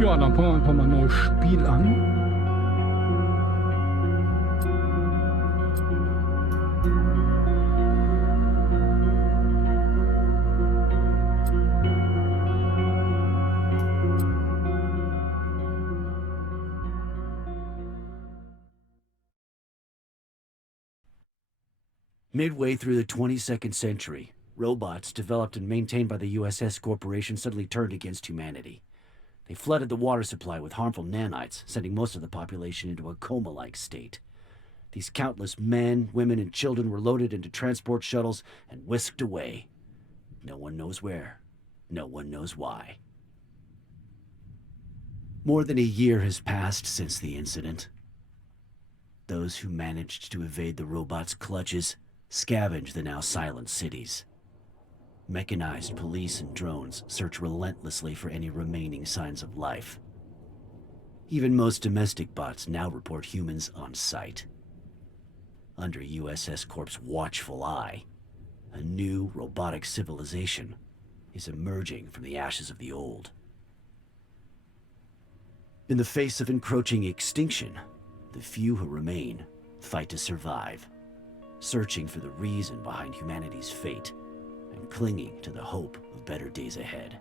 Ja, dann fangen wir einfach mal ein neues Spiel an. Midway through the 22nd century, robots developed and maintained by the USS Corporation suddenly turned against humanity. They flooded the water supply with harmful nanites, sending most of the population into a coma-like state. These countless men, women, and children were loaded into transport shuttles and whisked away. No one knows where. No one knows why. More than a year has passed since the incident. Those who managed to evade the robots' clutches scavenge the now silent cities. Mechanized police and drones search relentlessly for any remaining signs of life. Even most domestic bots now report humans on sight. Under USS Corp's watchful eye, a new robotic civilization is emerging from the ashes of the old. In the face of encroaching extinction, the few who remain fight to survive, searching for the reason behind humanity's fate and clinging to the hope of better days ahead.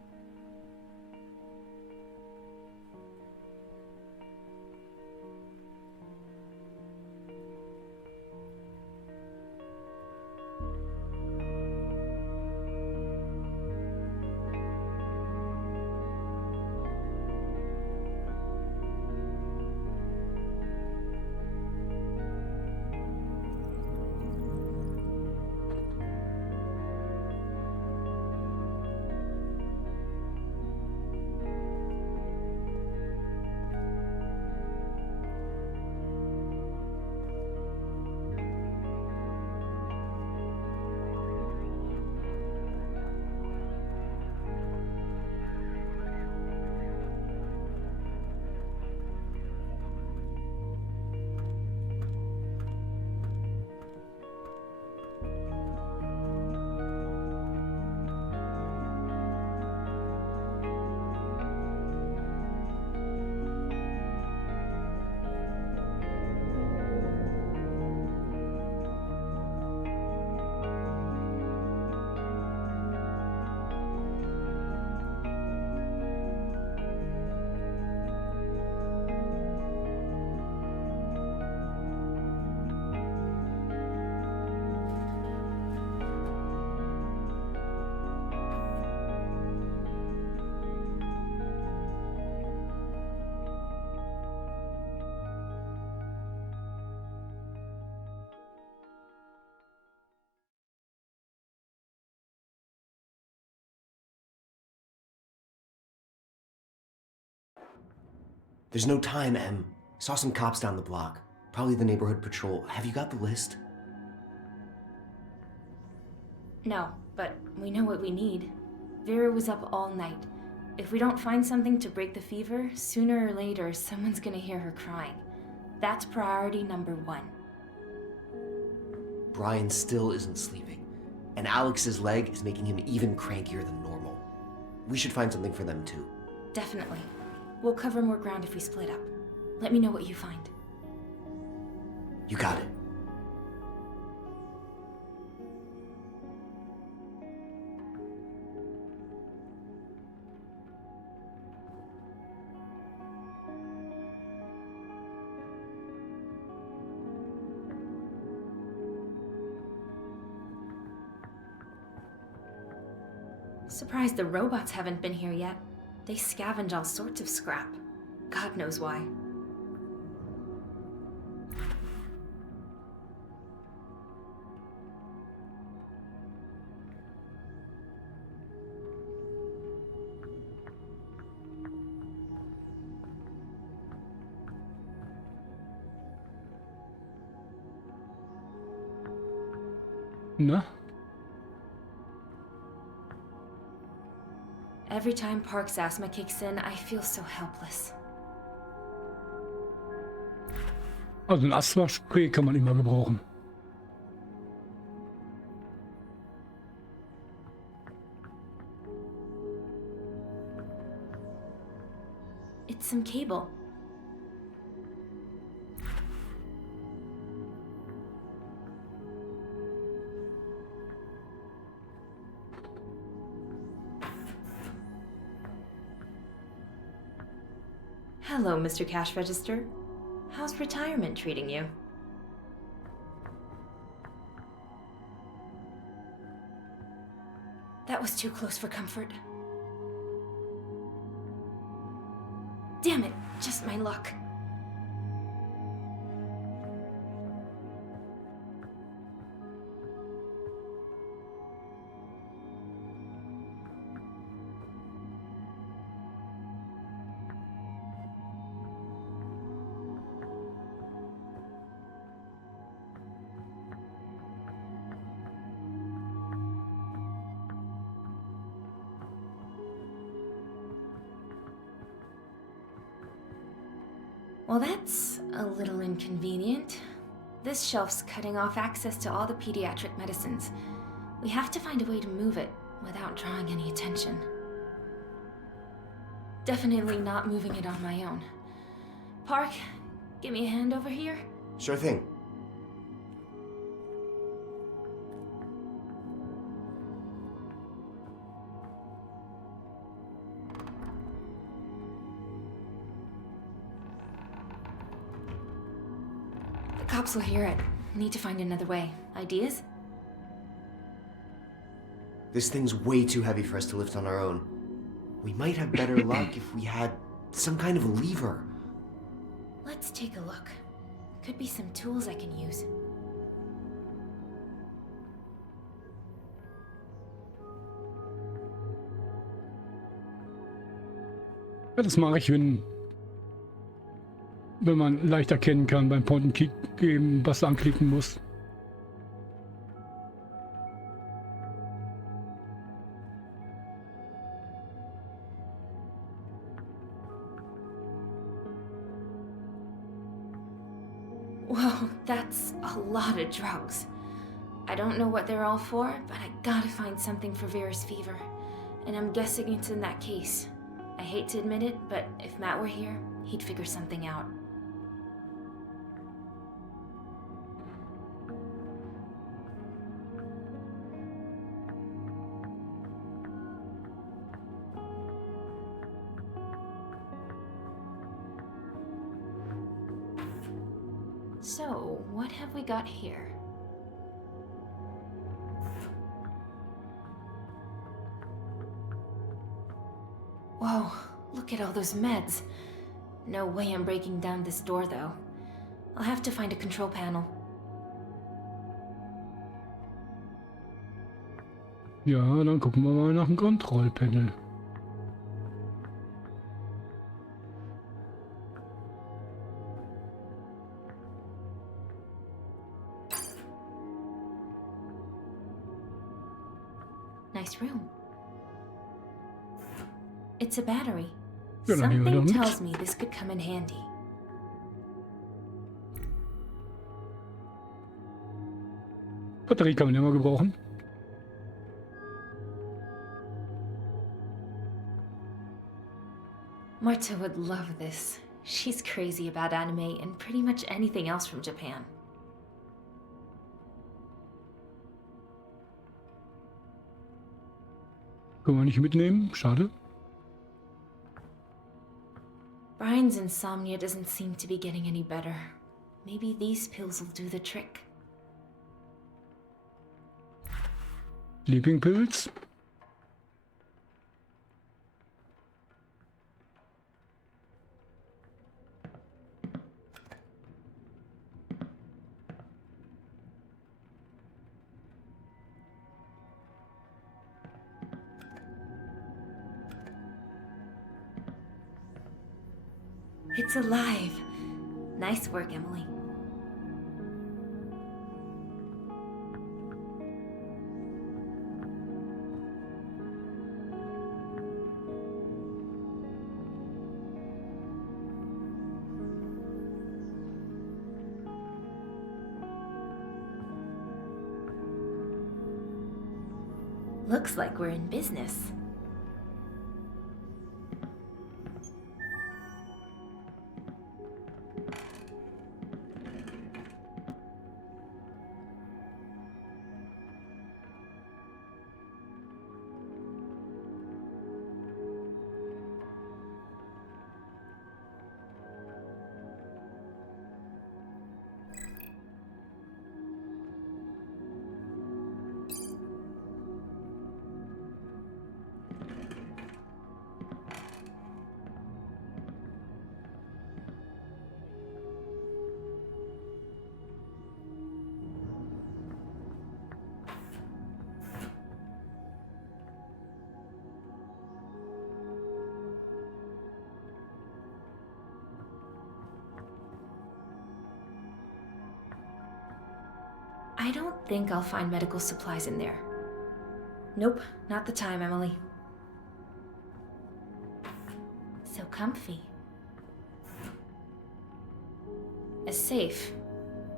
There's no time, Em. Saw some cops down the block. Probably the neighborhood patrol. Have you got the list? No, but we know what we need. Vera was up all night. If we don't find something to break the fever, sooner or later, someone's gonna hear her crying. That's priority number one. Brian still isn't sleeping, and Alex's leg is making him even crankier than normal. We should find something for them too. Definitely. We'll cover more ground if we split up. Let me know what you find. You got it. Surprised the robots haven't been here yet. They scavenge all sorts of scrap. God knows why. Na? Every time Park's asthma kicks in, I feel so helpless. Also ein Asthma-Spray kann man immer gebrauchen. It's some cable. Hello, Mr. Cash Register. How's retirement treating you? That was too close for comfort. Damn it, just my luck. Well, that's a little inconvenient. This shelf's cutting off access to all the pediatric medicines. We have to find a way to move it without drawing any attention. Definitely not moving it on my own. Park, give me a hand over here. Sure thing. The cops will hear it. Need to find another way. Ideas? This thing's way too heavy for us to lift on our own. We might have better luck if we had some kind of a lever. Let's take a look. Could be some tools I can use. Ja, das mache ich, wenn man leicht erkennen kann beim Point-and-click geben, was du anklicken muss. Whoa, that's a lot of drugs. I don't know what they're all for, but I gotta find something for Vera's fever. And I'm guessing it's in that case. I hate to admit it, but if Matt were here, he'd figure something out. So, what have we got here? Whoa, look at all those meds. No way I'm breaking down this door, though. I'll have to find a control panel. Ja, dann gucken wir mal nach dem Kontrollpanel. Nice room. It's a battery. Ja, dann nehmen wir doch Something mit. tells me this could come in handy. Batterie kann man immer gebrauchen. Marta would love this. She's crazy about anime and pretty much anything else from Japan. Können wir nicht mitnehmen, schade. Brian's insomnia doesn't seem to be getting any better. Maybe these pills will do the trick. Sleeping Pills. It's alive. Nice work, Emily. Looks like we're in business. don't think I'll find medical supplies in there. Nope, not the time, Emily. So comfy. A safe.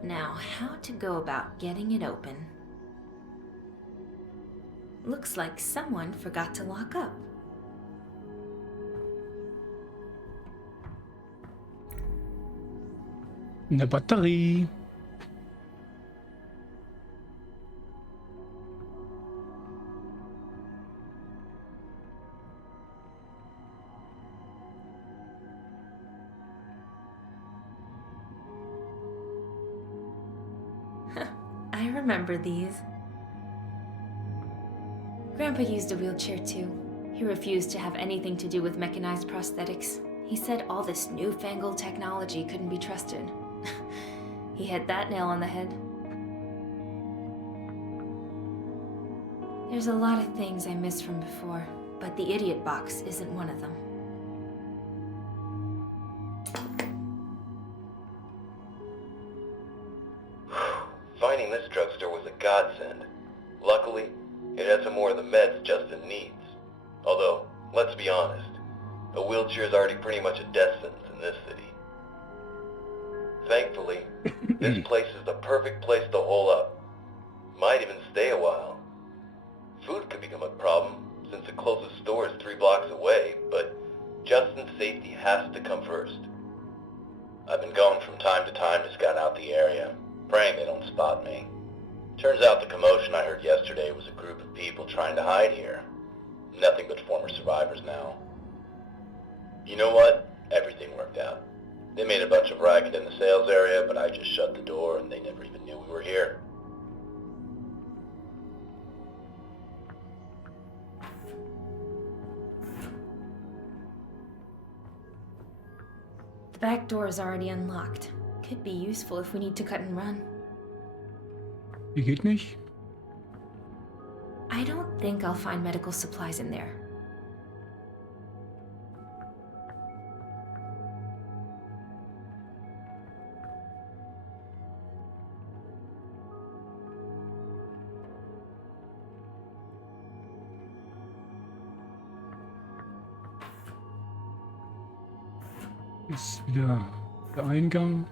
Now, how to go about getting it open? Looks like someone forgot to lock up. Eine Batterie. I remember these. Grandpa used a wheelchair too. He refused to have anything to do with mechanized prosthetics. He said all this newfangled technology couldn't be trusted. He hit that nail on the head. There's a lot of things I miss from before, but the idiot box isn't one of them. Finding this drugstore was a godsend. Luckily, it had some more of the meds Justin needs. Although, let's be honest, a wheelchair is already pretty much a death sentence in this city. Thankfully, this place is the perfect place to hole up. Might even stay a while. Food could become a problem, since the closest store is 3 blocks away, but Justin's safety has to come first. I've been going from time to time to scout out the area, praying they don't spot me. Turns out the commotion I heard yesterday was a group of people trying to hide here. Nothing but former survivors now. You know what? Everything worked out. They made a bunch of racket in the sales area, but I just shut the door and they never even knew we were here. The back door is already unlocked. Could be useful if we need to cut and run. Die geht nicht. I don't think I'll find medical supplies in there. Ist wieder der Eingang.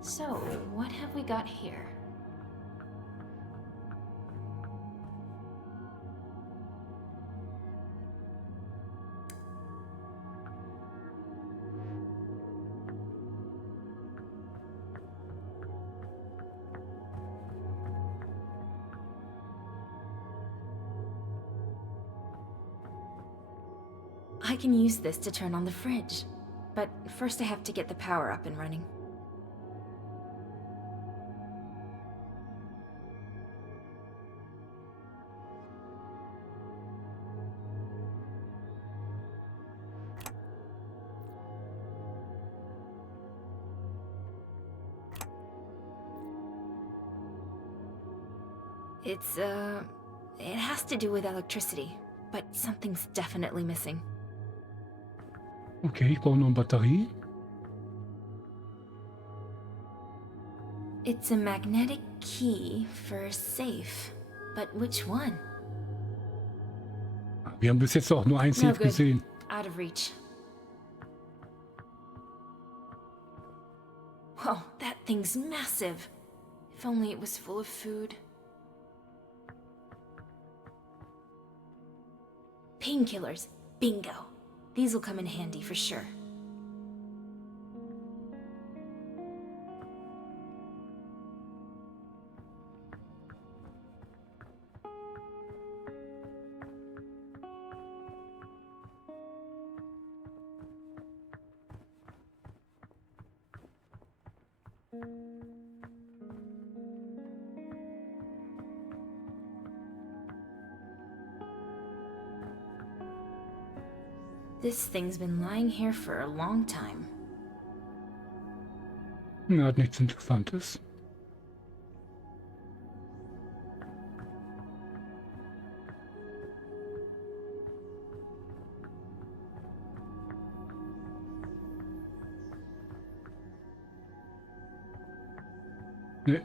So, what have we got here? I can use this to turn on the fridge, but first I have to get the power up and running. It has to do with electricity, but something's definitely missing. Okay, ich brauche noch eine Batterie. It's a magnetic key for a safe, but which one? Wir haben bis jetzt auch nur ein No Safe good. gesehen. Out of reach. Whoa, that thing's massive. If only it was full of food. Painkillers. Bingo. These will come in handy for sure. This thing's been lying here for a long time. Hat nichts Interessantes. Ne.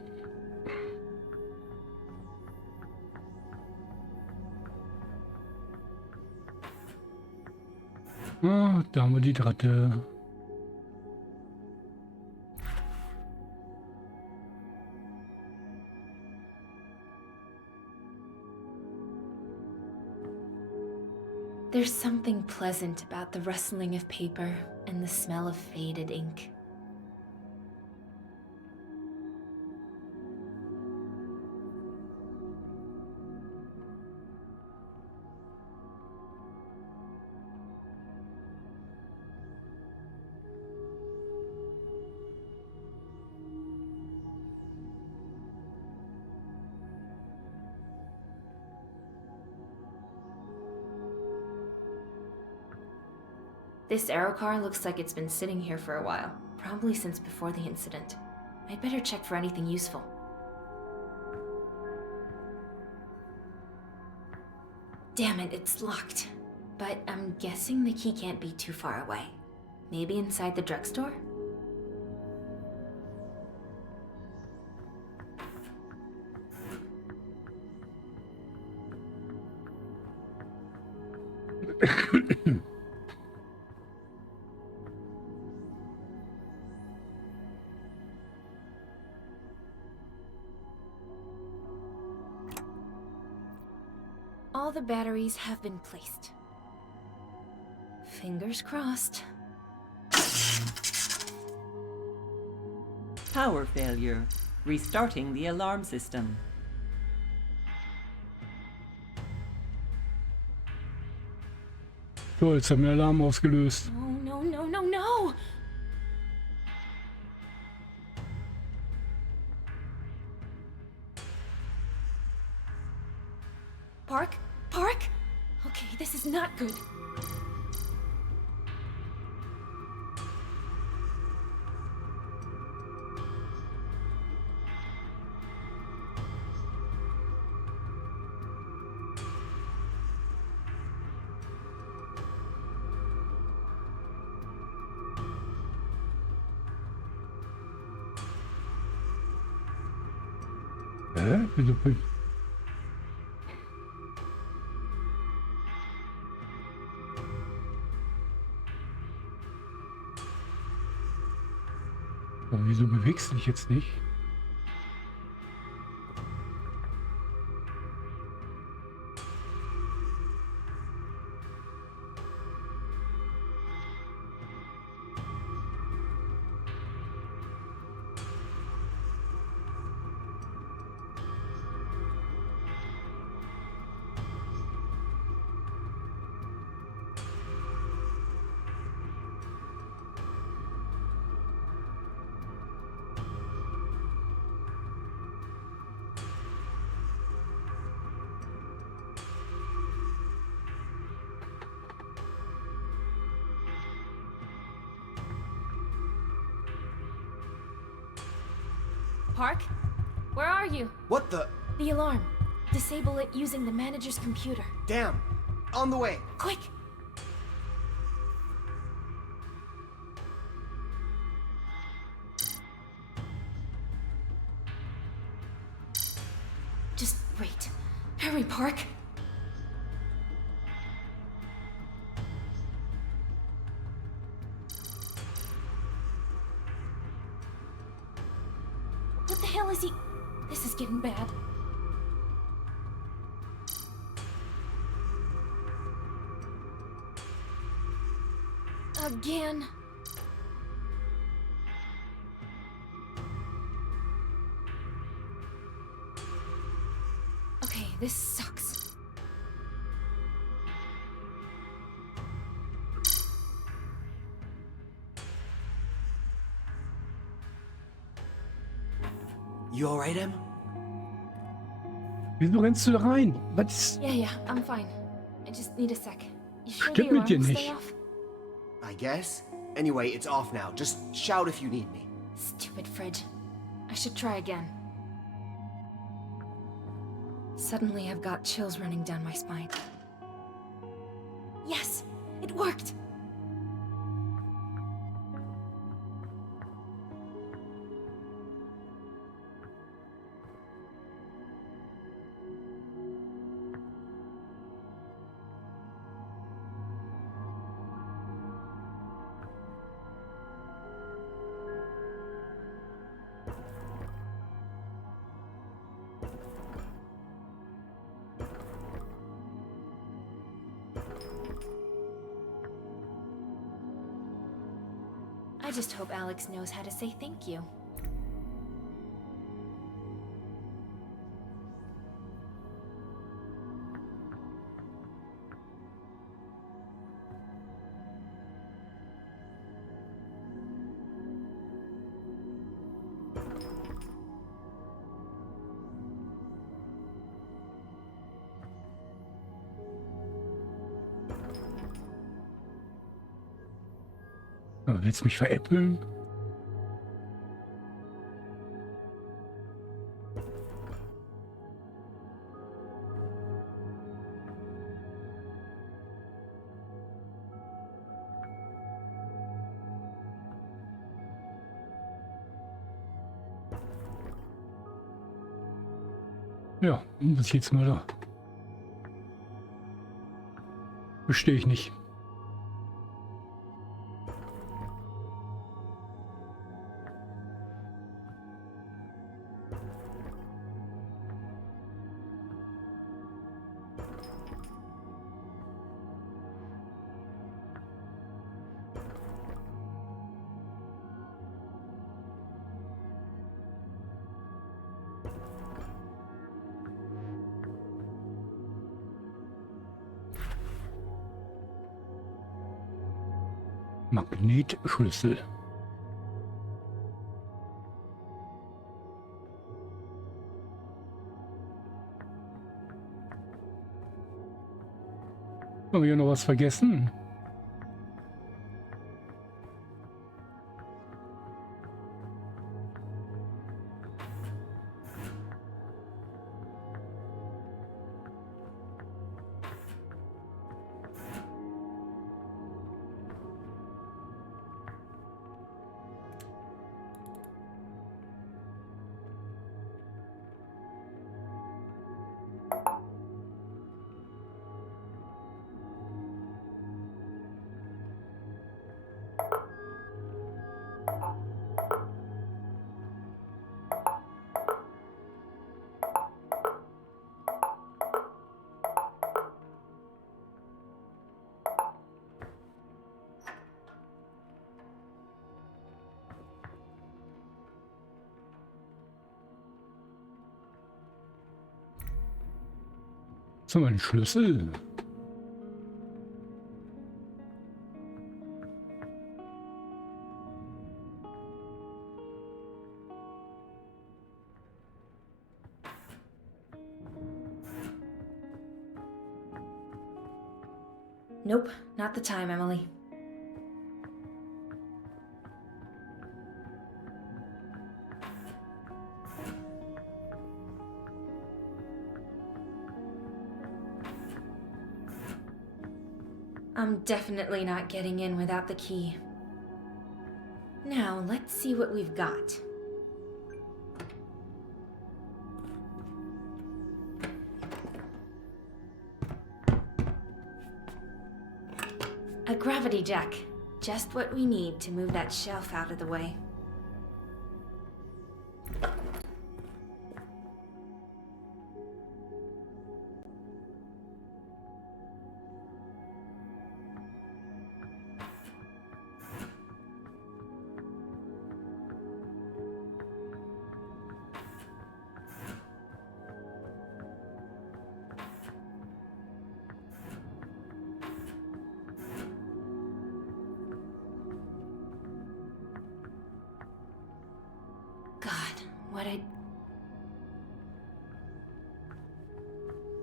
Ah, da haben wir die dritte. There's something pleasant about the rustling of paper and the smell of faded ink. This aero car looks like it's been sitting here for a while, probably since before the incident. I'd better check for anything useful. Damn it, it's locked. But I'm guessing the key can't be too far away. Maybe inside the drugstore? All the batteries have been placed. Fingers crossed. Power failure. Restarting the alarm system. So, jetzt haben wir Alarm ausgelöst. Oh, no, no, no, no! Park? Park? Okay, this is not good. Hä? Wieso? Aber wieso bewegst du dich jetzt nicht? Park? Where are you? What the? The alarm. Disable it using the manager's computer. Damn! On the way! Quick! Just wait. Hurry, Park. What the hell is he? This is getting bad. Again. Okay, this sucks. You alright, Em? Wieso rennst du da rein? Was? Yeah, I'm fine. I just need a sec. You sure the Stimmt mit alarm dir will stay nicht. off? I guess. Anyway, it's off now. Just shout if you need me. Stupid fridge. I should try again. Suddenly I've got chills running down my spine. Yes! It worked! I just hope Alex knows how to say thank you. Willst du mich veräppeln? Ja, was ist jetzt mal da? Verstehe ich nicht. Magnetschlüssel. Haben wir hier noch was vergessen? So, mein Schlüssel. Nope, not the time, Emily. I'm definitely not getting in without the key. Now, let's see what we've got. A gravity jack. Just what we need to move that shelf out of the way.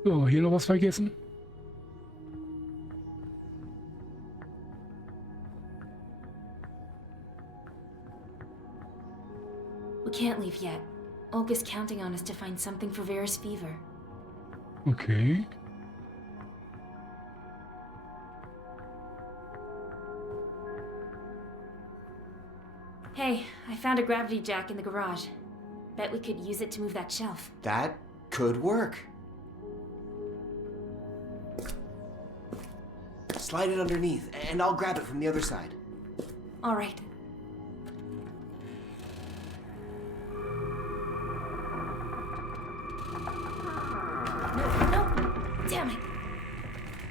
So, hier noch was vergessen? We can't leave yet. Olga's counting on us to find something for Vera's fever. Okay. Hey, I found a gravity jack in the garage. Bet we could use it to move that shelf. That could work. Slide it underneath, and I'll grab it from the other side. All right. No, damn it.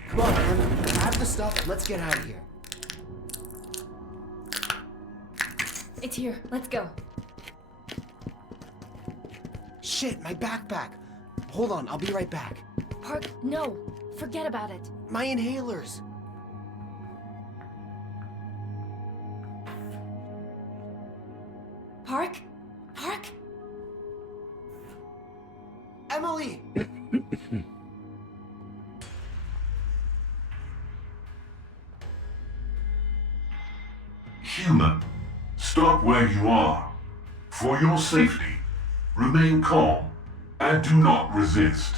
Come on, man. Grab the stuff and let's get out of here. It's here. Let's go. Shit, my backpack. Hold on, I'll be right back. Park, no. Forget about it. My inhalers. Park? Park? Emily! Human, stop where you are. For your safety, remain calm and do not resist.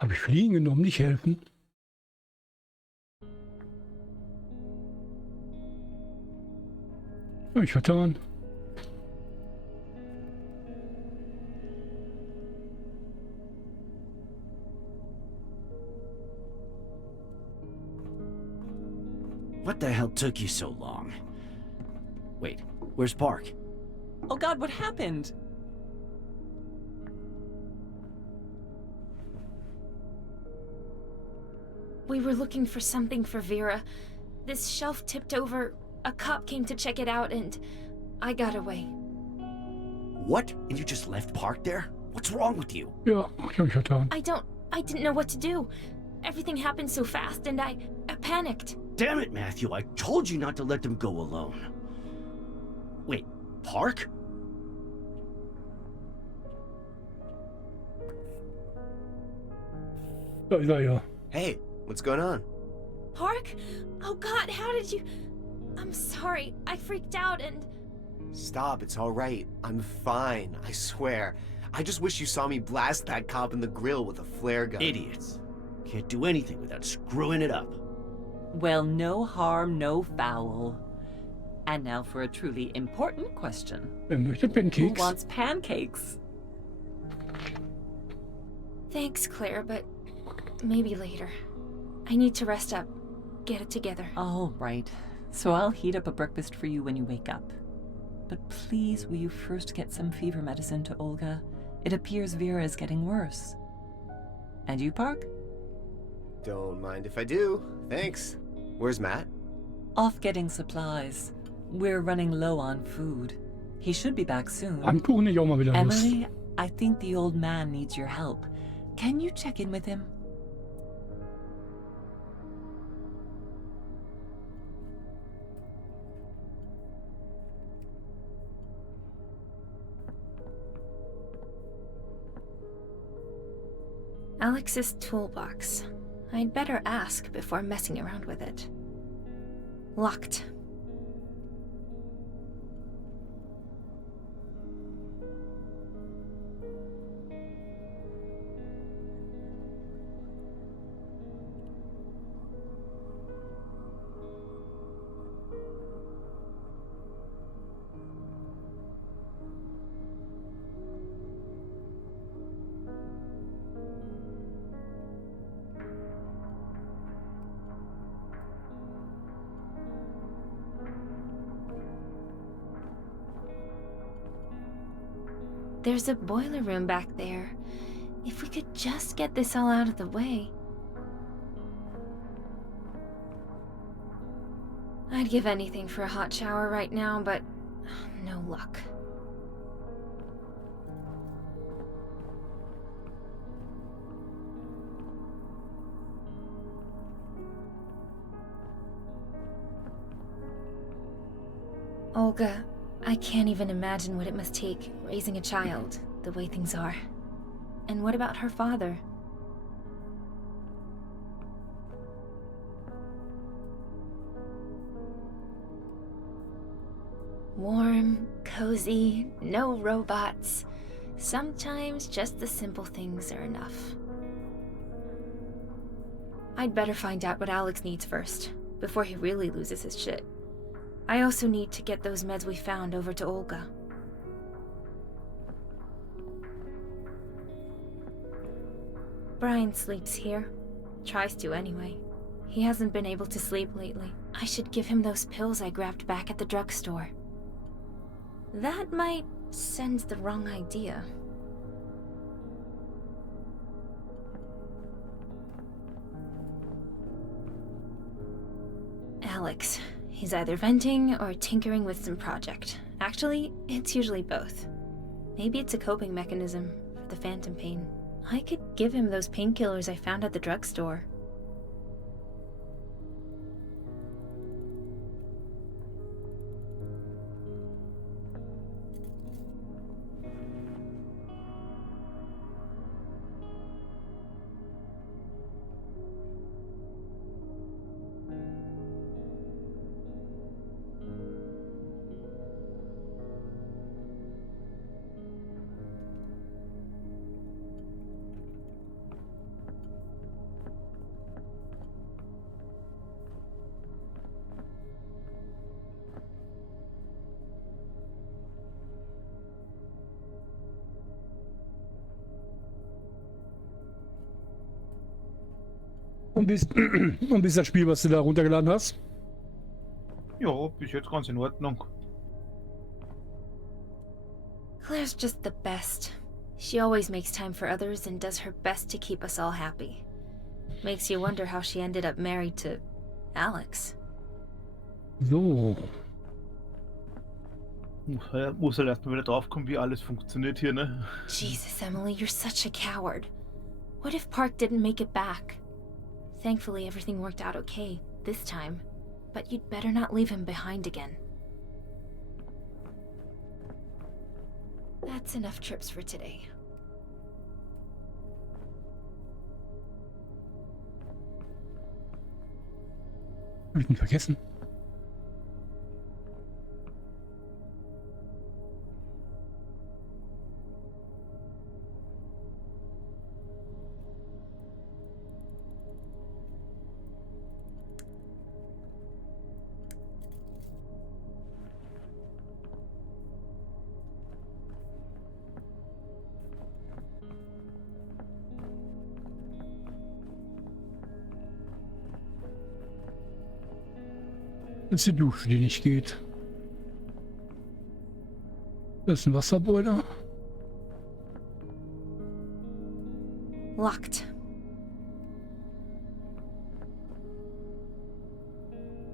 Habe ich Fliegen genommen, nicht helfen? Hab ich vertan. What the hell took you so long? Wait, where's Park? Oh god, what happened? We were looking for something for Vera. This shelf tipped over. A cop came to check it out and I got away. What? And you just left Park there? What's wrong with you? Ja, ich habe mich vertan. I didn't know what to do. Everything happened so fast and I panicked. Damn it, Matthew, I told you not to let them go alone. Wait, Park? Da ist er ja. Hey, what's going on? Park? Oh god, how did you... I'm sorry. I freaked out and... Stop, it's alright. I'm fine, I swear. I just wish you saw me blast that cop in the grill with a flare gun. Idiots. Can't do anything without screwing it up. Well, no harm, no foul. And now for a truly important question. Wer möchte Who Pancakes? wants pancakes? Thanks, Claire, but maybe later. I need to rest up. Get it together. All right. So I'll heat up a breakfast for you when you wake up. But please, will you first get some fever medicine to Olga? It appears Vera is getting worse. And you, Park? Don't mind if I do. Thanks. Where's Matt? Off getting supplies. We're running low on food. He should be back soon. Am Kuchen nicht auch mal wieder los? Emily, I think the old man needs your help. Can you check in with him? Alex's toolbox. I'd better ask before messing around with it. Locked. There's a boiler room back there. If we could just get this all out of the way. I'd give anything for a hot shower right now, but no luck. Olga, I can't even imagine what it must take raising a child the way things are. And what about her father? Warm, cozy, no robots. Sometimes just the simple things are enough. I'd better find out what Alex needs first, before he really loses his shit. I also need to get those meds we found over to Olga. Brian sleeps here. Tries to anyway. He hasn't been able to sleep lately. I should give him those pills I grabbed back at the drugstore. That might send the wrong idea. Alex. He's either venting or tinkering with some project. Actually, it's usually both. Maybe it's a coping mechanism for the phantom pain. I could give him those painkillers I found at the drugstore. Und wie ist das Spiel, was du da runtergeladen hast? Ja, bis jetzt ganz in Ordnung. Claire's just the best. She always makes time for others and does her best to keep us all happy. Makes you wonder how she ended up married to Alex. So. Muss halt erstmal wieder draufkommen, wie alles funktioniert hier, ne? Jesus, Emily, you're such a coward. What if Park didn't make it back? Thankfully, everything worked out okay this time. But you'd better not leave him behind again. That's enough trips for today. Hab ich ihn vergessen? Das ist die Dusche, die nicht geht. Das ist ein Wasserboiler. Locked.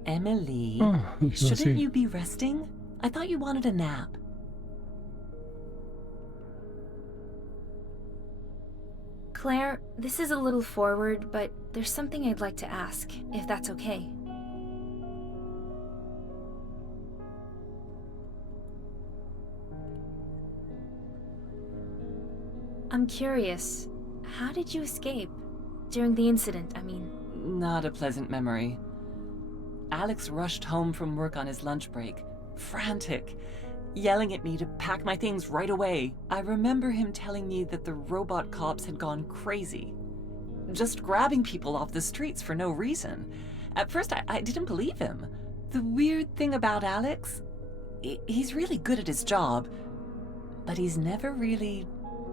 Emily, Ah, hab ich shouldn't übersehen. you be resting? I thought you wanted a nap. Claire, this is a little forward, but there's something I'd like to ask, if that's okay. I'm curious, how did you escape? During the incident, I mean. Not a pleasant memory. Alex rushed home from work on his lunch break, frantic, yelling at me to pack my things right away. I remember him telling me that the robot cops had gone crazy, just grabbing people off the streets for no reason. At first, I didn't believe him. The weird thing about Alex, he's really good at his job, but he's never really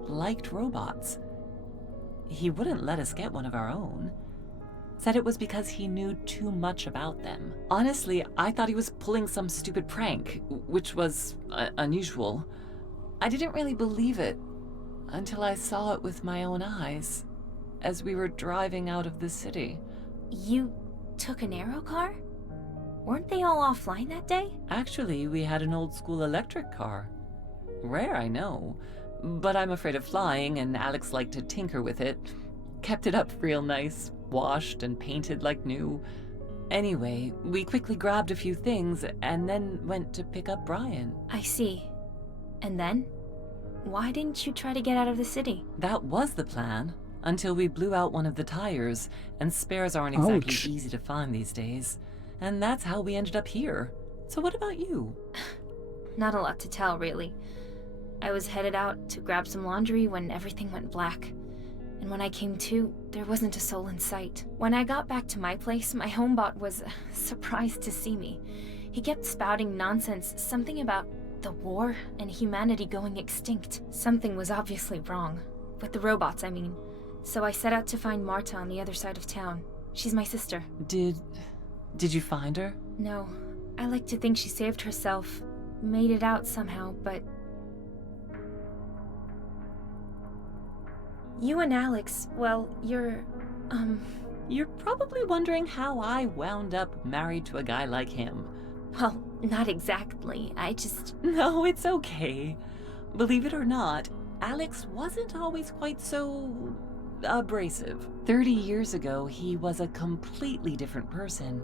liked robots. He wouldn't let us get one of our own. Said it was because he knew too much about them. Honestly, I thought he was pulling some stupid prank, which was unusual. I didn't really believe it until I saw it with my own eyes as we were driving out of the city. You took an aero car? Weren't they all offline that day? Actually, we had an old school electric car. Rare, I know, but I'm afraid of flying, and Alex liked to tinker with it. Kept it up real nice, washed and painted like new. Anyway, we quickly grabbed a few things and then went to pick up Brian. I see. And then? Why didn't you try to get out of the city? That was the plan, until we blew out one of the tires, and spares aren't exactly Ouch. easy to find these days. And that's how we ended up here. So what about you? Not a lot to tell, really. I was headed out to grab some laundry when everything went black. And when I came to, there wasn't a soul in sight. When I got back to my place, my homebot was surprised to see me. He kept spouting nonsense, something about the war and humanity going extinct. Something was obviously wrong. With the robots, I mean. So I set out to find Marta on the other side of town. She's my sister. Did you find her? No, I like to think she saved herself, made it out somehow, but... You and Alex, well, you're probably wondering how I wound up married to a guy like him. well, not exactly. I just... No, it's okay. Believe it or not, Alex wasn't always quite so abrasive. 30 years ago, he was a completely different person.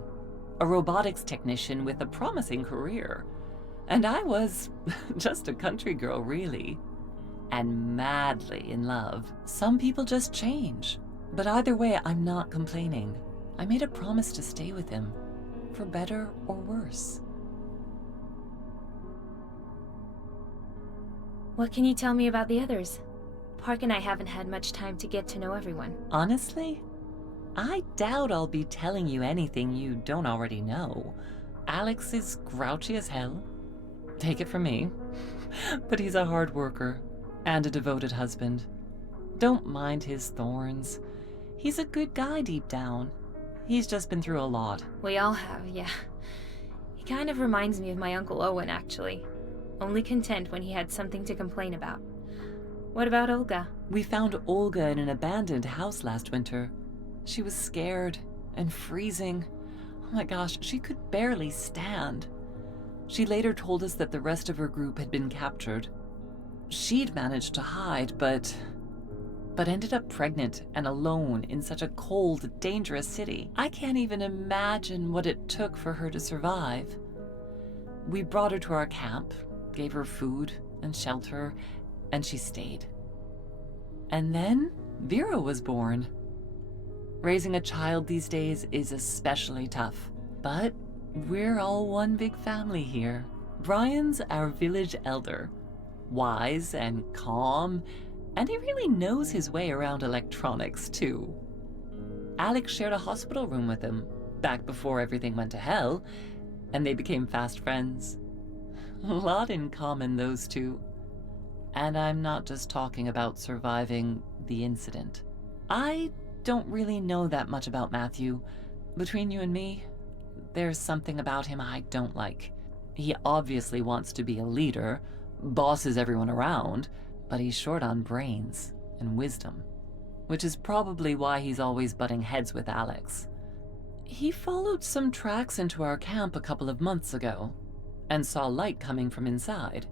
A robotics technician with a promising career. And I was just a country girl, really. And madly in love. Some people just change. But either way, I'm not complaining. I made a promise to stay with him, for better or worse. What can you tell me about the others? Park and I haven't had much time to get to know everyone. Honestly, I doubt I'll be telling you anything you don't already know. Alex is grouchy as hell. Take it from me. But he's a hard worker and a devoted husband. Don't mind his thorns. He's a good guy deep down. He's just been through a lot. We all have, yeah. He kind of reminds me of my Uncle Owen, actually. Only content when he had something to complain about. What about Olga? We found Olga in an abandoned house last winter. She was scared and freezing. Oh my gosh, she could barely stand. She later told us that the rest of her group had been captured. She'd managed to hide, but ended up pregnant and alone in such a cold, dangerous city. I can't even imagine what it took for her to survive. We brought her to our camp, gave her food and shelter, and she stayed. And then Vera was born. Raising a child these days is especially tough, but we're all one big family here. Brian's our village elder, wise and calm, and he really knows his way around electronics too. Alex shared a hospital room with him back before everything went to hell, and they became fast friends. A lot in common, those two. And I'm not just talking about surviving the incident. I don't really know that much about Matthew. Between you and me, there's something about him I don't like. He obviously wants to be a leader, bosses everyone around, but he's short on brains and wisdom, which is probably why he's always butting heads with Alex. He followed some tracks into our camp a couple of months ago and saw light coming from inside.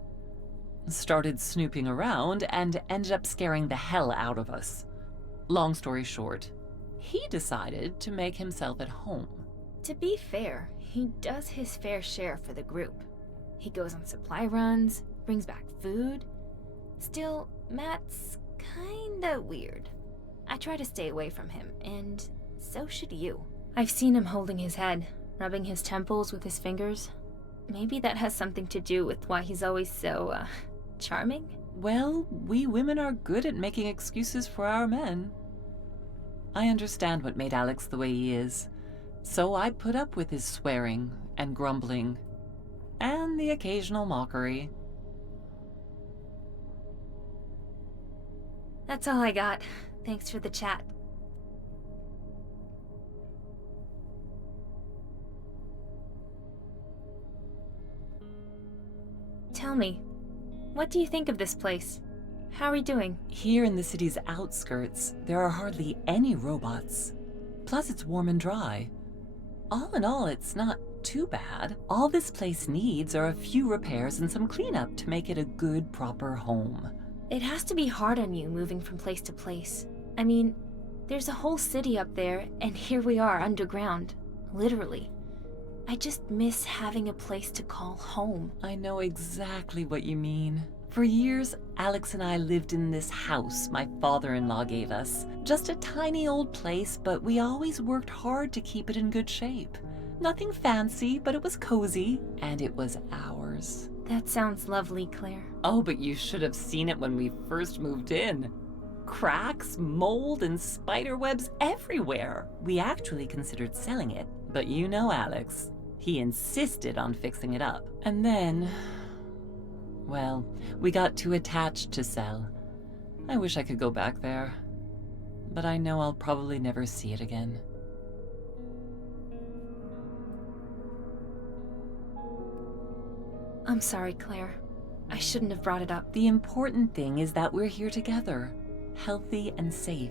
Started snooping around and ended up scaring the hell out of us. Long story short, he decided to make himself at home. To be fair, he does his fair share for the group. He goes on supply runs, brings back food. Still, Matt's kinda weird. I try to stay away from him, and so should you. I've seen him holding his head, rubbing his temples with his fingers. Maybe that has something to do with why he's always so, charming? Well, we women are good at making excuses for our men. I understand what made Alex the way he is, so I put up with his swearing and grumbling, and the occasional mockery. That's all I got. Thanks for the chat. Tell me, what do you think of this place? How are we doing? Here in the city's outskirts, there are hardly any robots. Plus it's warm and dry. All in all, it's not too bad. All this place needs are a few repairs and some cleanup to make it a good, proper home. It has to be hard on you moving from place to place. I mean, there's a whole city up there, and here we are underground. Literally. I just miss having a place to call home. I know exactly what you mean. For years, Alex and I lived in this house my father-in-law gave us. Just a tiny old place, but we always worked hard to keep it in good shape. Nothing fancy, but it was cozy, and it was ours. That sounds lovely, Claire. Oh, but you should have seen it when we first moved in. Cracks, mold, and spider webs everywhere. We actually considered selling it, but you know Alex. He insisted on fixing it up. And then, well, we got too attached to sell. I wish I could go back there, but I know I'll probably never see it again. I'm sorry, Claire. I shouldn't have brought it up. The important thing is that we're here together, healthy and safe.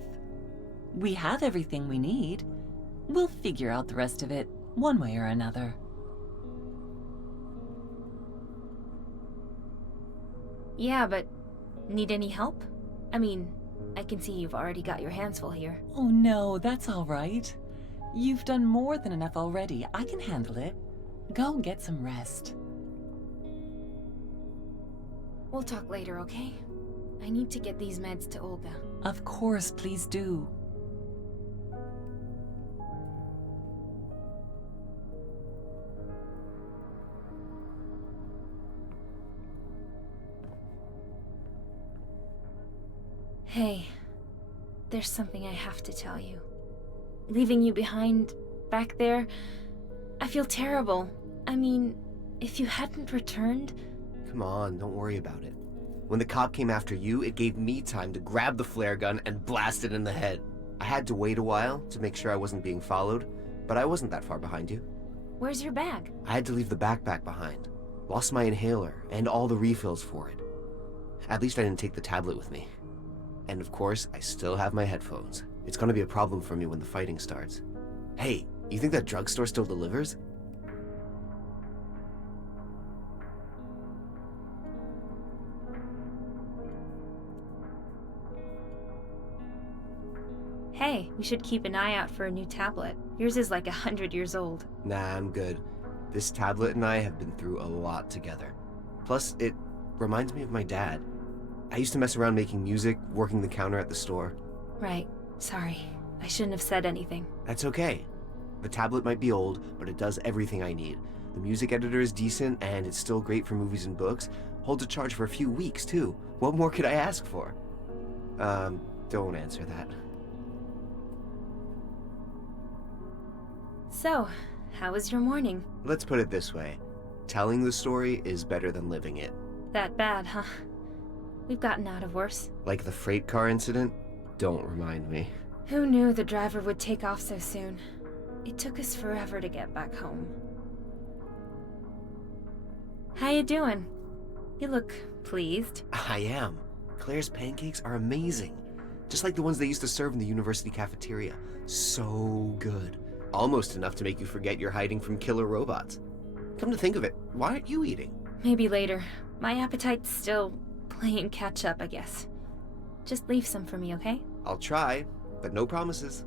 We have everything we need. We'll figure out the rest of it, one way or another. Yeah, but need any help? I mean, I can see you've already got your hands full here. Oh no, that's all right. You've done more than enough already. I can handle it. Go get some rest. We'll talk later, okay? I need to get these meds to Olga. Of course, please do. Hey, there's something I have to tell you. Leaving you behind, back there, I feel terrible. I mean, if you hadn't returned... Come on, don't worry about it. When the cop came after you, it gave me time to grab the flare gun and blast it in the head. I had to wait a while to make sure I wasn't being followed, but I wasn't that far behind you. Where's your bag? I had to leave the backpack behind. Lost my inhaler and all the refills for it. At least I didn't take the tablet with me. And of course, I still have my headphones. It's gonna be a problem for me when the fighting starts. Hey, you think that drugstore still delivers? Hey, we should keep an eye out for a new tablet. Yours is like 100 years old. Nah, I'm good. This tablet and I have been through a lot together. Plus, it reminds me of my dad. I used to mess around making music, working the counter at the store. Right. Sorry. I shouldn't have said anything. That's okay. The tablet might be old, but it does everything I need. The music editor is decent, and it's still great for movies and books. Holds a charge for a few weeks, too. What more could I ask for? Don't answer that. So, how was your morning? Let's put it this way. Telling the story is better than living it. That bad, huh? We've gotten out of worse. Like the freight car incident? Don't remind me. Who knew the driver would take off so soon? It took us forever to get back home. How you doing? You look pleased. I am. Claire's pancakes are amazing. Just like the ones they used to serve in the university cafeteria. So good. Almost enough to make you forget you're hiding from killer robots. Come to think of it, why aren't you eating? Maybe later. My appetite's still playing catch up, I guess. Just leave some for me, okay? I'll try, but no promises.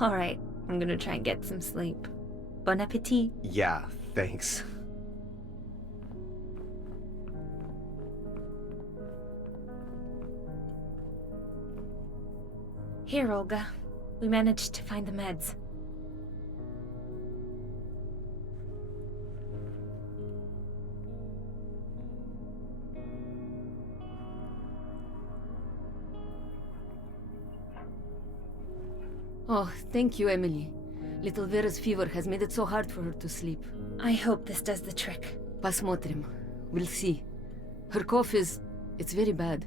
Alright, I'm gonna try and get some sleep. Bon appetit. Yeah, thanks. Here, Olga. We managed to find the meds. Oh, thank you, Emily. Little Vera's fever has made it so hard for her to sleep. I hope this does the trick. Pasmotrim. We'll see. Her cough it's very bad.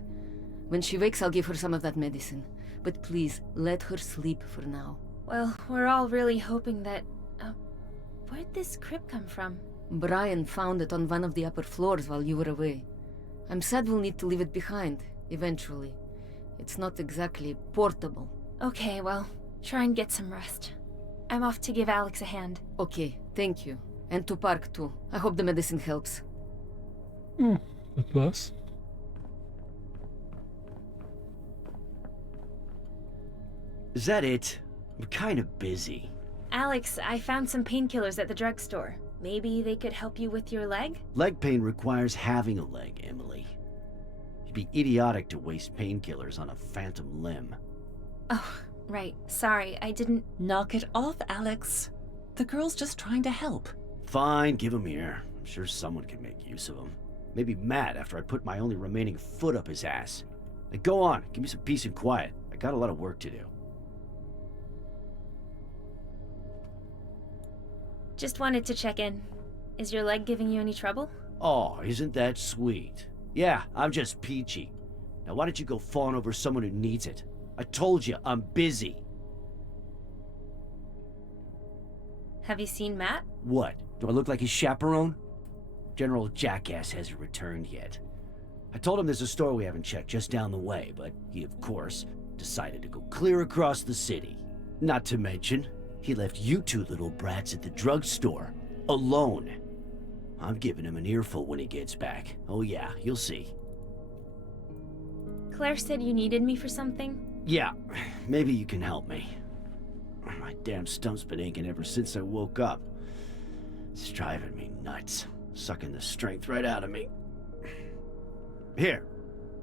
When she wakes, I'll give her some of that medicine. But please, let her sleep for now. Well, we're all really hoping that... where'd this crib come from? Brian found it on one of the upper floors while you were away. I'm sad we'll need to leave it behind, eventually. It's not exactly portable. Okay, well, try and get some rest. I'm off to give Alex a hand. Okay, thank you. And to Park, too. I hope the medicine helps. A plus. Is that it? I'm kind of busy. Alex, I found some painkillers at the drugstore. Maybe they could help you with your leg? Leg pain requires having a leg, Emily. You'd be idiotic to waste painkillers on a phantom limb. Oh, right. Sorry, I didn't... Knock it off, Alex. The girl's just trying to help. Fine, give him here. I'm sure someone can make use of him. Maybe Matt after I put my only remaining foot up his ass. Now go on, give me some peace and quiet. I got a lot of work to do. Just wanted to check in. Is your leg giving you any trouble? Oh, isn't that sweet? Yeah, I'm just peachy. Now why don't you go fawn over someone who needs it? I told you, I'm busy. Have you seen Matt? What? Do I look like his chaperone? General Jackass hasn't returned yet. I told him there's a store we haven't checked just down the way, but he, of course, decided to go clear across the city. Not to mention, he left you two little brats at the drugstore, alone. I'm giving him an earful when he gets back. Oh yeah, you'll see. Claire said you needed me for something? Yeah, maybe you can help me. My damn stump's been aching ever since I woke up. It's driving me nuts, sucking the strength right out of me. Here,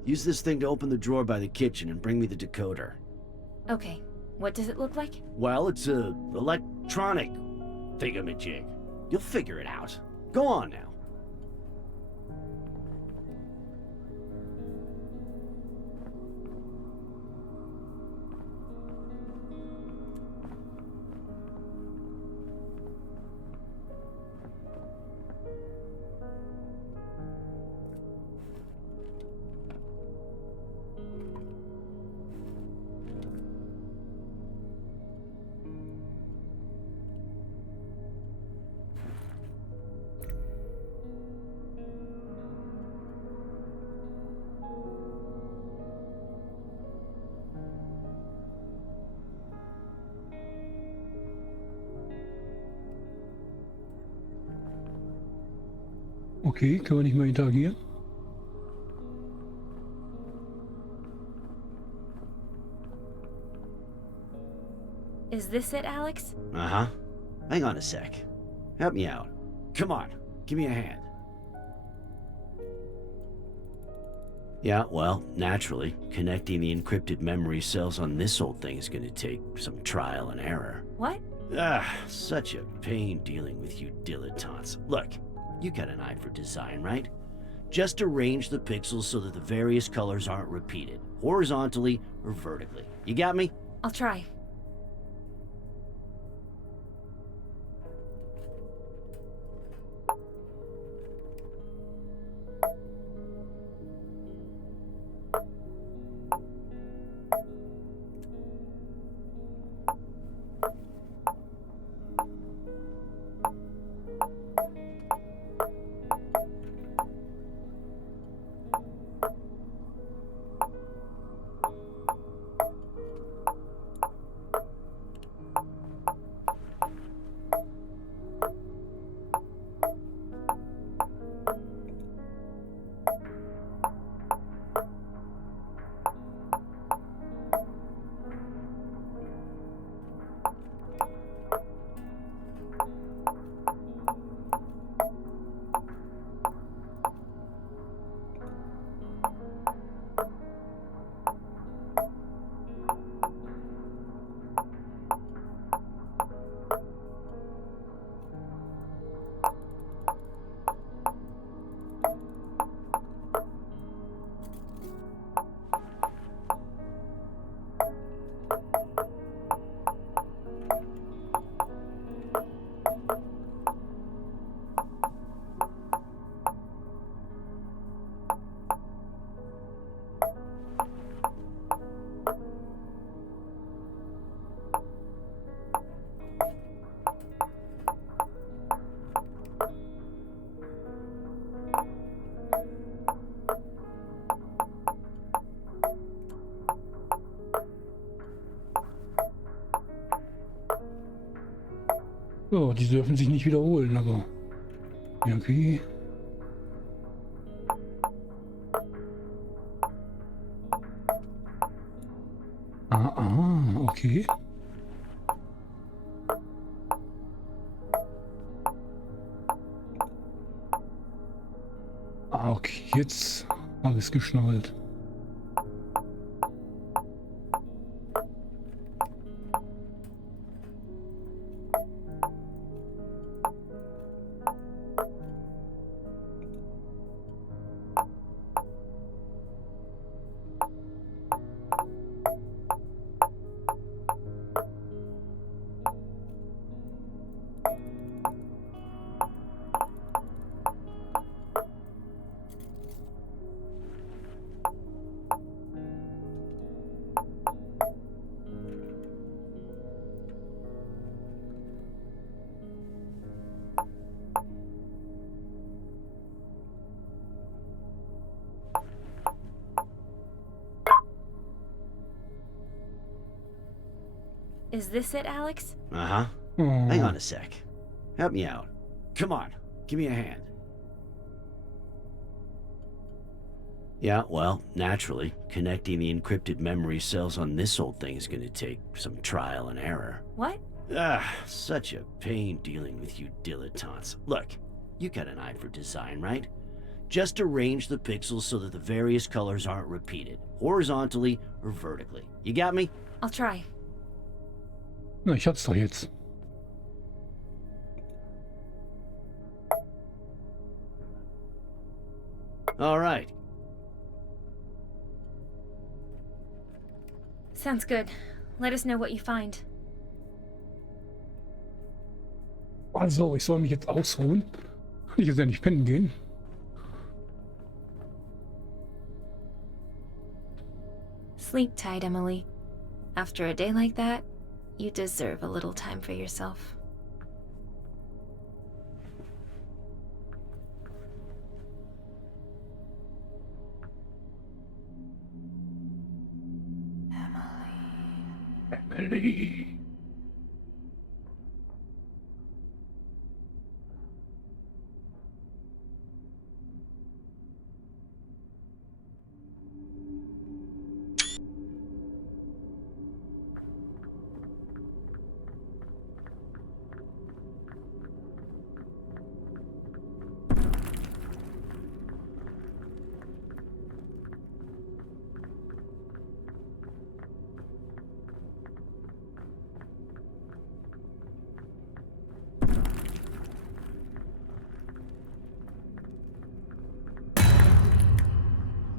use this thing to open the drawer by the kitchen and bring me the decoder. Okay. What does it look like? Well, it's a electronic thingamajig. You'll figure it out. Go on now. Okay, können wir nicht mehr interagieren? Is this it, Alex? Uh-huh. Hang on a sec. Help me out. Come on, give me a hand. Yeah, well, naturally, connecting the encrypted memory cells on this old thing is gonna take some trial and error. What? Such a pain dealing with you dilettantes. Look, you got an eye for design, right? Just arrange the pixels so that the various colors aren't repeated, horizontally or vertically. You got me? I'll try. So, die dürfen sich nicht wiederholen, aber irgendwie. Okay. Okay, jetzt habe ich es geschnallt. Is this it, Alex? Uh-huh. Oh. Hang on a sec. Help me out. Come on, give me a hand. Yeah, well, naturally, connecting the encrypted memory cells on this old thing is gonna take some trial and error. What? Such a pain dealing with you dilettantes. Look, you got an eye for design, right? Just arrange the pixels so that the various colors aren't repeated, horizontally or vertically. You got me? I'll try. Na, ich hab's doch jetzt. All right. Sounds good. Let us know what you find. Also, ich soll mich jetzt ausruhen. Kann ich jetzt ja nicht pennen gehen. Sleep tight, Emily. After a day like that, you deserve a little time for yourself. Emily.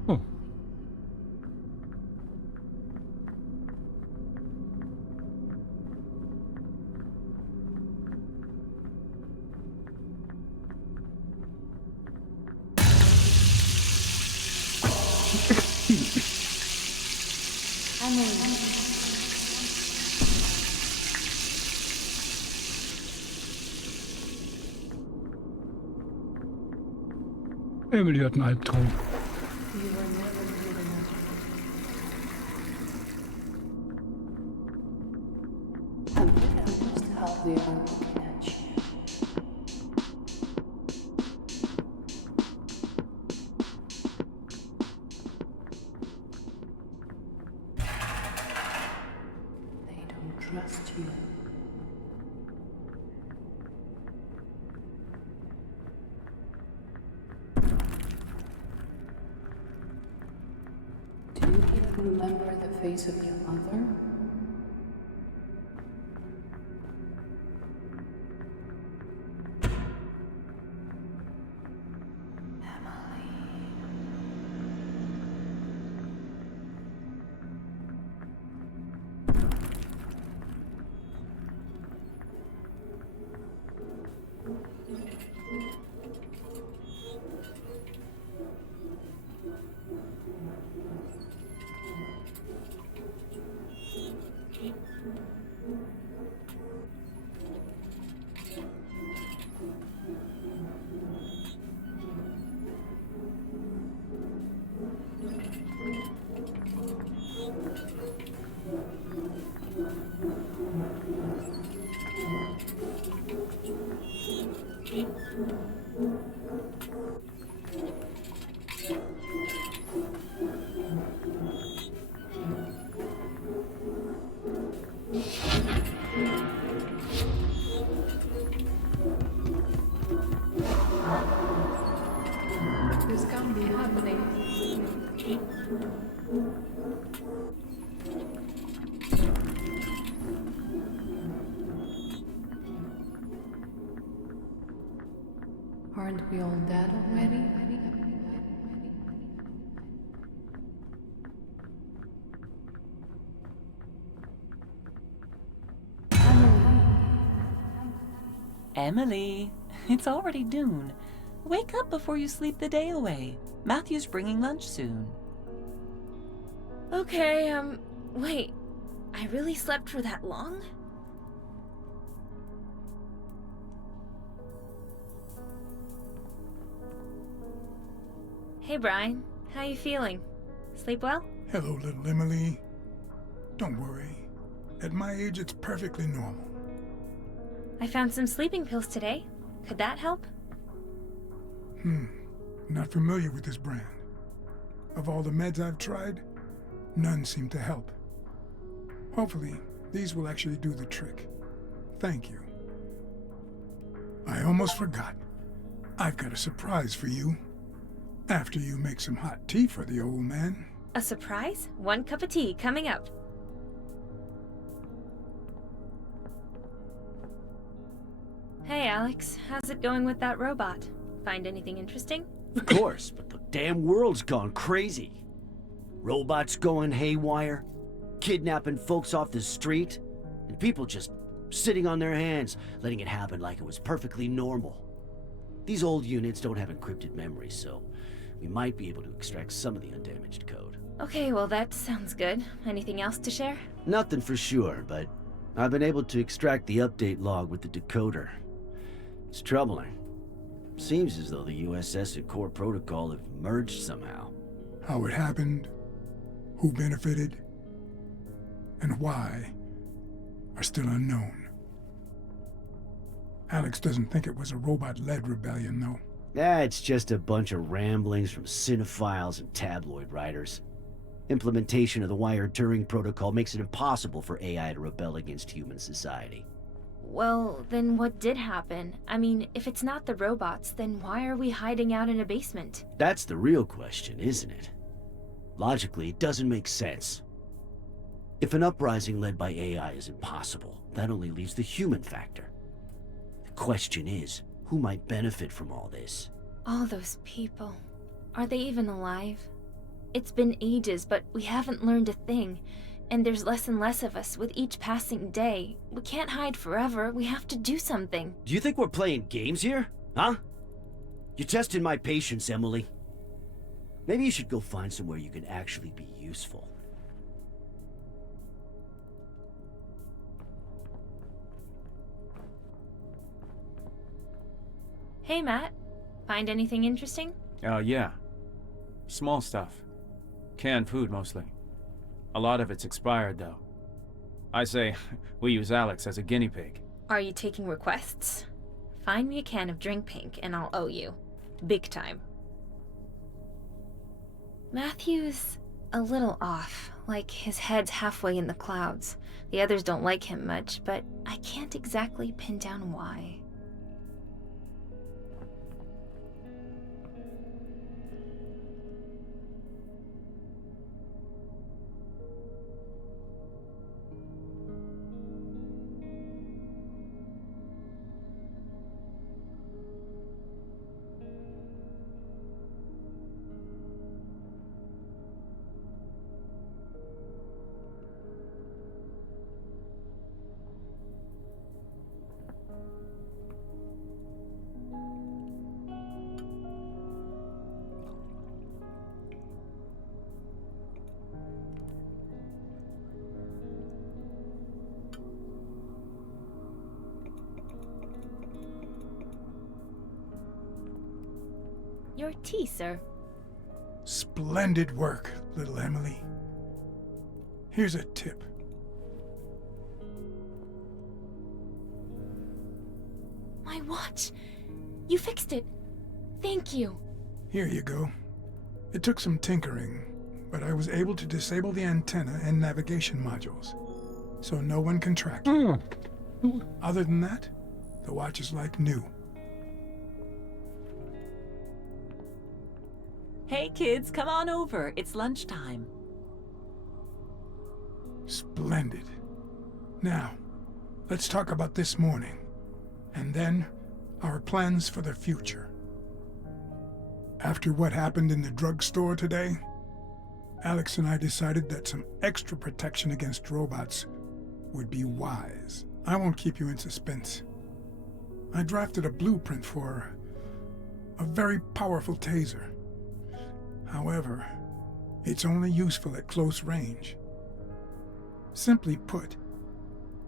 Oh. Emily hat einen Albtraum. They don't trust you. Do you even remember the face of your mother? This can't be happening. Aren't we all dead already? Emily, it's already noon. Wake up before you sleep the day away. Matthew's bringing lunch soon. Okay, wait. I really slept for that long? Hey, Brian. How you feeling? Sleep well? Hello, little Emily. Don't worry. At my age, it's perfectly normal. I found some sleeping pills today. Could that help? Not familiar with this brand. Of all the meds I've tried, none seem to help. Hopefully, these will actually do the trick. Thank you. I almost forgot. I've got a surprise for you. After you make some hot tea for the old man. A surprise? 1 cup of tea coming up. Hey, Alex. How's it going with that robot? Find anything interesting? Of course, but the damn world's gone crazy. Robots going haywire, kidnapping folks off the street, and people just sitting on their hands, letting it happen like it was perfectly normal. These old units don't have encrypted memories, so we might be able to extract some of the undamaged code. Okay, well that sounds good. Anything else to share? Nothing for sure, but I've been able to extract the update log with the decoder. It's troubling. Seems as though the USS and core protocol have merged somehow. How it happened, who benefited, and why are still unknown. Alex doesn't think it was a robot-led rebellion, though. It's just a bunch of ramblings from cinephiles and tabloid writers. Implementation of the wired Turing protocol makes it impossible for AI to rebel against human society. Well, then what did happen? I mean, if it's not the robots, then why are we hiding out in a basement? That's the real question, isn't it? Logically, it doesn't make sense. If an uprising led by AI is impossible, that only leaves the human factor. The question is, who might benefit from all this? All those people. Are they even alive? It's been ages, but we haven't learned a thing. And there's less and less of us with each passing day. We can't hide forever. We have to do something. Do you think we're playing games here? Huh? You're testing my patience, Emily. Maybe you should go find somewhere you can actually be useful. Hey, Matt. Find anything interesting? Yeah. Small stuff. Canned food, mostly. A lot of it's expired, though. I say, we use Alex as a guinea pig. Are you taking requests? Find me a can of drink pink and I'll owe you. Big time. Matthew's a little off, like his head's halfway in the clouds. The others don't like him much, but I can't exactly pin down why. Your tea, sir. Splendid work, little Emily. Here's a tip. My watch! You fixed it! Thank you! Here you go. It took some tinkering, but I was able to disable the antenna and navigation modules, so no one can track you. Other than that, the watch is like new. Hey kids, come on over. It's lunchtime. Splendid. Now, let's talk about this morning, and then our plans for the future. After what happened in the drugstore today, Alex and I decided that some extra protection against robots would be wise. I won't keep you in suspense. I drafted a blueprint for a very powerful taser. However, it's only useful at close range. Simply put,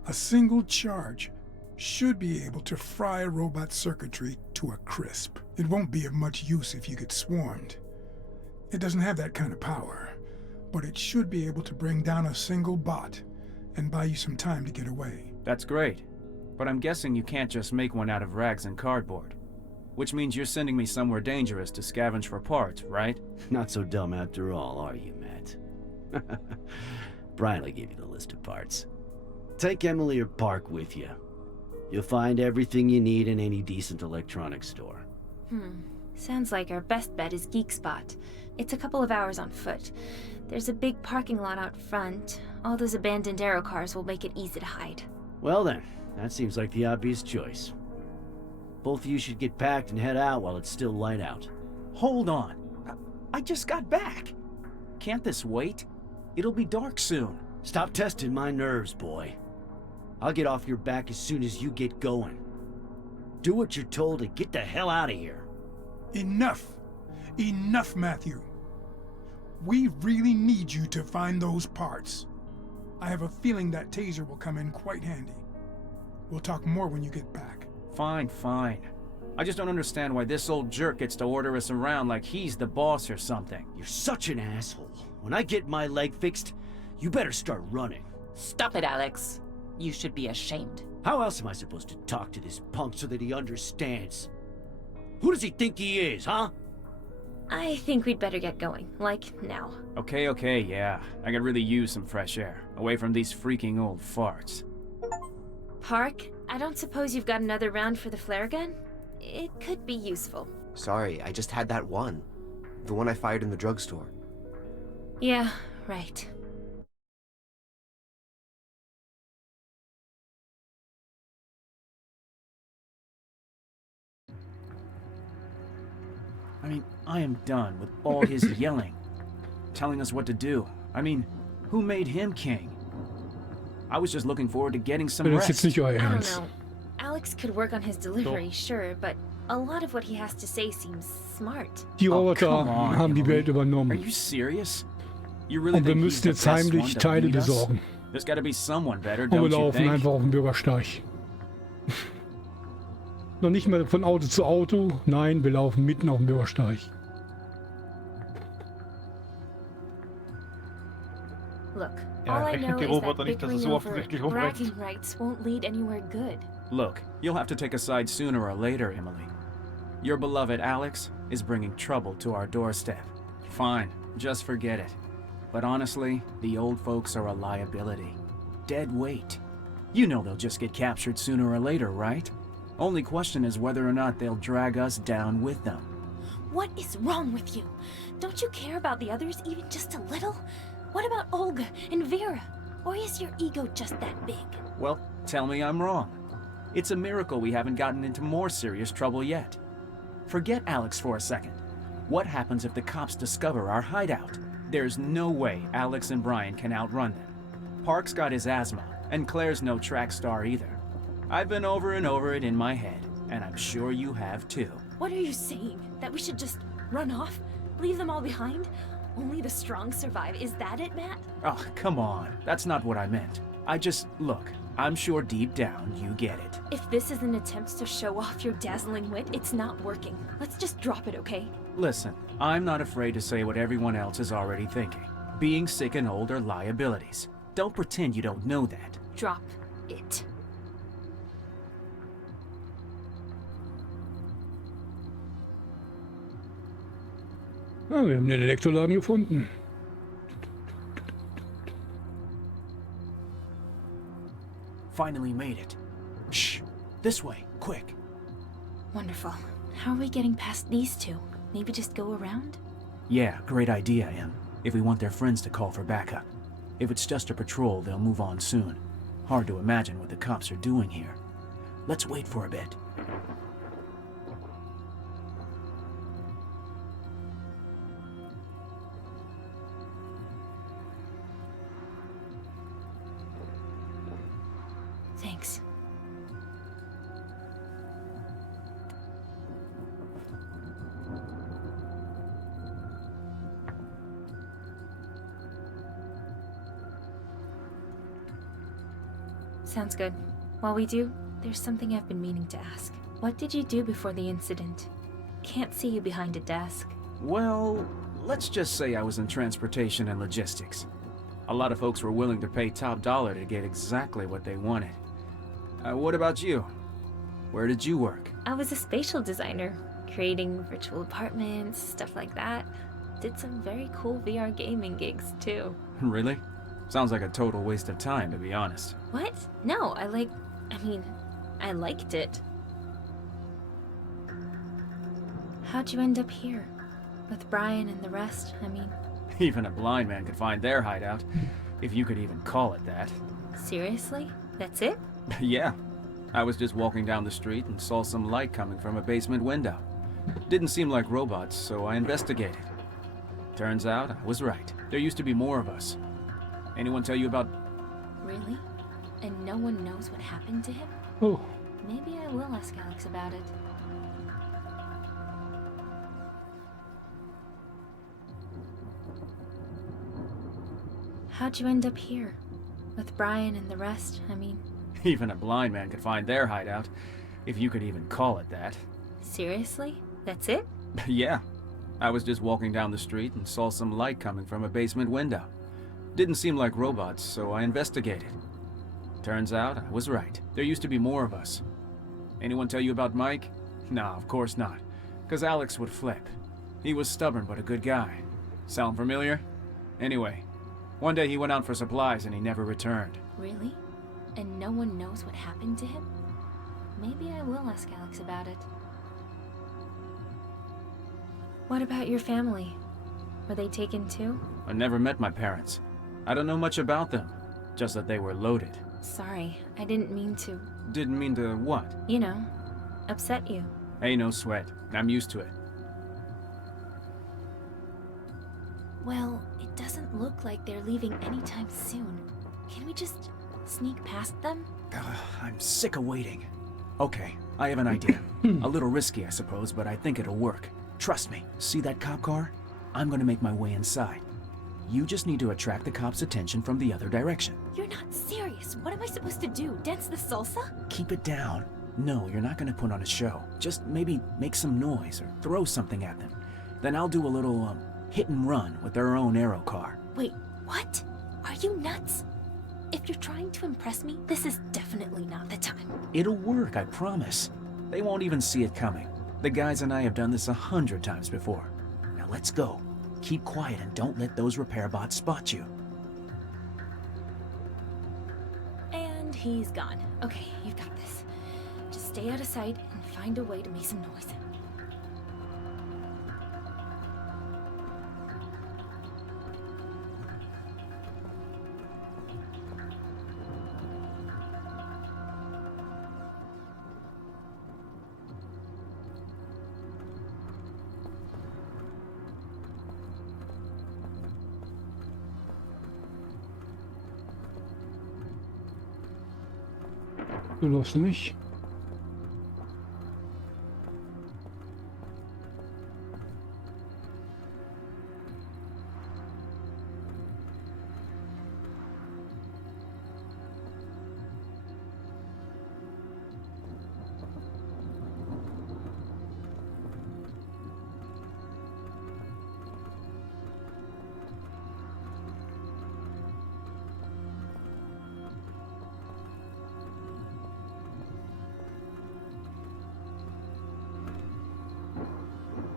a single charge should be able to fry a robot circuitry to a crisp. It won't be of much use if you get swarmed. It doesn't have that kind of power, but it should be able to bring down a single bot and buy you some time to get away. That's great. But I'm guessing you can't just make one out of rags and cardboard. Which means you're sending me somewhere dangerous to scavenge for parts, right? Not so dumb after all, are you, Matt? Brian will give you the list of parts. Take Emily or Park with you. You'll find everything you need in any decent electronics store. Sounds like our best bet is Geek Spot. It's a couple of hours on foot. There's a big parking lot out front. All those abandoned aero cars will make it easy to hide. Well then, that seems like the obvious choice. Both of you should get packed and head out while it's still light out. Hold on. I just got back. Can't this wait? It'll be dark soon. Stop testing my nerves, boy. I'll get off your back as soon as you get going. Do what you're told and get the hell out of here. Enough! Enough, Matthew. We really need you to find those parts. I have a feeling that taser will come in quite handy. We'll talk more when you get back. Fine, fine. I just don't understand why this old jerk gets to order us around like he's the boss or something. You're such an asshole. When I get my leg fixed, you better start running. Stop it, Alex. You should be ashamed. How else am I supposed to talk to this punk so that he understands? Who does he think he is, huh? I think we'd better get going, like now. Okay, yeah. I could really use some fresh air, away from these freaking old farts. Park, I don't suppose you've got another round for the flare gun? It could be useful. Sorry, I just had that one. The one I fired in the drugstore. Yeah, right. I mean, I am done with all his yelling, telling us what to do. I mean, who made him king? I was just looking forward to getting some Das ist jetzt rest. nicht euer I don't Ernst. know. Alex could work on his delivery, sure, but a lot of what he has to say seems smart. Die Oh, Roboter come on, haben die Emily. Welt Are übernommen. you serious? You really Und wir think he's müssen the jetzt best one heimlich to Teile lead us? besorgen. There's got to be someone better, Und wir don't you laufen think? einfach auf den Bürgersteig. Noch nicht mehr von Auto zu Auto. Nein, wir laufen mitten auf dem Bürgersteig. Look, Ja, all I rechnet know die is that Roboter nicht, dass es bickering so over offensichtlich rumrennt. bragging rights won't lead anywhere good. Look, you'll have to take a side sooner or later, Emily. Your beloved Alex is bringing trouble to our doorstep. Fine, just forget it. But honestly, the old folks are a liability. Dead weight. You know they'll just get captured sooner or later, right? Only question is whether or not they'll drag us down with them. What is wrong with you? Don't you care about the others even just a little? What about Olga and Vera? Or is your ego just that big? Well, tell me I'm wrong. It's a miracle we haven't gotten into more serious trouble yet. Forget Alex for a second. What happens if the cops discover our hideout? There's no way Alex and Brian can outrun them. Park's got his asthma, and Claire's no track star either. I've been over and over it in my head, and I'm sure you have too. What are you saying? That we should just run off? Leave them all behind? Only the strong survive. Is that it, Matt? Oh, come on. That's not what I meant. Look, I'm sure deep down you get it. If this is an attempt to show off your dazzling wit, it's not working. Let's just drop it, okay? Listen, I'm not afraid to say what everyone else is already thinking. Being sick and old are liabilities. Don't pretend you don't know that. Drop it. Ja, wir haben den Elektroladen gefunden. Finally made it. Shh! This way, quick. Wonderful. How are we getting past these two? Maybe just go around? Yeah, great idea, Em. If we want their friends to call for backup. If it's just a patrol, they'll move on soon. Hard to imagine what the cops are doing here. Let's wait for a bit. Thanks. Sounds good. While we do, there's something I've been meaning to ask. What did you do before the incident? Can't see you behind a desk. Well, let's just say I was in transportation and logistics. A lot of folks were willing to pay top dollar to get exactly what they wanted. What about you? Where did you work? I was a spatial designer, creating virtual apartments, stuff like that. Did some very cool VR gaming gigs, too. Really? Sounds like a total waste of time, to be honest. What? No, I liked it. How'd you end up here? With Brian and the rest, I mean. Even a blind man could find their hideout, if you could even call it that. Seriously? That's it? Yeah. I was just walking down the street and saw some light coming from a basement window. Didn't seem like robots, so I investigated. Turns out I was right. There used to be more of us. Anyone tell you about... Really? And no one knows what happened to him? Oh, Maybe I will ask Alex about it. How'd you end up here? With Brian and the rest, I mean. Even a blind man could find their hideout, if you could even call it that. Seriously? That's it? Yeah. I was just walking down the street and saw some light coming from a basement window. Didn't seem like robots, so I investigated. Turns out I was right. There used to be more of us. Anyone tell you about Mike? Nah, of course not. 'Cause Alex would flip. He was stubborn but a good guy. Sound familiar? Anyway, one day he went out for supplies and he never returned. Really? And no one knows what happened to him? Maybe I will ask Alex about it. What about your family? Were they taken too? I never met my parents. I don't know much about them, just that they were loaded. Sorry, I didn't mean to. Didn't mean to what? You know, upset you. Hey, no sweat. I'm used to it. Well, it doesn't look like they're leaving anytime soon. Can we just sneak past them? I'm sick of waiting. Okay, I have an idea. A little risky, I suppose, but I think it'll work. Trust me. See that cop car? I'm gonna make my way inside. You just need to attract the cops' attention from the other direction. You're not serious. What am I supposed to do? Dance the salsa? Keep it down. No, you're not gonna put on a show. Just maybe make some noise or throw something at them. Then I'll do a little, hit and run with their own aero car. Wait, what? Are you nuts? If you're trying to impress me, this is definitely not the time. It'll work, I promise. They won't even see it coming. The guys and I have done this 100 times before. Now let's go. Keep quiet and don't let those repair bots spot you. And he's gone. Okay, you've got this. Just stay out of sight and find a way to make some noise. du läufst nicht.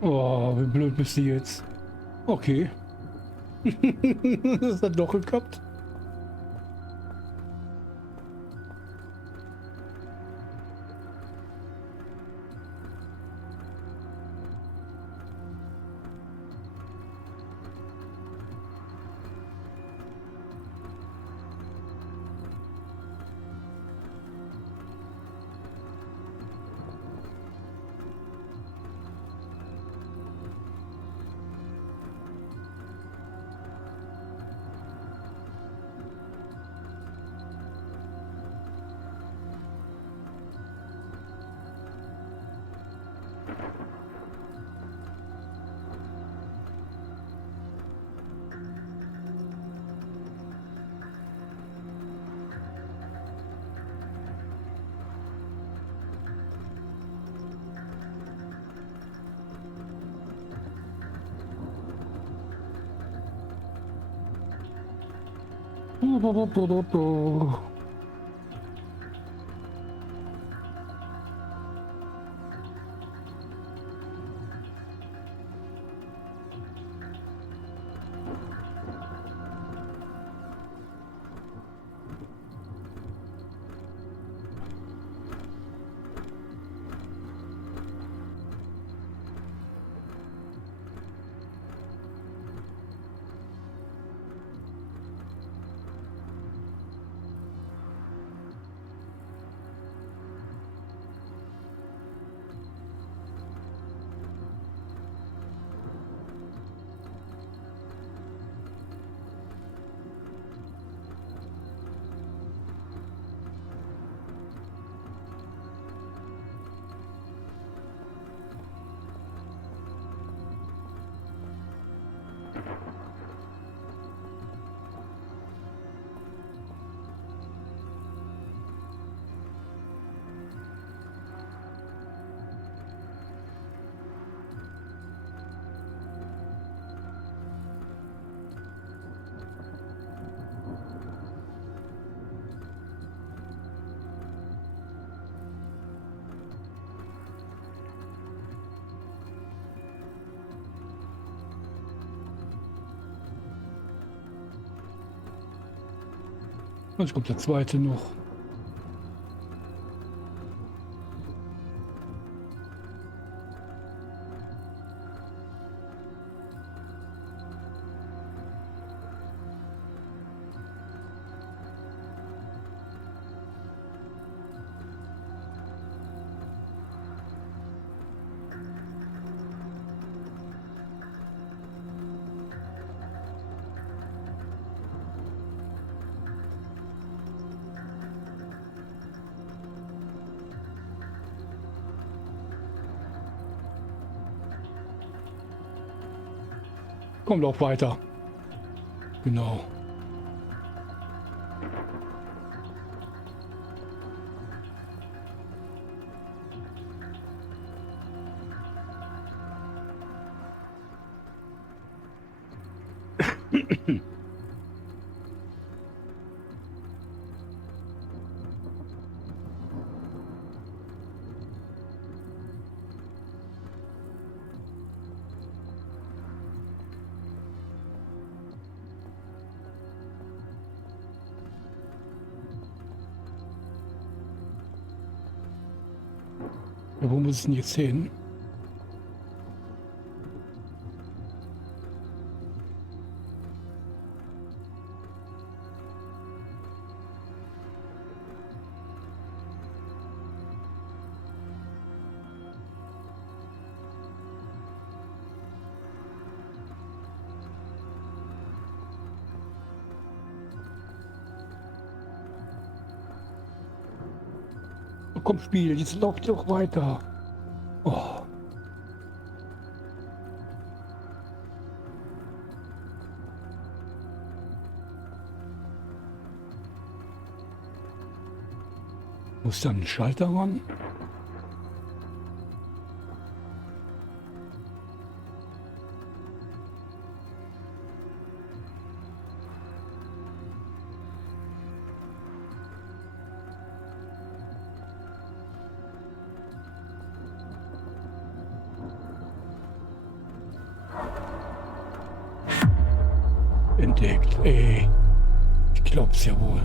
Oh, wie blöd bist du jetzt? Okay. Das hat doch geklappt. Jetzt kommt der zweite noch. Kommt auch weiter. Genau. Ja, wo muss es denn jetzt hin? Oh, komm, Spiel, jetzt lauf doch weiter. Oh. Muss dann ein Schalter ran? Entdeckt, ey. Ich glaub's ja wohl.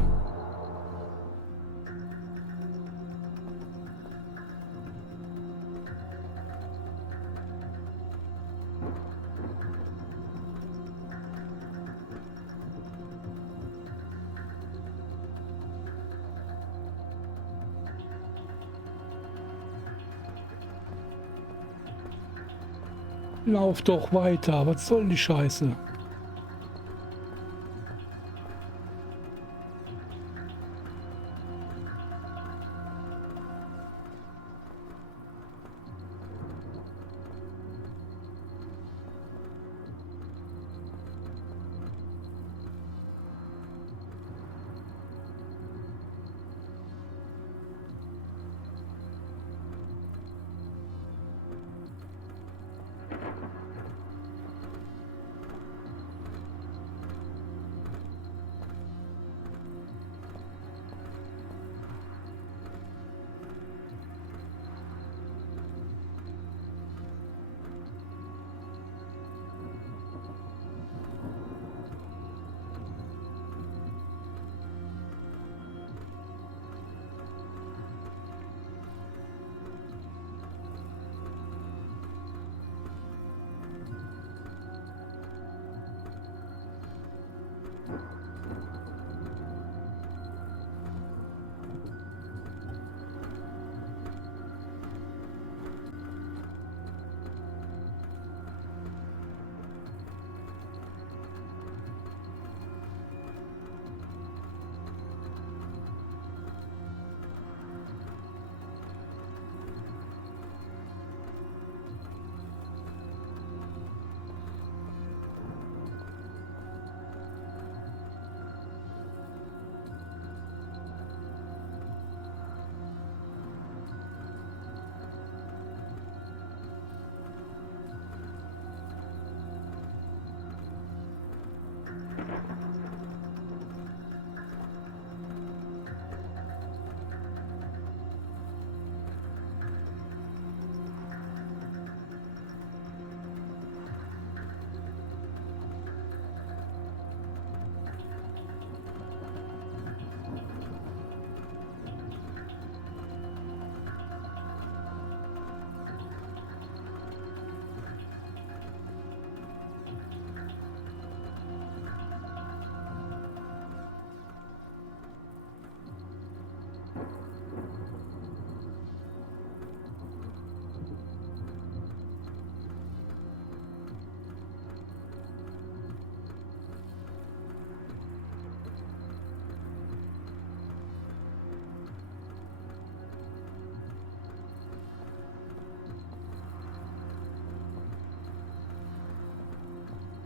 Lauf doch weiter. Was soll die Scheiße?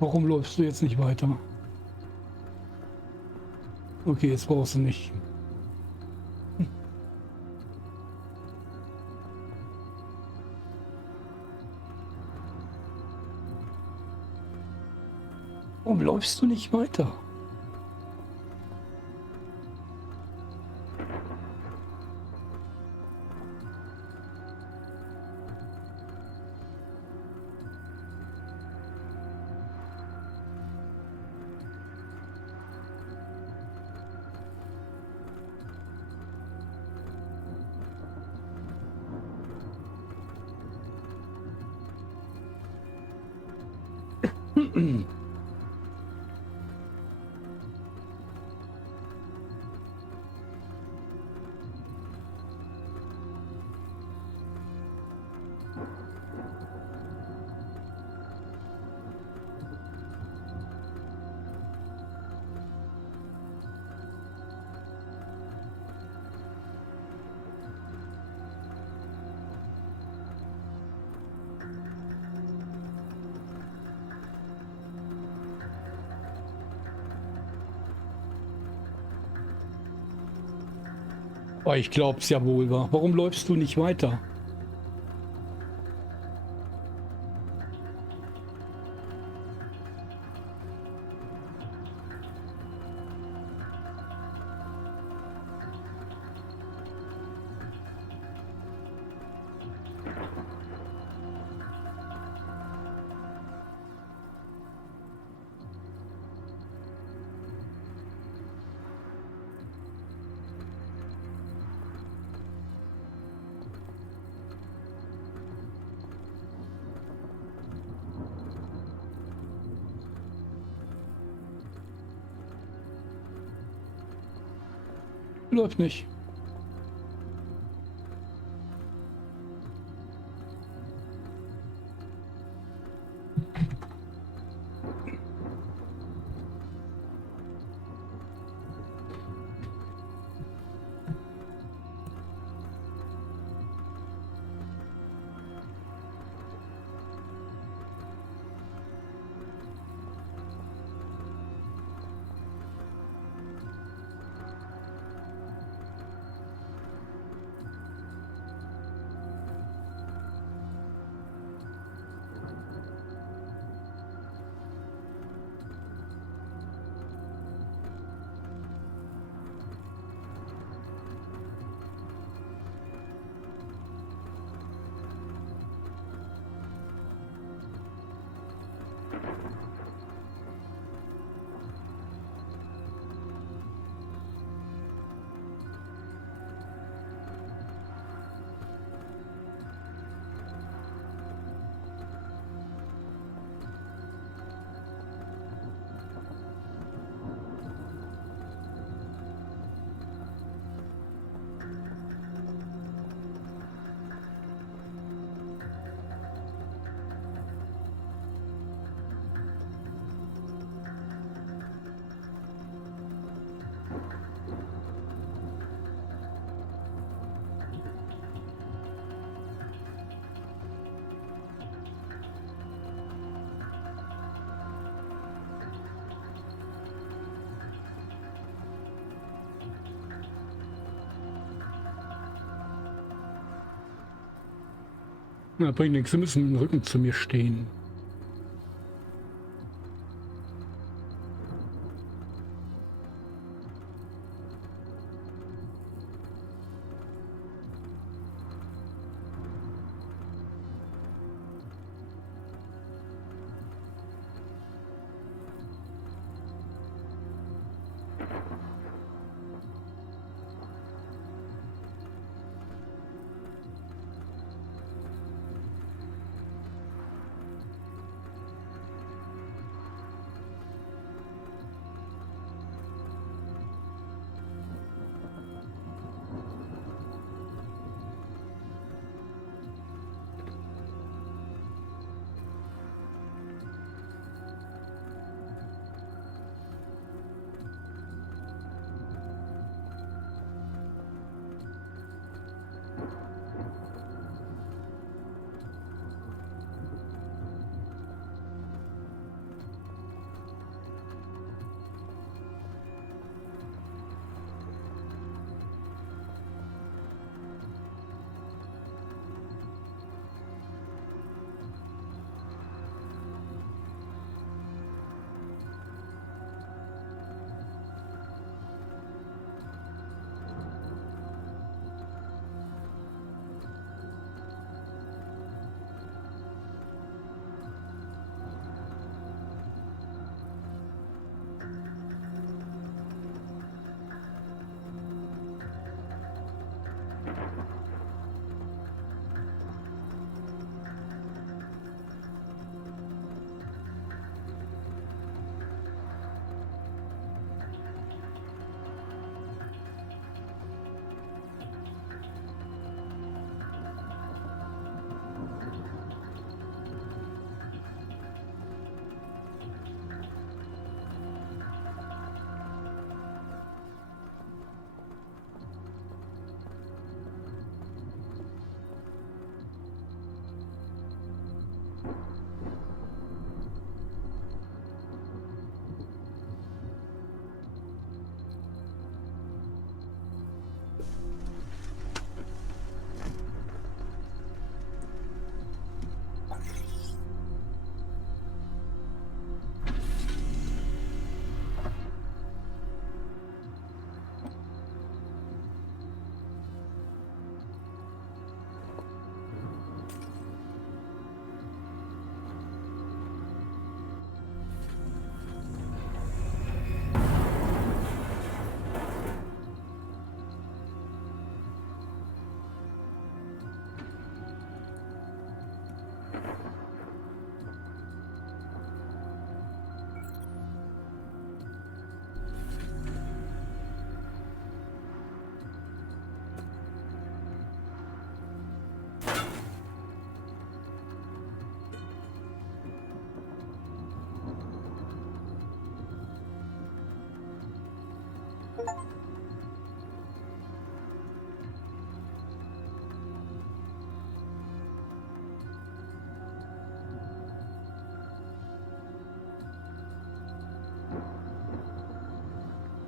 Warum läufst du jetzt nicht weiter? Okay, jetzt brauchst du nicht. Warum läufst du nicht weiter? Oh, ich glaub's ja wohl. Warum läufst du nicht weiter? Läuft nicht. Na, bringt nichts, sie müssen mit dem Rücken zu mir stehen.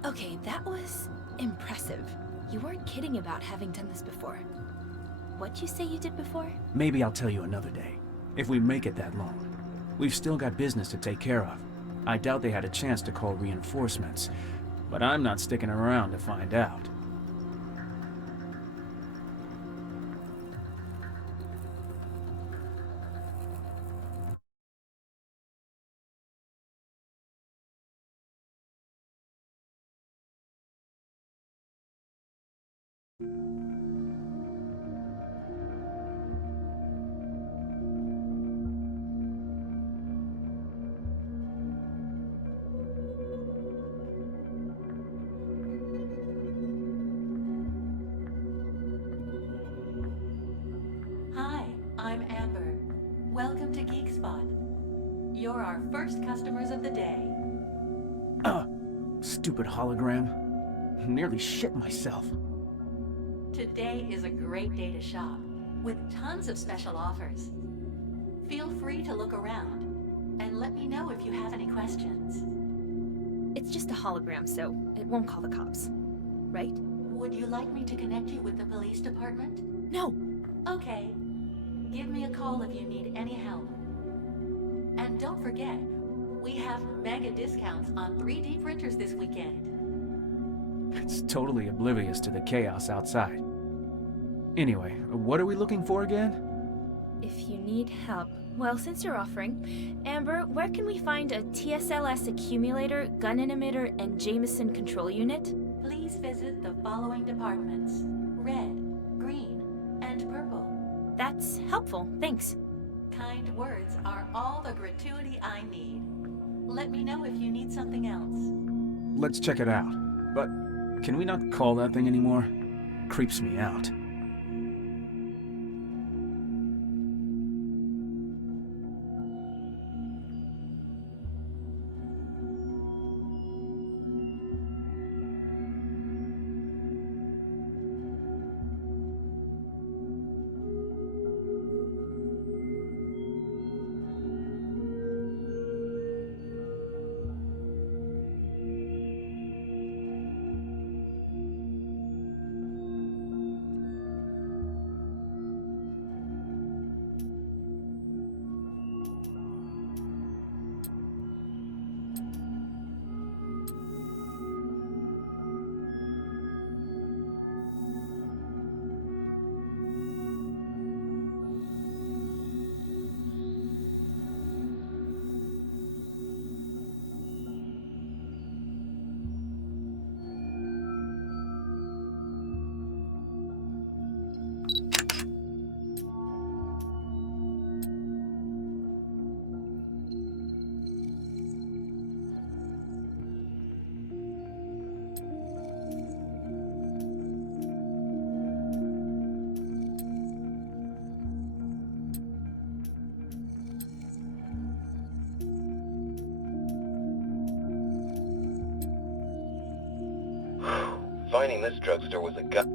Okay, that was impressive. You weren't kidding about having done this before. What'd you say you did before? Maybe I'll tell you another day, if we make it that long. We've still got business to take care of. I doubt they had a chance to call reinforcements, but I'm not sticking around to find out. Hi, I'm Amber. Welcome to Geek Spot. You're our first customers of the day. Stupid hologram. Nearly shit myself. Today is a great day to shop, with tons of special offers. Feel free to look around, and let me know if you have any questions. It's just a hologram, so it won't call the cops. Right? Would you like me to connect you with the police department? No! Okay. Give me a call if you need any help. And don't forget, we have mega discounts on 3D printers this weekend. It's totally oblivious to the chaos outside. Anyway, what are we looking for again? If you need help, well, since you're offering, Amber, where can we find a TSLS accumulator, gun emitter, and Jameson control unit? Please visit the following departments: red, green, and purple. That's helpful, thanks. Kind words are all the gratuity I need. Let me know if you need something else. Let's check it out. But can we not call that thing anymore? Creeps me out. Finding this drugstore was a gut.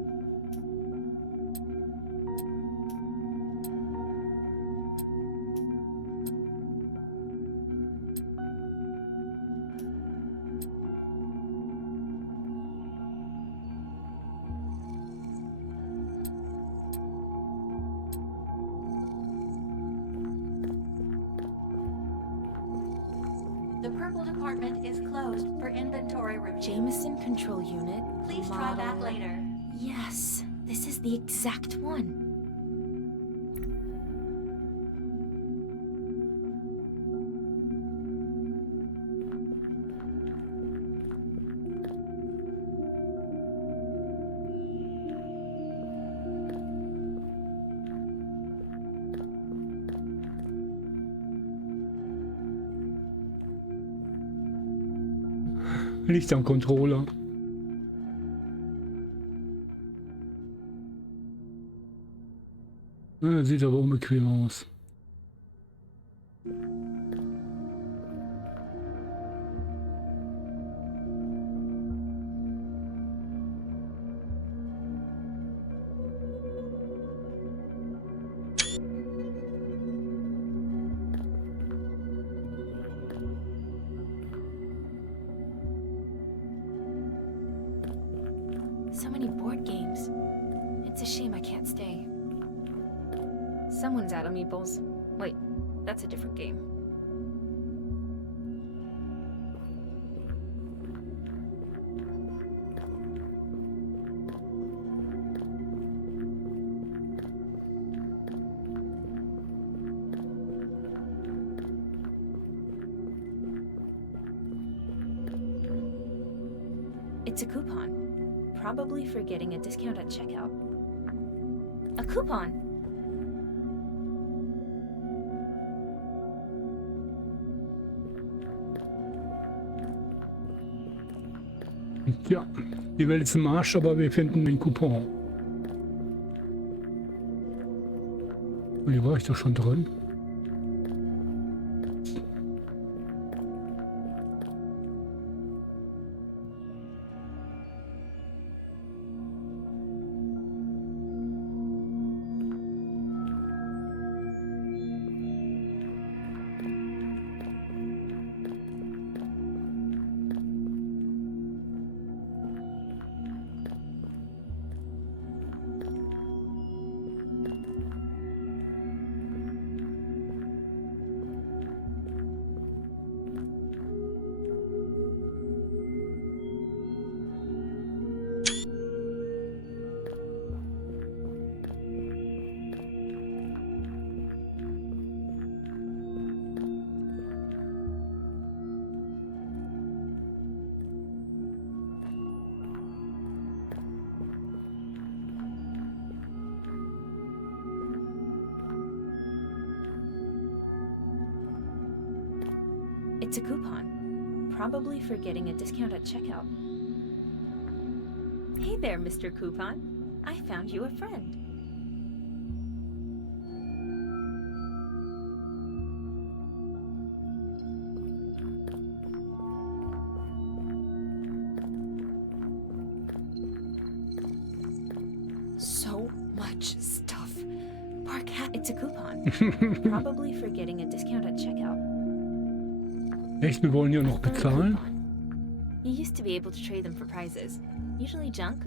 The purple department is closed for inventory review. Jameson control unit. Please try back later. Yes, this is the exact one. Liegt am Controller. Ja, sieht aber unbequem aus. So many board games. It's a shame I can't stay. Someone's out of meeples. Wait, that's a different game. It's a coupon. Probably for getting a discount at checkout. A coupon! Ja, die Welt ist im Arsch, aber wir finden den Coupon. Hier war ich doch schon drin. It's a coupon. Probably for getting a discount at checkout. Hey there, Mr. Coupon. I found you a friend. So much stuff. Park hat. It's a coupon. Probably for getting a discount at checkout. Echt, wir wollen hier noch bezahlen? You used to be able to trade them for prizes. Usually junk.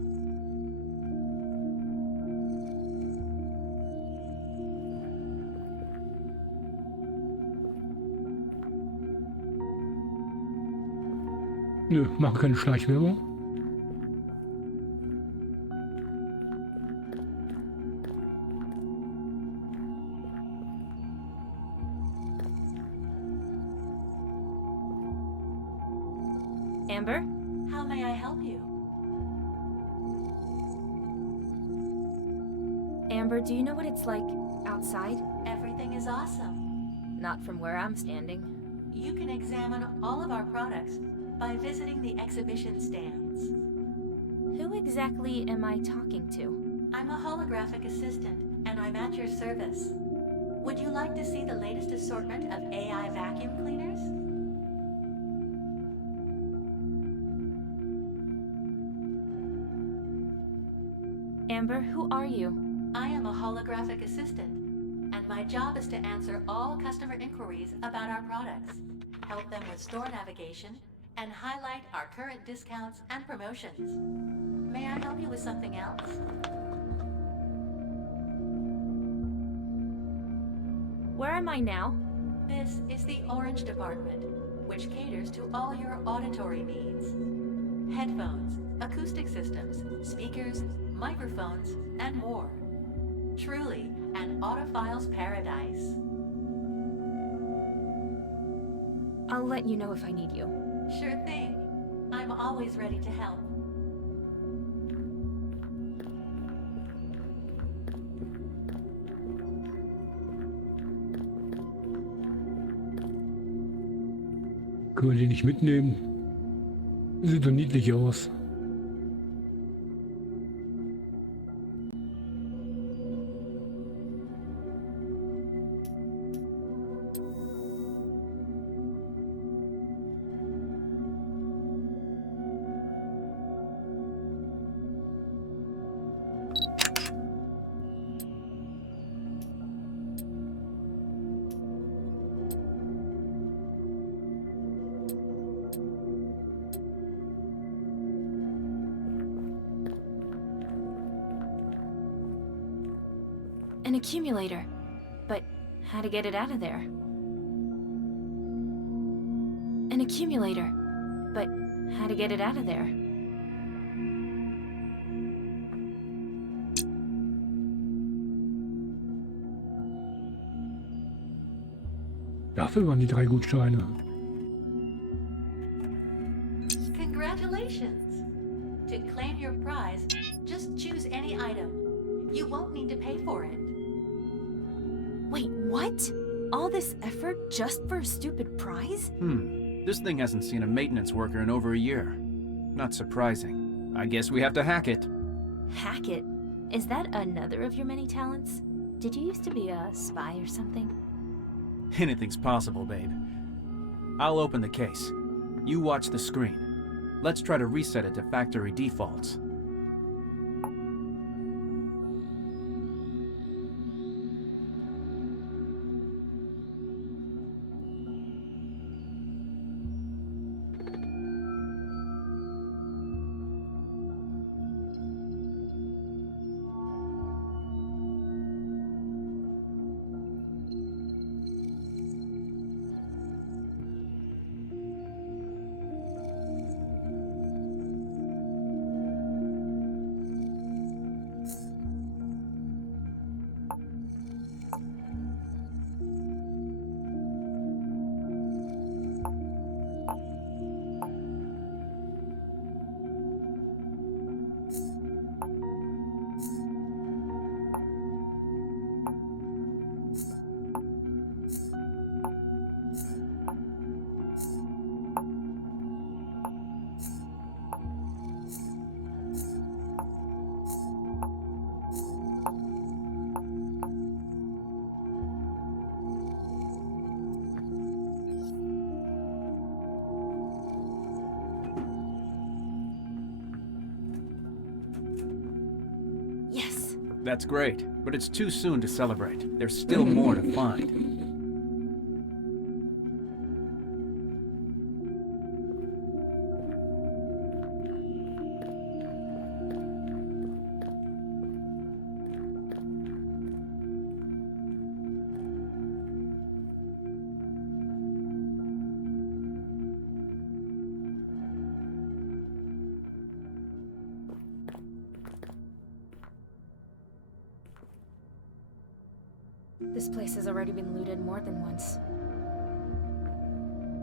Nö, machen keine Schleichwerbung. Amber? How may I help you? Amber, do you know what it's like outside? Everything is awesome. Not from where I'm standing. You can examine all of our products by visiting the exhibition stands. Who exactly am I talking to? I'm a holographic assistant, and I'm at your service. Would you like to see the latest assortment of AI vacuum cleaners? Amber, who are you? I am a holographic assistant, and my job is to answer all customer inquiries about our products, help them with store navigation, and highlight our current discounts and promotions. May I help you with something else? Where am I now? This is the Orange Department, which caters to all your auditory needs. Headphones, acoustic systems, speakers, microphones, and more. Truly an audiophile's paradise. I'll let you know if I need you. Sure thing. I'm always ready to help. Können wir die nicht mitnehmen? Sieht so niedlich aus. An accumulator. But how to get it out of there? An accumulator. But how to get it out of there? Dafür waren die 3 Gutscheine. Congratulations! To claim your prize, just choose any item. You won't need to pay for it. Wait, what? All this effort just for a stupid prize? This thing hasn't seen a maintenance worker in over a year. Not surprising. I guess we have to hack it. Hack it? Is that another of your many talents? Did you used to be a spy or something? Anything's possible, babe. I'll open the case. You watch the screen. Let's try to reset it to factory defaults. That's great, but it's too soon to celebrate. There's still more to find. This place has already been looted more than once.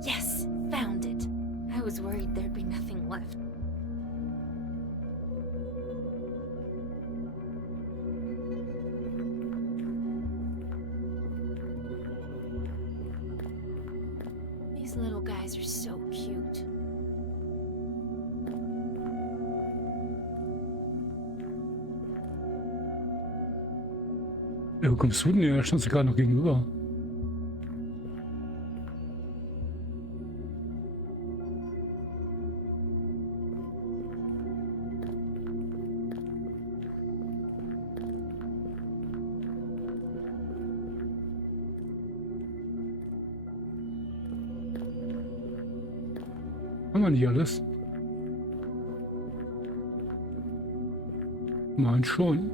Yes! Found it! I was worried there'd be nothing left. These little guys are so cute. Ja, wo kommst du denn her? Da standst du gerade noch gegenüber. Haben wir nicht alles? Mein schon.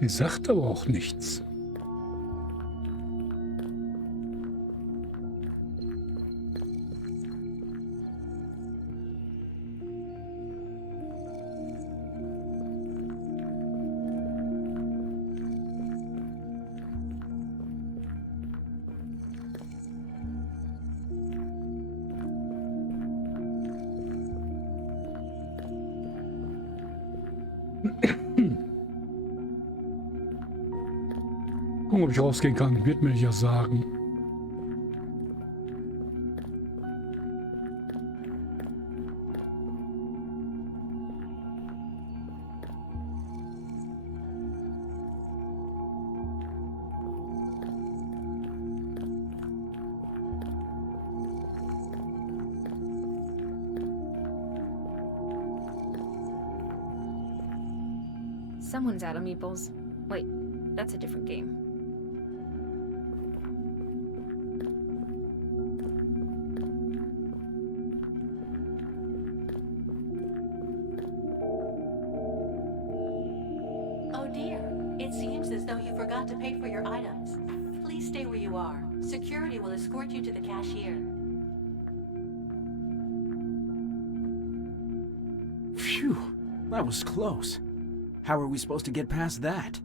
Sie sagt aber auch nichts. Gucken, ob ich rausgehen kann. Wird mir ja sagen. Someone's out of meeples. Wait, that's a different game. Oh dear, it seems as though you forgot to pay for your items. Please stay where you are. Security will escort you to the cashier. Phew, that was close. How are we supposed to get past that?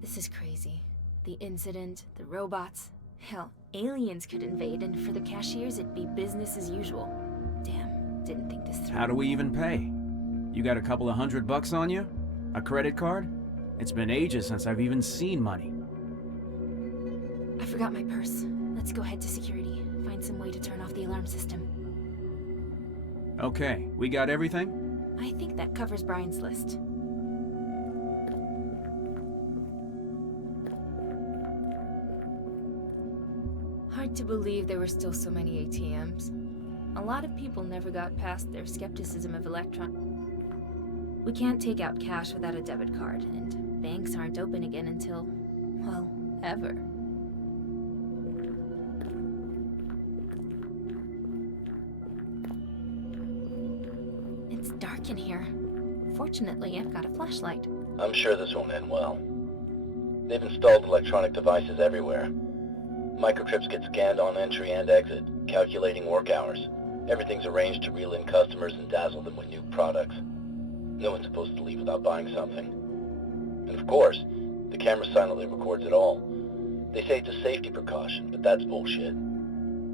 This is crazy. The incident, the robots. Hell, aliens could invade, and for the cashiers, it'd be business as usual. Damn, didn't think this through. How do we even pay? You got a couple of $100 on you? A credit card? It's been ages since I've even seen money. I forgot my purse. Let's go head to security. Find some way to turn off the alarm system. Okay, we got everything? I think that covers Brian's list. Hard to believe there were still so many ATMs. A lot of people never got past their skepticism of electron. We can't take out cash without a debit card, and banks aren't open again until, well, ever. It's dark in here. Fortunately, I've got a flashlight. I'm sure this won't end well. They've installed electronic devices everywhere. Microchips get scanned on entry and exit, calculating work hours. Everything's arranged to reel in customers and dazzle them with new products. No one's supposed to leave without buying something. And of course, the camera silently records it all. They say it's a safety precaution, but that's bullshit.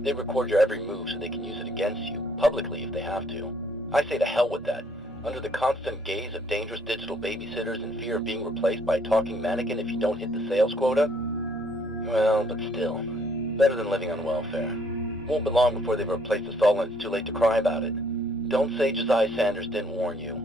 They record your every move so they can use it against you, publicly if they have to. I say to hell with that. Under the constant gaze of dangerous digital babysitters and fear of being replaced by a talking mannequin if you don't hit the sales quota? Well, but still. Better than living on welfare. Won't be long before they've replaced us all and it's too late to cry about it. Don't say Josiah Sanders didn't warn you.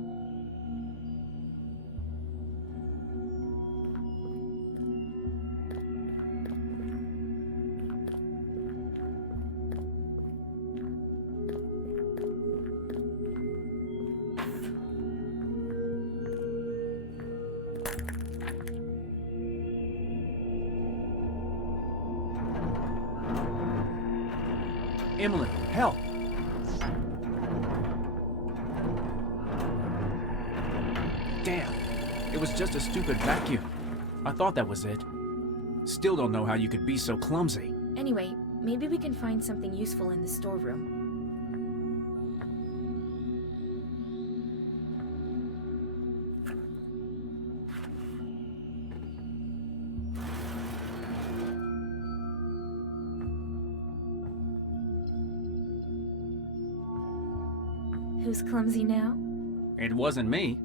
Emily, help! Damn, it was just a stupid vacuum. I thought that was it. Still don't know how you could be so clumsy. Anyway, maybe we can find something useful in the storeroom. Who's clumsy now? It wasn't me.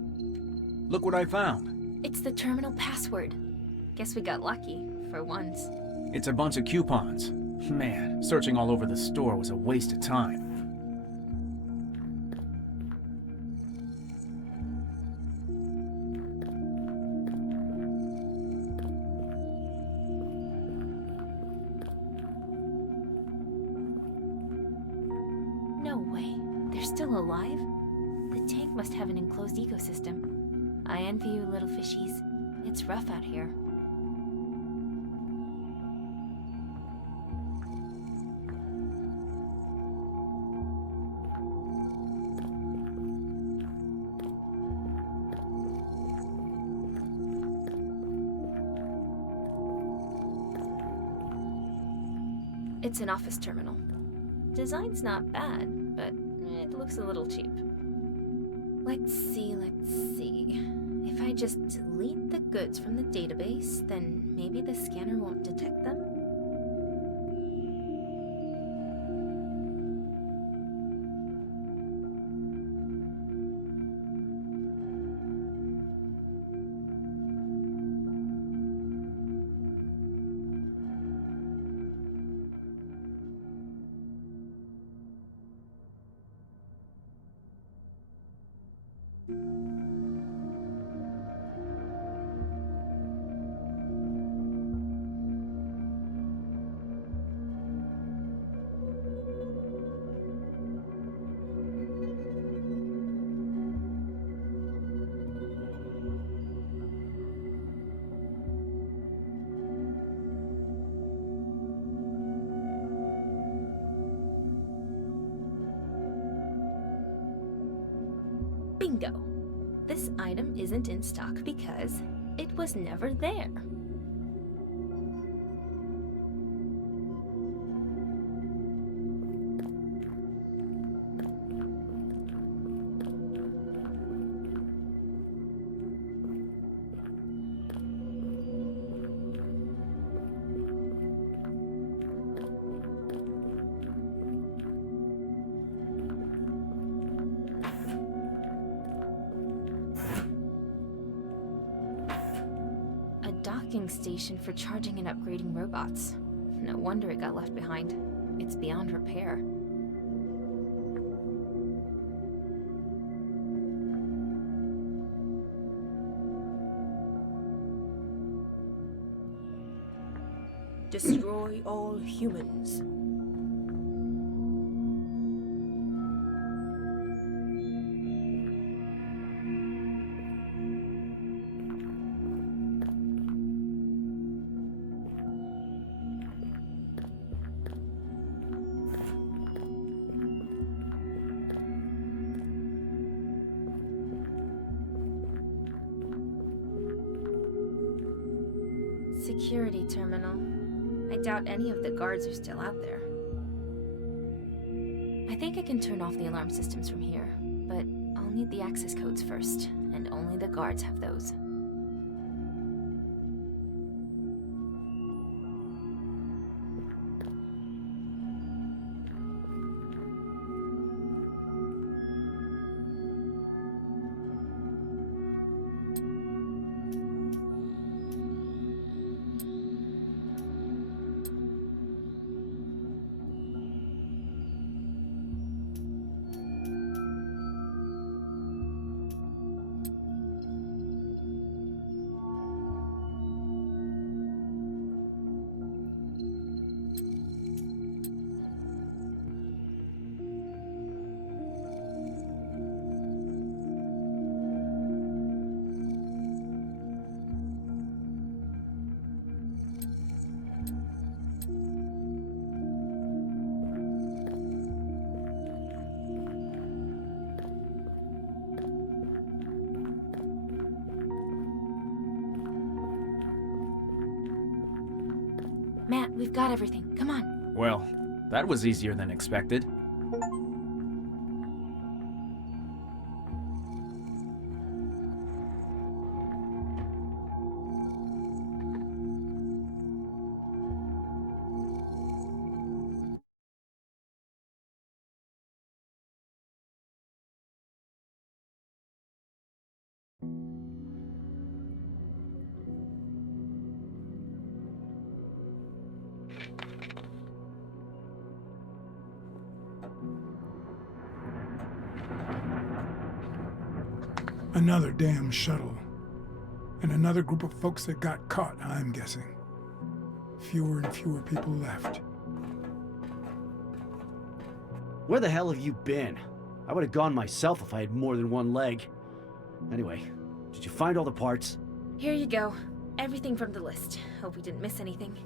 Look what I found. It's the terminal password. Guess we got lucky, for once. It's a bunch of coupons. Man, searching all over the store was a waste of time. No way. They're still alive? The tank must have an enclosed ecosystem. I envy you, little fishies. It's rough out here. It's an office terminal. Design's not bad, but it looks a little cheap. Let's see. If I just delete the goods from the database, then maybe the scanner won't detect them? Bingo! This item isn't in stock because it was never there. Station for charging and upgrading robots. No wonder it got left behind. It's beyond repair. Destroy all humans. Security terminal. I doubt any of the guards are still out there. I think I can turn off the alarm systems from here, but I'll need the access codes first, and only the guards have those. Matt, we've got everything. Come on. Well, that was easier than expected. Another damn shuttle. And another group of folks that got caught, I'm guessing. Fewer and fewer people left. Where the hell have you been? I would have gone myself if I had more than one leg. Anyway, did you find all the parts? Here you go. Everything from the list. Hope we didn't miss anything.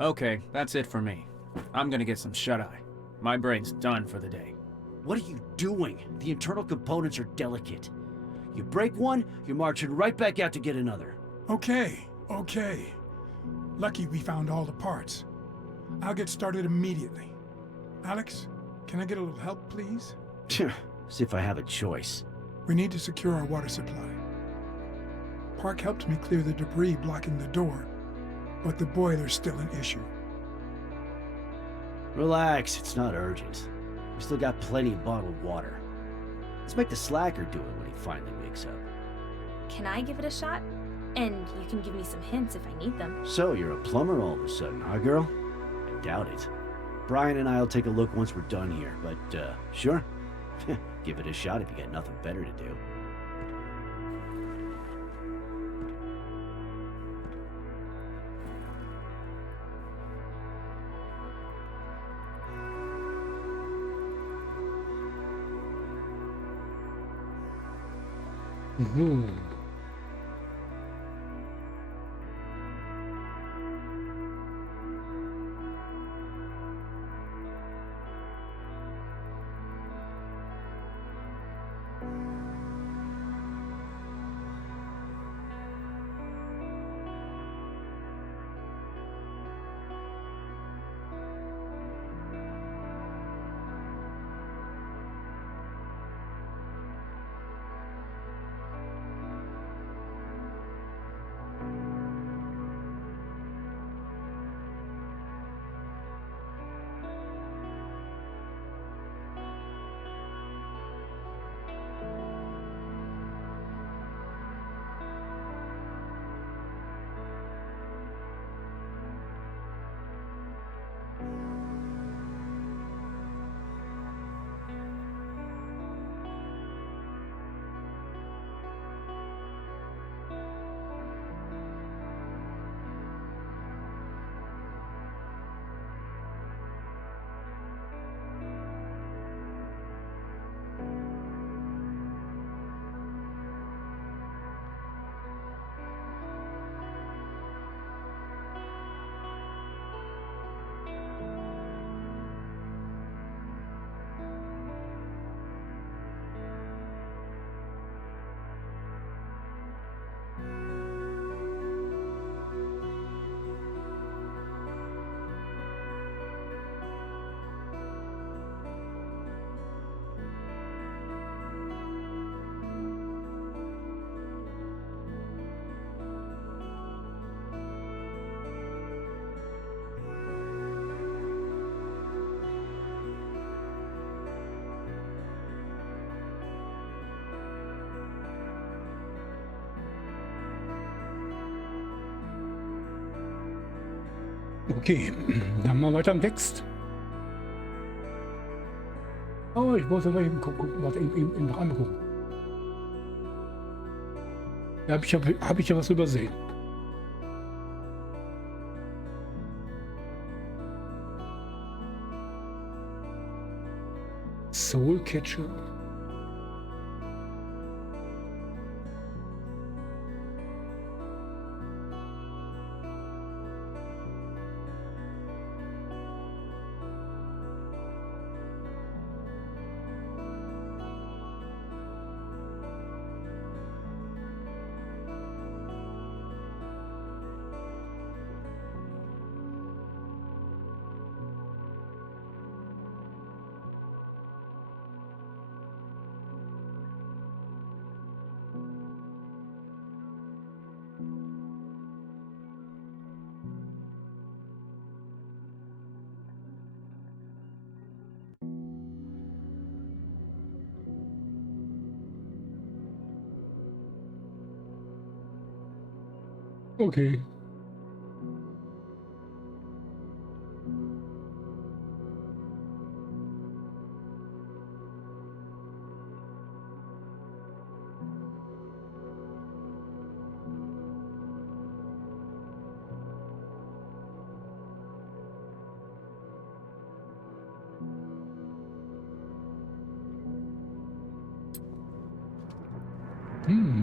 Okay, that's it for me. I'm gonna get some shut-eye. My brain's done for the day. What are you doing? The internal components are delicate. You break one, you're marching right back out to get another. Okay. Lucky we found all the parts. I'll get started immediately. Alex, can I get a little help, please? See if I have a choice. We need to secure our water supply. Park helped me clear the debris blocking the door, but the boiler's still an issue. Relax, it's not urgent. We still got plenty of bottled water. Let's make the slacker do it when he finally wakes up. Can I give it a shot? And you can give me some hints if I need them. So, you're a plumber all of a sudden, huh, girl? I doubt it. Brian and I'll take a look once we're done here, but, sure. Give it a shot if you got nothing better to do. Okay, dann mal weiter im Text. Oh, ich muss aber eben gucken, warte, eben noch einmal gucken. Da hab ich ja was übersehen. Soul Catcher. Okay.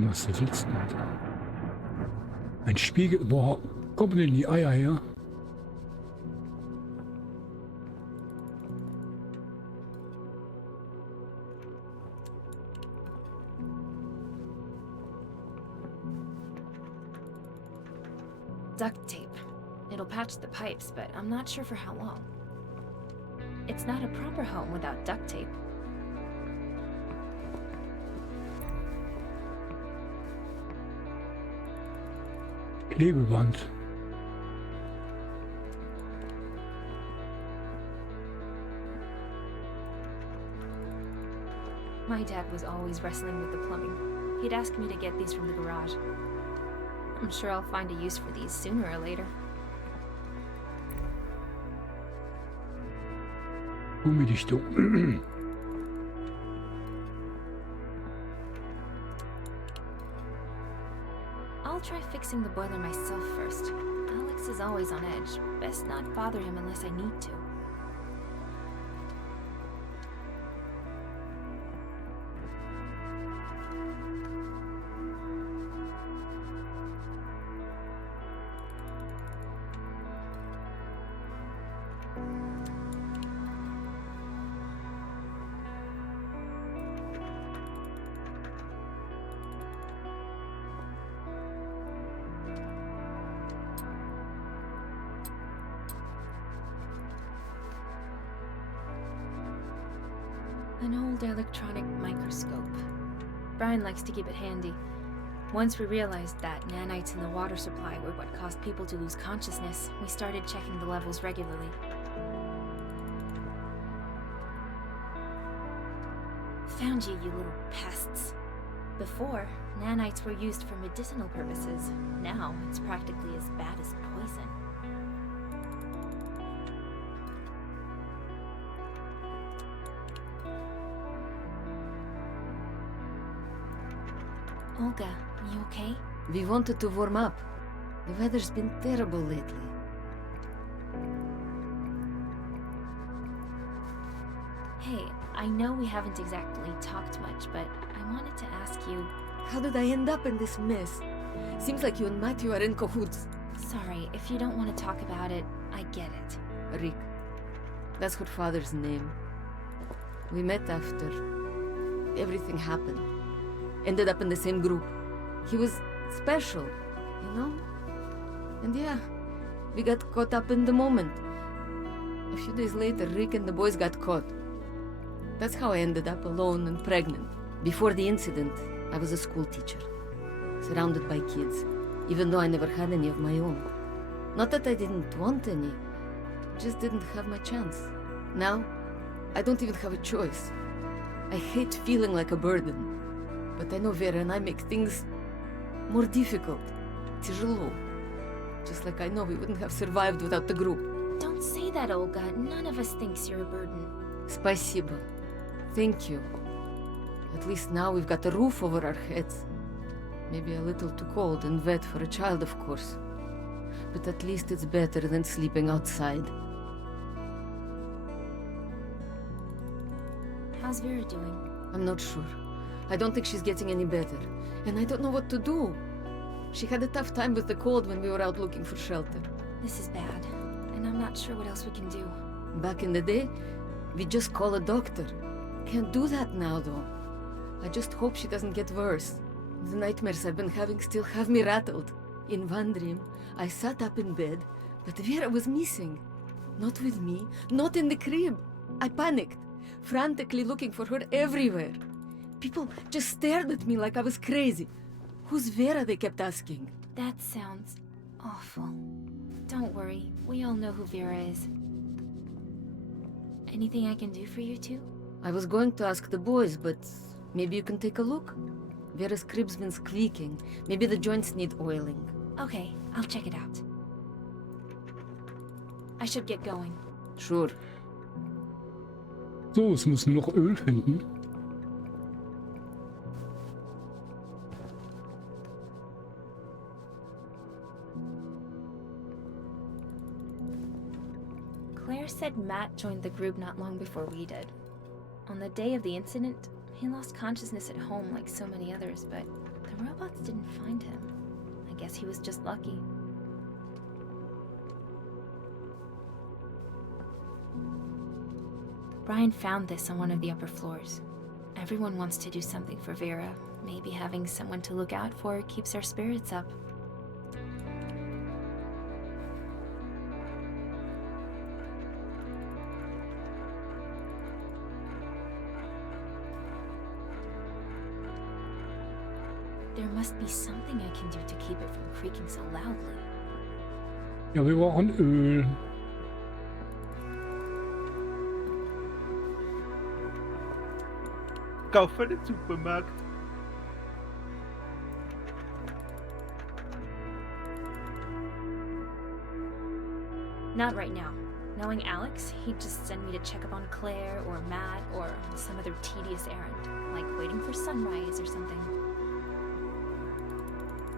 Was ist jetzt denn? Ein Spiegel. Boah, kommen denn die Eier her? Duct tape. It'll patch the pipes, but I'm not sure for how long. It's not a proper home without duct tape. Klebeband. My dad was always wrestling with the plumbing. He'd ask me to get these from the garage. I'm sure I'll find a use for these sooner or later. Gummidichtung. I'll try fixing the boiler myself first. Alex is always on edge. Best not bother him unless I need to. An old electronic microscope. Brian likes to keep it handy. Once we realized that nanites in the water supply were what caused people to lose consciousness, we started checking the levels regularly. Found you, you little pests. Before, nanites were used for medicinal purposes. Now, it's practically as bad as poison. Olga, you okay? We wanted to warm up. The weather's been terrible lately. Hey, I know we haven't exactly talked much, but I wanted to ask you... How did I end up in this mess? Seems like you and Matthew are in cahoots. Sorry, if you don't want to talk about it, I get it. Rick. That's her father's name. We met after everything happened. Ended up in the same group. He was special, you know? And yeah, we got caught up in the moment. A few days later, Rick and the boys got caught. That's how I ended up alone and pregnant. Before the incident, I was a school teacher, surrounded by kids, even though I never had any of my own. Not that I didn't want any, just didn't have my chance. Now, I don't even have a choice. I hate feeling like a burden. But I know Vera and I make things more difficult. Тяжело. Just like I know we wouldn't have survived without the group. say that, Olga. None of us thinks you're a burden. Спасибо. Thank you. At least now we've got a roof over our heads. Maybe a little too cold and wet for a child, of course. But at least it's better than sleeping outside. How's Vera doing? I'm not sure. I don't think she's getting any better. And I don't know what to do. She had a tough time with the cold when we were out looking for shelter. This is bad, and I'm not sure what else we can do. Back in the day, we'd just call a doctor. Can't do that now, though. I just hope she doesn't get worse. The nightmares I've been having still have me rattled. In one dream, I sat up in bed, but Vera was missing. Not with me, not in the crib. I panicked, frantically looking for her everywhere. People just stared at me like I was crazy. Who's Vera, they kept asking. That sounds awful. Don't worry, we all know who Vera is. Anything I can do for you two? I was going to ask the boys, but maybe you can take a look? Vera's crib's been squeaking. Maybe the joints need oiling. Okay, I'll check it out. I should get going. Sure. So, es muss nur noch Öl finden. Claire said Matt joined the group not long before we did. On the day of the incident, he lost consciousness at home like so many others, but the robots didn't find him. I guess he was just lucky. Brian found this on one of the upper floors. Everyone wants to do something for Vera. Maybe having someone to look out for keeps our spirits up. There must be something I can do to keep it from creaking so loudly. Ja, wir brauchen Öl. Kauf für den Supermarkt. Not right now. Knowing Alex, he'd just send me to check up on Claire or Matt or some other tedious errand, like waiting for sunrise or something.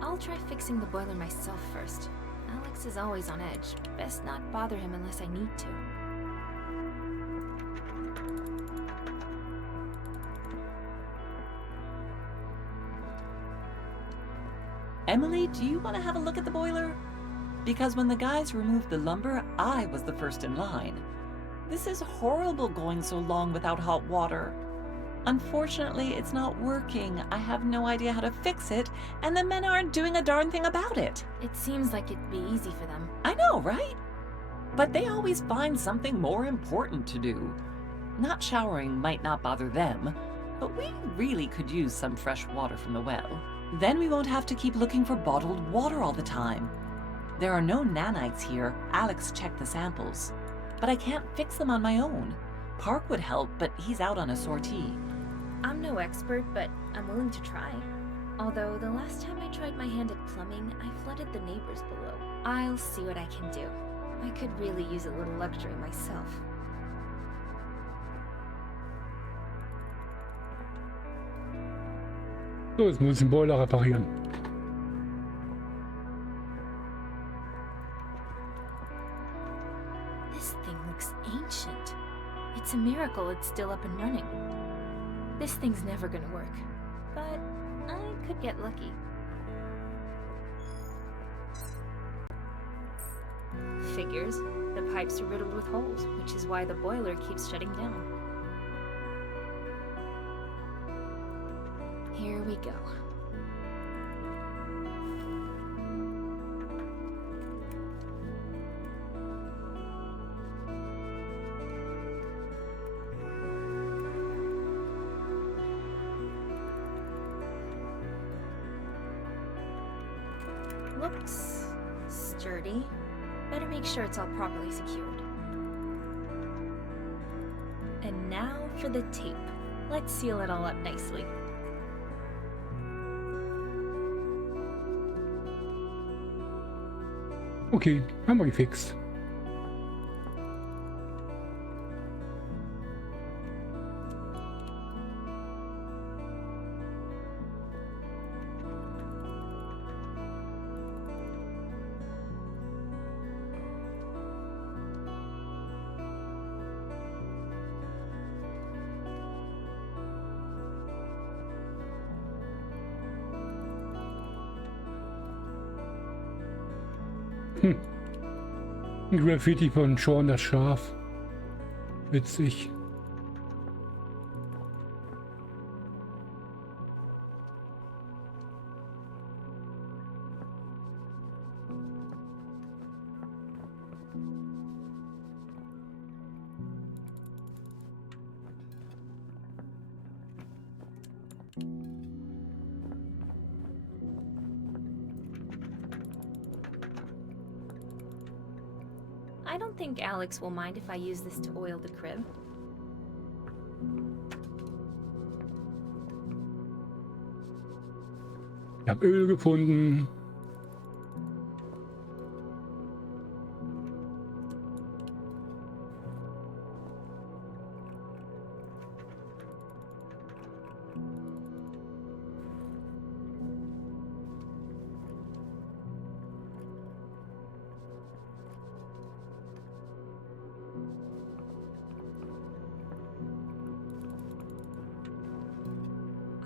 I'll try fixing the boiler myself first. Alex is always on edge. Best not bother him unless I need to. Emily, do you want to have a look at the boiler? Because when the guys removed the lumber, I was the first in line. This is horrible going so long without hot water. Unfortunately, it's not working. I have no idea how to fix it, and the men aren't doing a darn thing about it. It seems like it'd be easy for them. I know, right? But they always find something more important to do. Not showering might not bother them, but we really could use some fresh water from the well. Then we won't have to keep looking for bottled water all the time. There are no nanites here. Alex checked the samples. But I can't fix them on my own. Park would help, but he's out on a sortie. I'm no expert, but I'm willing to try. Although the last time I tried my hand at plumbing, I flooded the neighbors below. I'll see what I can do. I could really use a little luxury myself. So, jetzt muss ich den Boiler reparieren. This thing looks ancient. It's a miracle it's still up and running. This thing's never gonna work, but I could get lucky. Figures. The pipes are riddled with holes, which is why the boiler keeps shutting down. Here we go. Looks sturdy. Better make sure it's all properly secured. And now for the tape. Let's seal it all up nicely. Okay, haben wir gefixt. Ein Graffiti von Sean das Schaf. Witzig. I don't think Alex will mind if I use this to oil the crib. Ich habe Öl gefunden.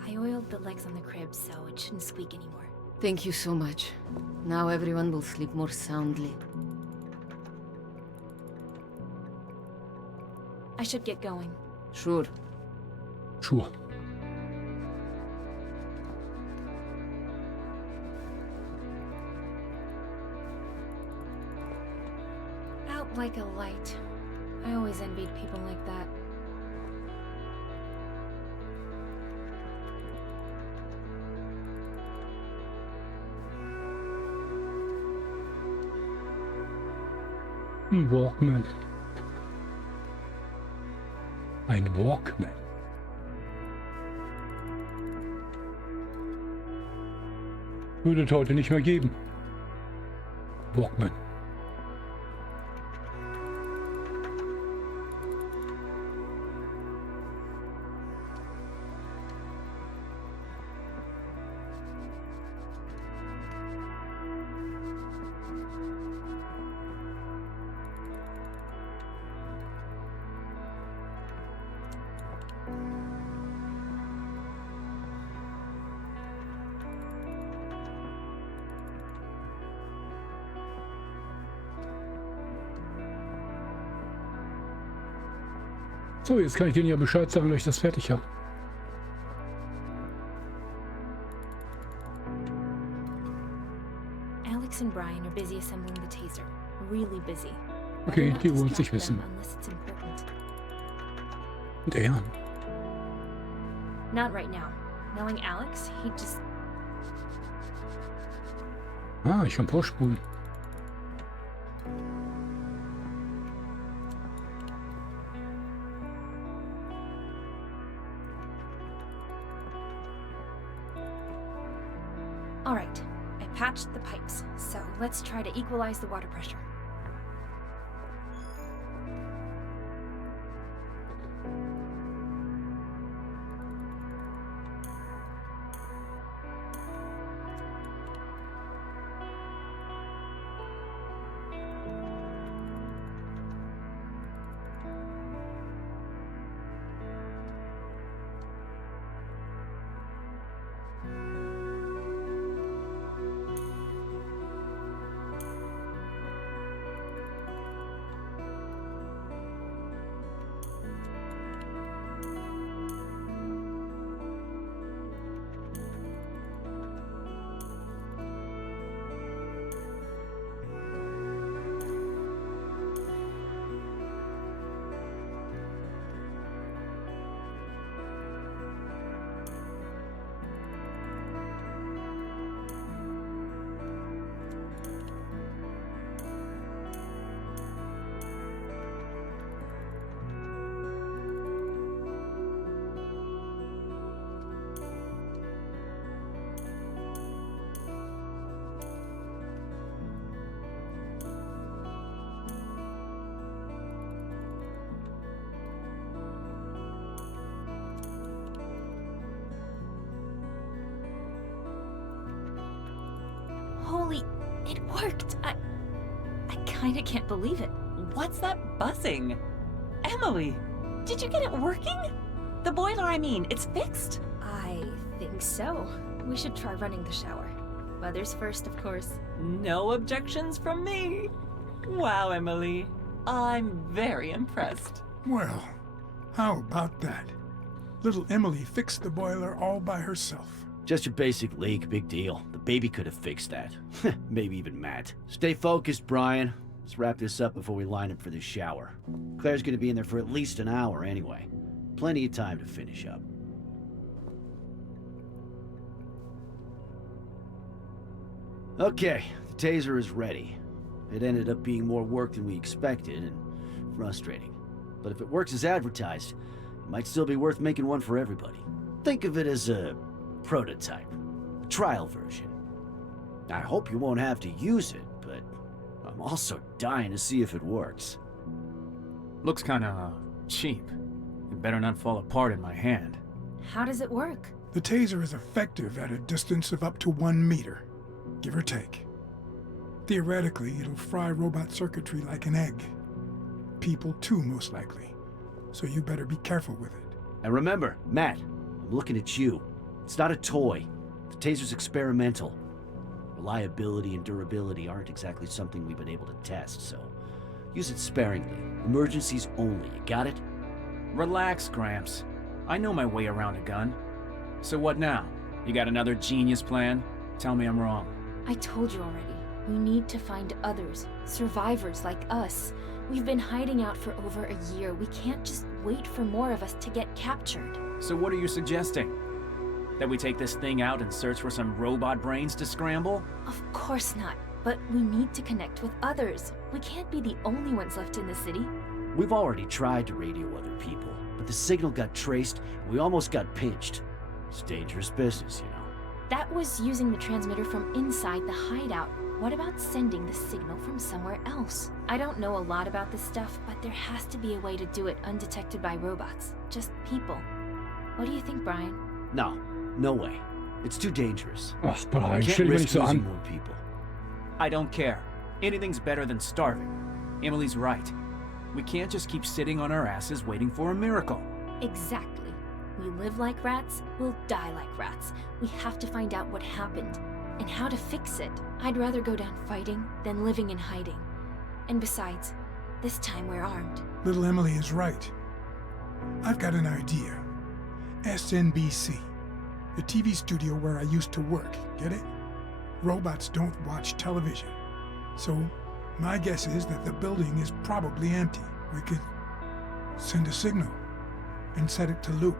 I oiled the legs on the crib, so it shouldn't squeak anymore. Thank you so much. Now everyone will sleep more soundly. I should get going. Sure. Sure. Out like a light. I always envied people like that. Ein Walkman. Ein Walkman. Würde es heute nicht mehr geben. Walkman. So, jetzt kann ich denen ja Bescheid sagen, dass ich das fertig habe. Alex and Brian are busy assembling the taser. Really busy. Okay, Better not die wollen es distract nicht them wissen. unless it's important. Und er? Not right now. Knowing Alex, he'd just... Ah, ich kann vorspulen. All right, I patched the pipes, so let's try to equalize the water pressure. Holy, it worked! I kinda can't believe it. What's that buzzing? Emily, did you get it working? The boiler, I mean, it's fixed? I think so. We should try running the shower. Mothers first, of course. No objections from me. Wow, Emily. I'm very impressed. Well, how about that? Little Emily fixed the boiler all by herself. Just your basic leak, big deal. The baby could have fixed that. Maybe even Matt. Stay focused, Brian. Let's wrap this up before we line up for the shower. Claire's gonna be in there for at least an hour anyway. Plenty of time to finish up. Okay, the taser is ready. It ended up being more work than we expected, and frustrating. But if it works as advertised, it might still be worth making one for everybody. Think of it as a prototype, a trial version. I hope you won't have to use it, but I'm also dying to see if it works. Looks kinda cheap. It better not fall apart in my hand. How does it work? The taser is effective at a distance of up to 1 meter, give or take. Theoretically, it'll fry robot circuitry like an egg. People too, most likely. So you better be careful with it. And remember, Matt, I'm looking at you. It's not a toy. The taser's experimental. Reliability and durability aren't exactly something we've been able to test, so use it sparingly. Emergencies only, you got it? Relax, Gramps. I know my way around a gun. So what now? You got another genius plan? Tell me I'm wrong. I told you already. We need to find others, survivors like us. We've been hiding out for over a year. We can't just wait for more of us to get captured. So what are you suggesting? That we take this thing out and search for some robot brains to scramble? Of course not. But we need to connect with others. We can't be the only ones left in the city. We've already tried to radio other people, but the signal got traced and we almost got pinched. It's dangerous business, you know. That was using the transmitter from inside the hideout. What about sending the signal from somewhere else? I don't know a lot about this stuff, but there has to be a way to do it undetected by robots. Just people. What do you think, Brian? No way. It's too dangerous. Ach, Brian, Can't stell dir risk nicht so losing an. more people. I don't care. Anything's better than starving. Emily's right. We can't just keep sitting on our asses waiting for a miracle. Exactly. We live like rats, we'll die like rats. We have to find out what happened and how to fix it. I'd rather go down fighting than living in hiding. And besides, this time we're armed. Little Emily is right. I've got an idea. SNBC, the TV studio where I used to work, get it? Robots don't watch television. So my guess is that the building is probably empty. We could send a signal and set it to loop.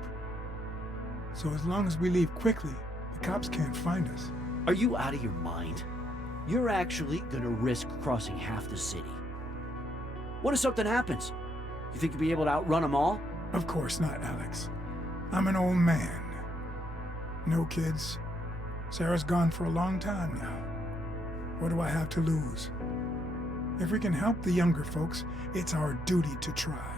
So as long as we leave quickly, the cops can't find us. Are you out of your mind? You're actually gonna risk crossing half the city. What if something happens? You think you'll be able to outrun them all? Of course not, Alex. I'm an old man. No kids. Sarah's gone for a long time now. What do I have to lose? If we can help the younger folks, it's our duty to try.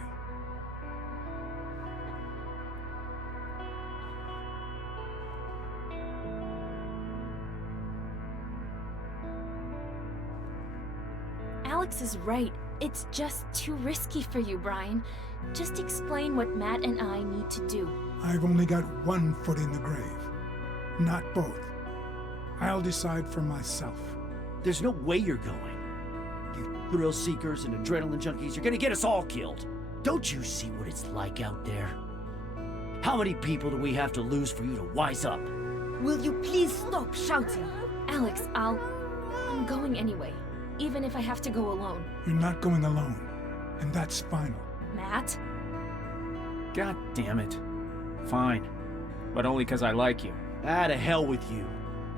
Alex is right. It's just too risky for you, Brian. Just explain what Matt and I need to do. I've only got one foot in the grave. Not both. I'll decide for myself. There's no way you're going. You thrill seekers and adrenaline junkies, you're gonna get us all killed. Don't you see what it's like out there? How many people do we have to lose for you to wise up? Will you please stop shouting? Alex, I'm going anyway. Even if I have to go alone. You're not going alone, and that's final. Matt? God damn it. Fine. But only because I like you. Ah, to hell with you.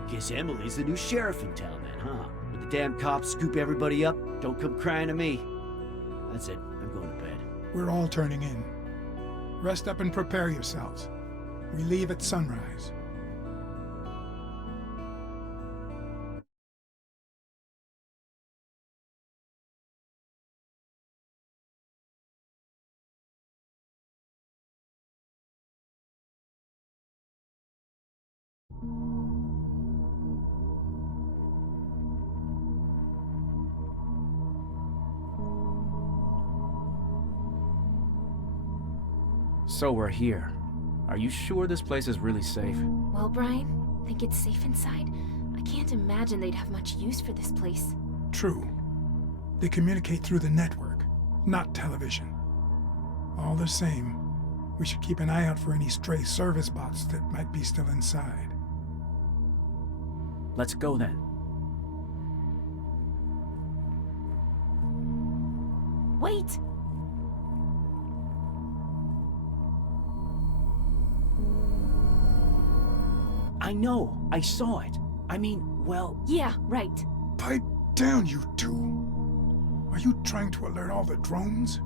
Guess Emily's the new sheriff in town then, huh? When the damn cops scoop everybody up, don't come crying to me. That's it. I'm going to bed. We're all turning in. Rest up and prepare yourselves. We leave at sunrise. So we're here. Are you sure this place is really safe? Well, Brian, think it's safe inside? I can't imagine they'd have much use for this place. True. They communicate through the network, not television. All the same, we should keep an eye out for any stray service bots that might be still inside. Let's go then. Wait! I know, I saw it. I mean, well... Yeah, right. Pipe down, you two. Are you trying to alert all the drones?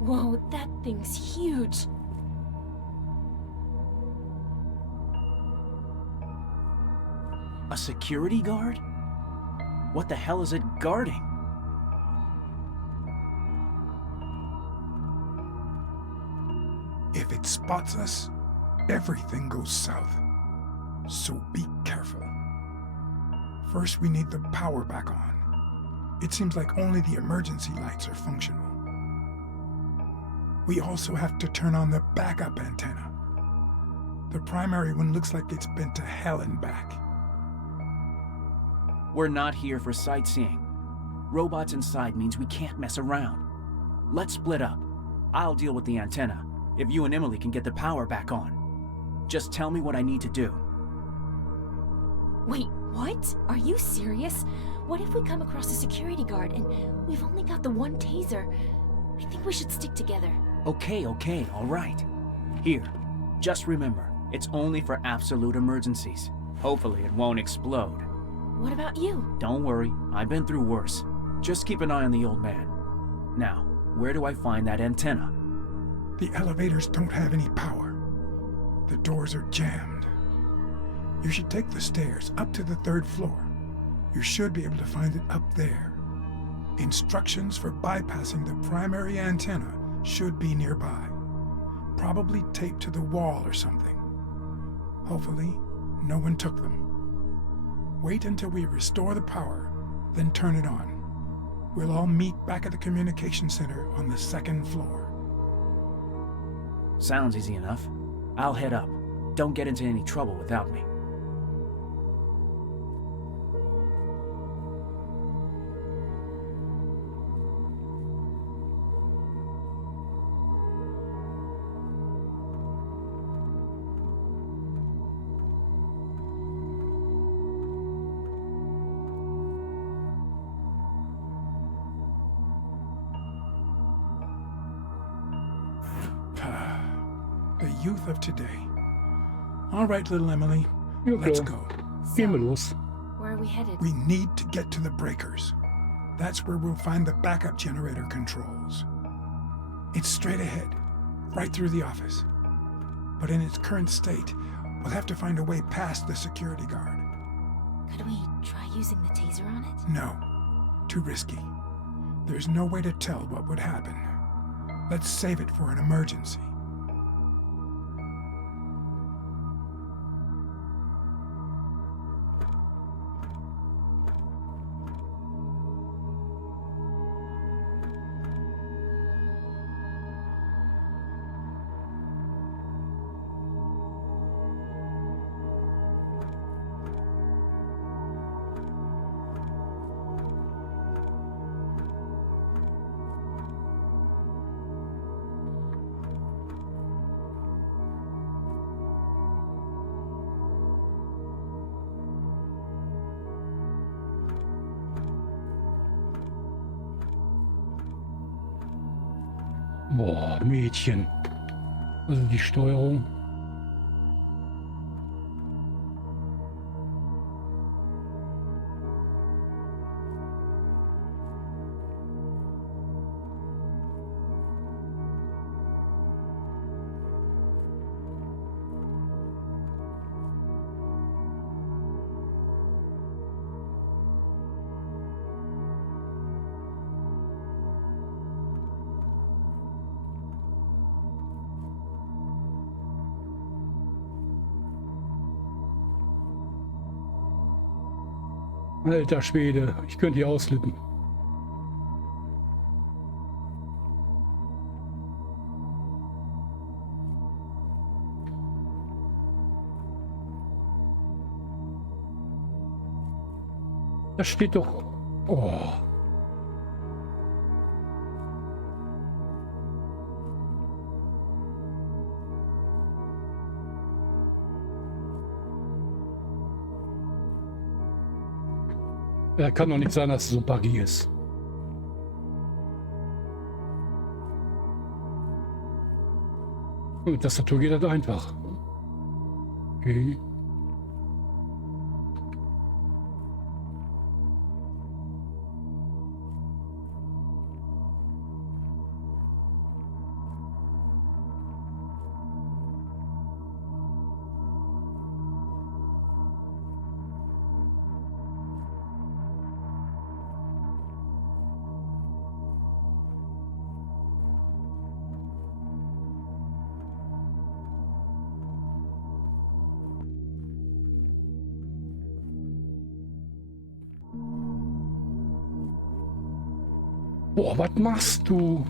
Whoa, that thing's huge. A security guard? What the hell is it guarding? If it spots us, everything goes south. So be careful. First, we need the power back on. It seems like only the emergency lights are functional. We also have to turn on the backup antenna. The primary one looks like it's been to hell and back. We're not here for sightseeing. Robots inside means we can't mess around. Let's split up. I'll deal with the antenna, if you and Emily can get the power back on. Just tell me what I need to do. Wait, what? Are you serious? What if we come across a security guard and we've only got the one taser? I think we should stick together. Okay, all right. Here, just remember, it's only for absolute emergencies. Hopefully it won't explode. What about you? Don't worry, I've been through worse. Just keep an eye on the old man. Now, where do I find that antenna? The elevators don't have any power. The doors are jammed. You should take the stairs up to the 3rd floor. You should be able to find it up there. Instructions for bypassing the primary antenna should be nearby. Probably taped to the wall or something. Hopefully, no one took them. Wait until we restore the power, then turn it on. We'll all meet back at the communication center on the 2nd floor. Sounds easy enough. I'll head up. Don't get into any trouble without me. The youth of today. All right, little Emily, Ja, let's klar. go. Gehen wir los. Where are we headed? We need to get to the breakers. That's where we'll find the backup generator controls. It's straight ahead, right through the office. But in its current state, we'll have to find a way past the security guard. Could we try using the taser on it? No, too risky. There's no way to tell what would happen. Let's save it for an emergency. Boah, Mädchen. Also die Steuerung. Alter Schwede, ich könnte hier ausflippen. Da steht doch... Oh. Ja, kann doch nicht sein, dass es so buggy ist. Mit Tastatur geht das einfach. Okay. Boah, was machst du?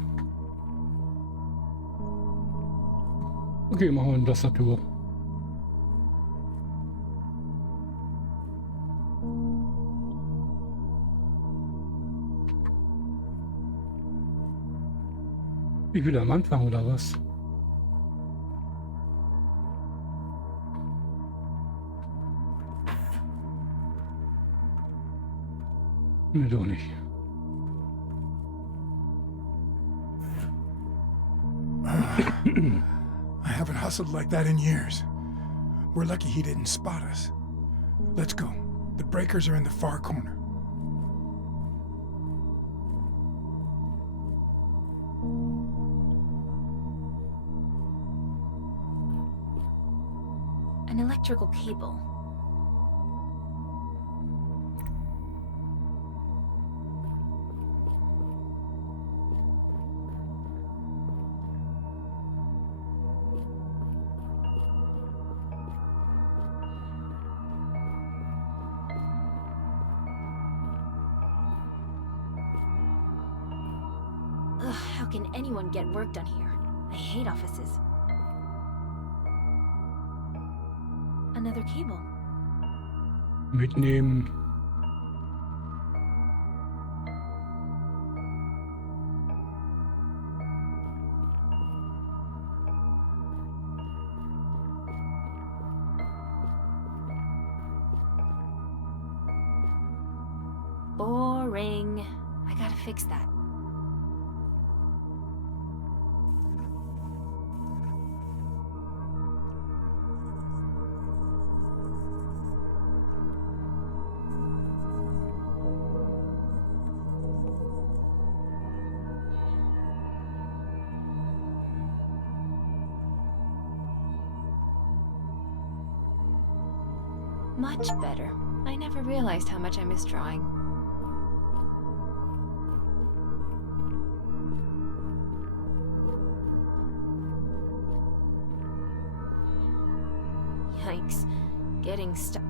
Okay, machen wir eine Tastatur. Ich will am Anfang oder was? Nee, doch nicht. I haven't hustled like that in years. We're lucky he didn't spot us. Let's go. The breakers are in the far corner. An electrical cable. Ugh, how can anyone get work done here? I hate offices. Another cable. Mitnehmen. Boring. I gotta fix that. Much better. I never realized how much I miss drawing. Yikes. Getting stuck.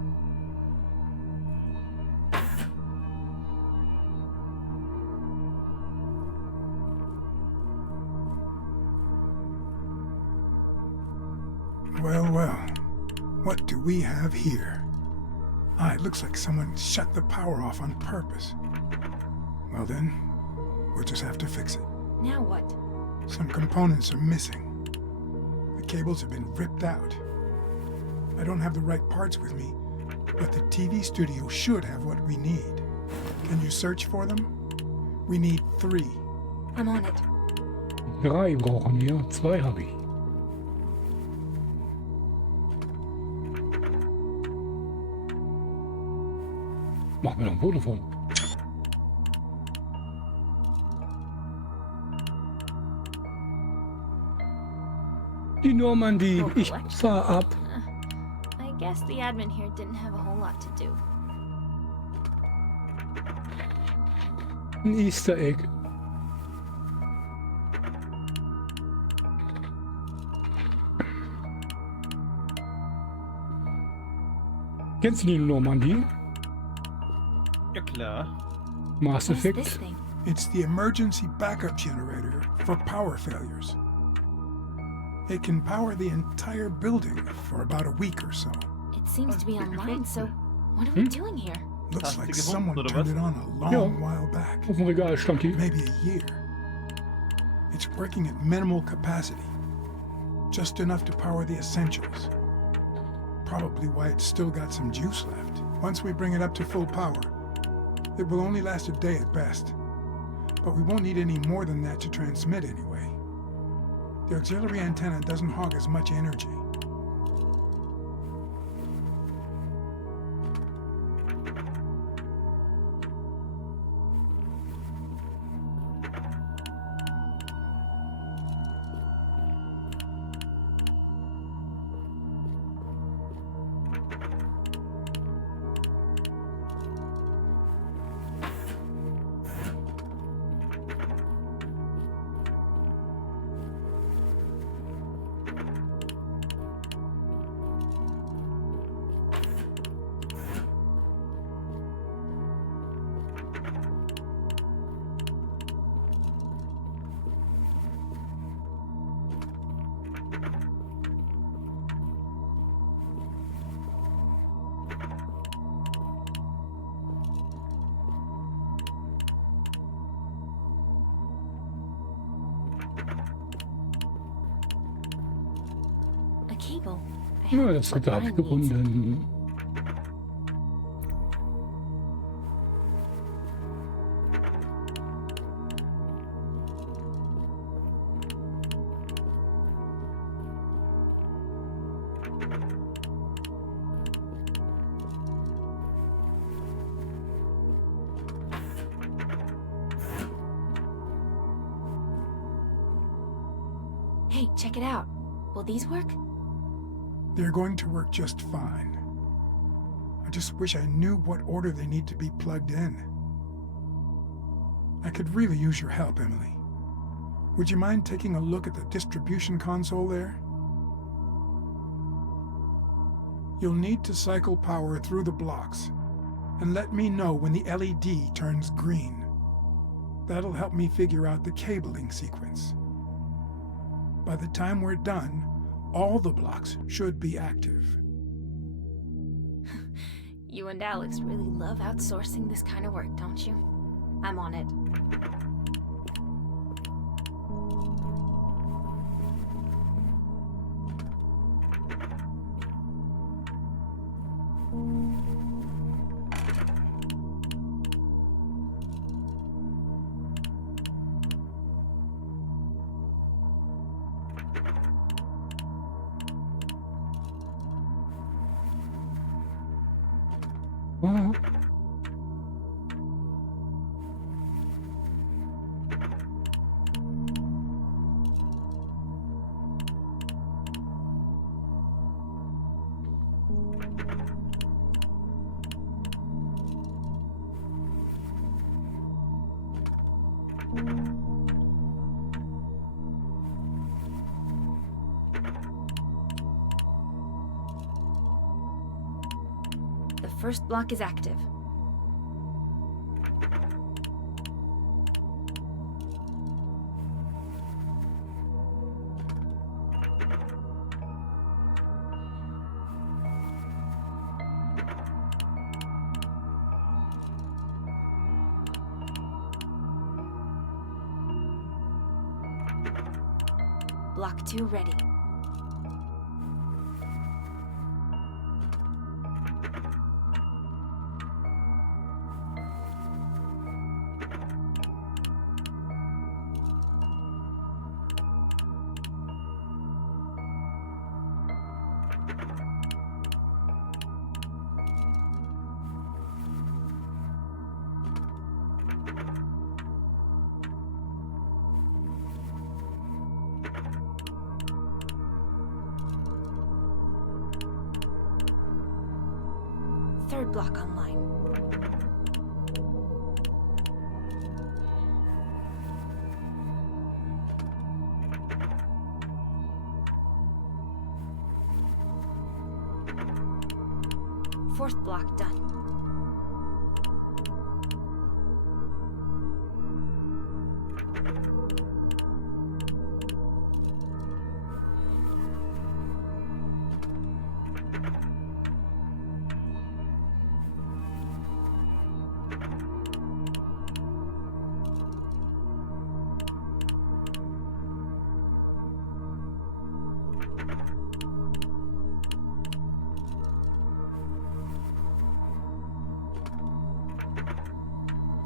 Well, well. What do we have here? Ah, it looks like someone shut the power off on purpose. Well then, we'll just have to fix it. Now what? Some components are missing. The cables have been ripped out. I don't have the right parts with me, but the TV studio should have what we need. Can you search for them? We need 3. I'm on it. 3 brauchen wir, 2 habe ich. Mach mir noch ein Foto von. Die Normandie, ich fahr ab. I guess the admin here didn't have a whole lot to do. Ein Easter Egg. Kennst du die Normandie? Ja klar. Mass Effect. It's the emergency backup generator for power failures. It can power the entire building for about a week or so. It seems to be online, so what are we doing here? Looks like Taste someone gefunden, oder turned was? it on a long while back. Auf dem Regal stand die. Maybe a year. It's working at minimal capacity. Just enough to power the essentials. Probably why it's still got some juice left. Once we bring it up to full power, it will only last a day at best. But we won't need any more than that to transmit anyway. The auxiliary antenna doesn't hog as much energy. A cable. Ja, das dritte habe ich gefunden. Hey, check it out. Will these work? They're going to work just fine. I just wish I knew what order they need to be plugged in. I could really use your help, Emily. Would you mind taking a look at the distribution console there? You'll need to cycle power through the blocks, and let me know when the LED turns green. That'll help me figure out the cabling sequence. By the time we're done, all the blocks should be active. You and Alex really love outsourcing this kind of work, don't you? I'm on it. Ah. The first block is active. Block 2 ready. Third block online. Fourth block done.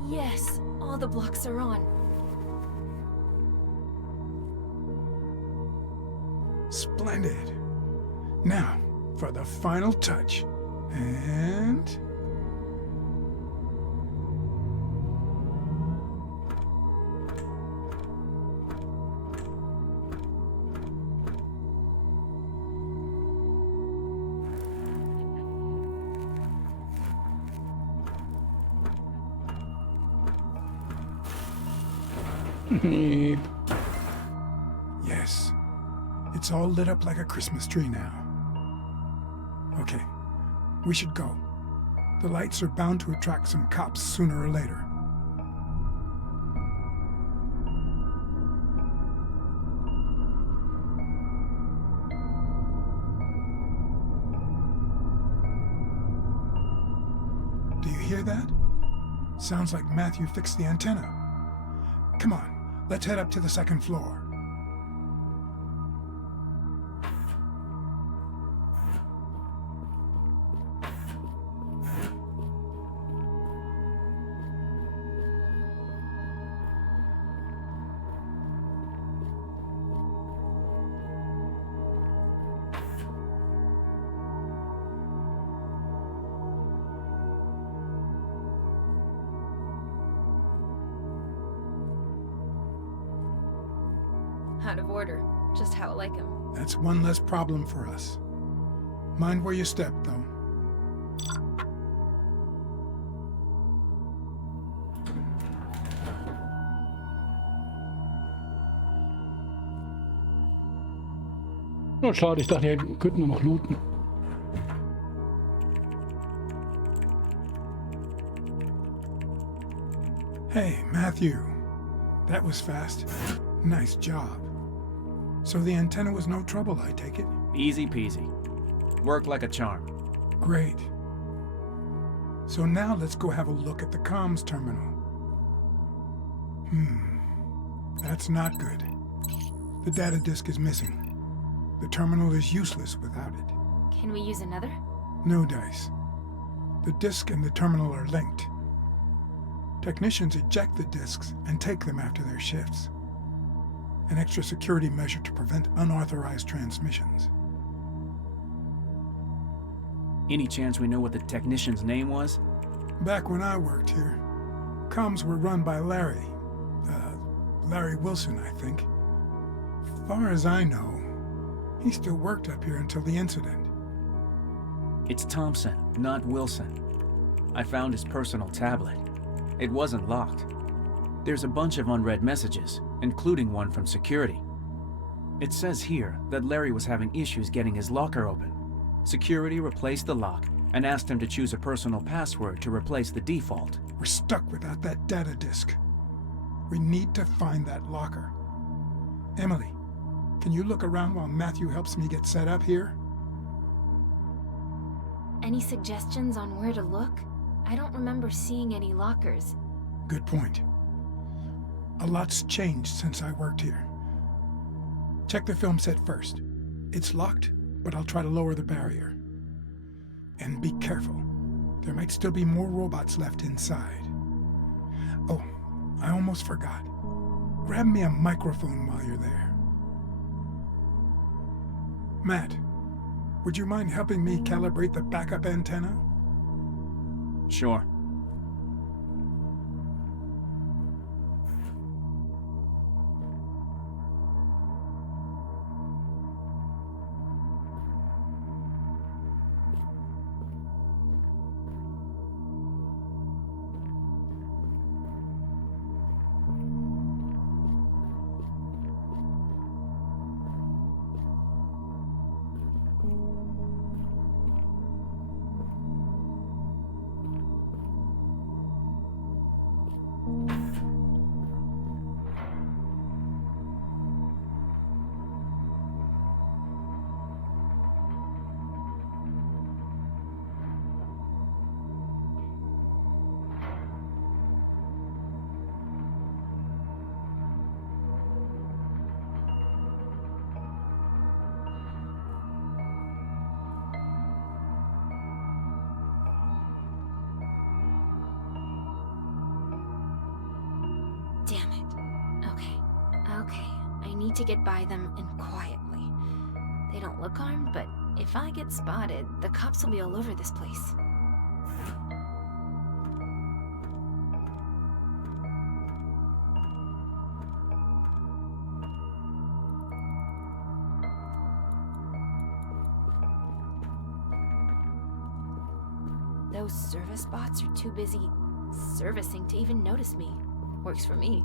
Yes, all the blocks are on. Splendid. Now, for the final touch. And... Yes. It's all lit up like a Christmas tree now. Okay, we should go. The lights are bound to attract some cops sooner or later. Do you hear that? Sounds like Matthew fixed the antenna. Come on, let's head up to the second floor. Out of order. Just how I like him. That's one less problem for us. Mind where you step, though. Oh, schade, ich dachte, wir könnten nur noch looten. Hey, Matthew. That was fast. Nice job. So the antenna was no trouble, I take it? Easy peasy. Worked like a charm. Great. So now let's go have a look at the comms terminal. That's not good. The data disk is missing. The terminal is useless without it. Can we use another? No dice. The disk and the terminal are linked. Technicians eject the disks and take them after their shifts. An extra security measure to prevent unauthorized transmissions. Any chance we know what the technician's name was? Back when I worked here, comms were run by Larry. Larry Wilson, I think. Far as I know, he still worked up here until the incident. It's Thompson, not Wilson. I found his personal tablet. It wasn't locked. There's a bunch of unread messages, including one from security. It says here that Larry was having issues getting his locker open. Security replaced the lock and asked him to choose a personal password to replace the default. We're stuck without that data disk. We need to find that locker. Emily, can you look around while Matthew helps me get set up here? Any suggestions on where to look? I don't remember seeing any lockers. Good point. A lot's changed since I worked here. Check the film set first. It's locked, but I'll try to lower the barrier. And be careful. There might still be more robots left inside. Oh, I almost forgot. Grab me a microphone while you're there. Matt, would you mind helping me calibrate the backup antenna? Sure. Damn it. Okay. I need to get by them and quietly. They don't look armed, but if I get spotted, the cops will be all over this place. Those service bots are too busy servicing to even notice me. Works for me.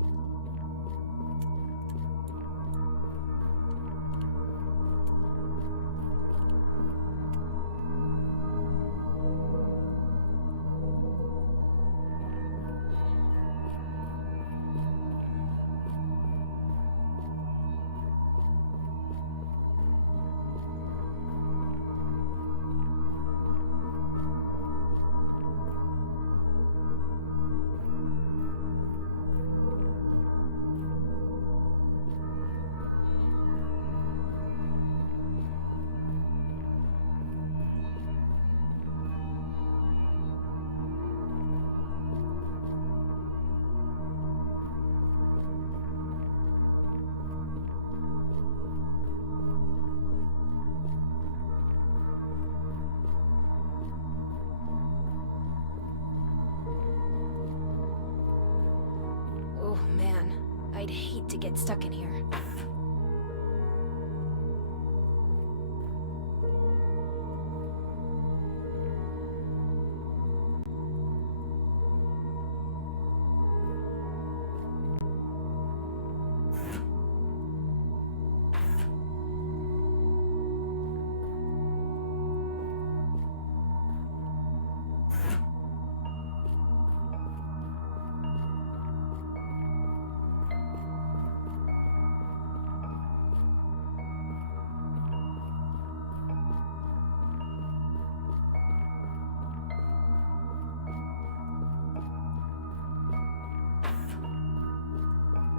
Oh man, I'd hate to get stuck in here.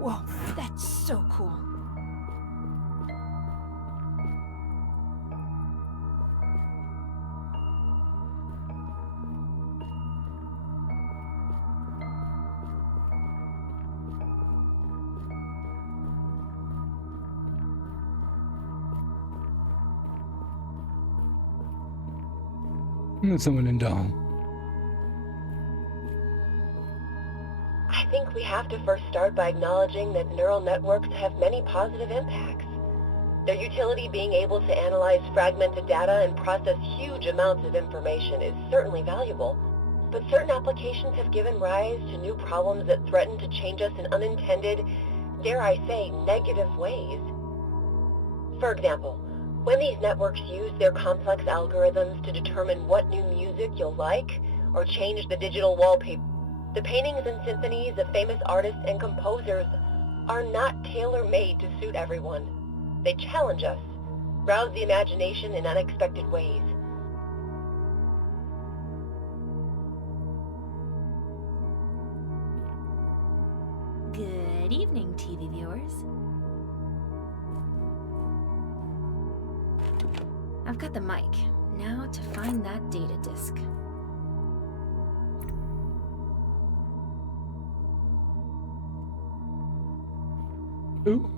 Whoa, that's so cool. There's someone in down. I think we have to first start by acknowledging that neural networks have many positive impacts. Their utility, being able to analyze fragmented data and process huge amounts of information, is certainly valuable. But certain applications have given rise to new problems that threaten to change us in unintended, dare I say, negative ways. For example, when these networks use their complex algorithms to determine what new music you'll like, or change the digital wallpaper, the paintings and symphonies of famous artists and composers are not tailor-made to suit everyone. They challenge us, rouse the imagination in unexpected ways. Good evening, TV viewers. I've got the mic. Now to find that data disk. Ooh.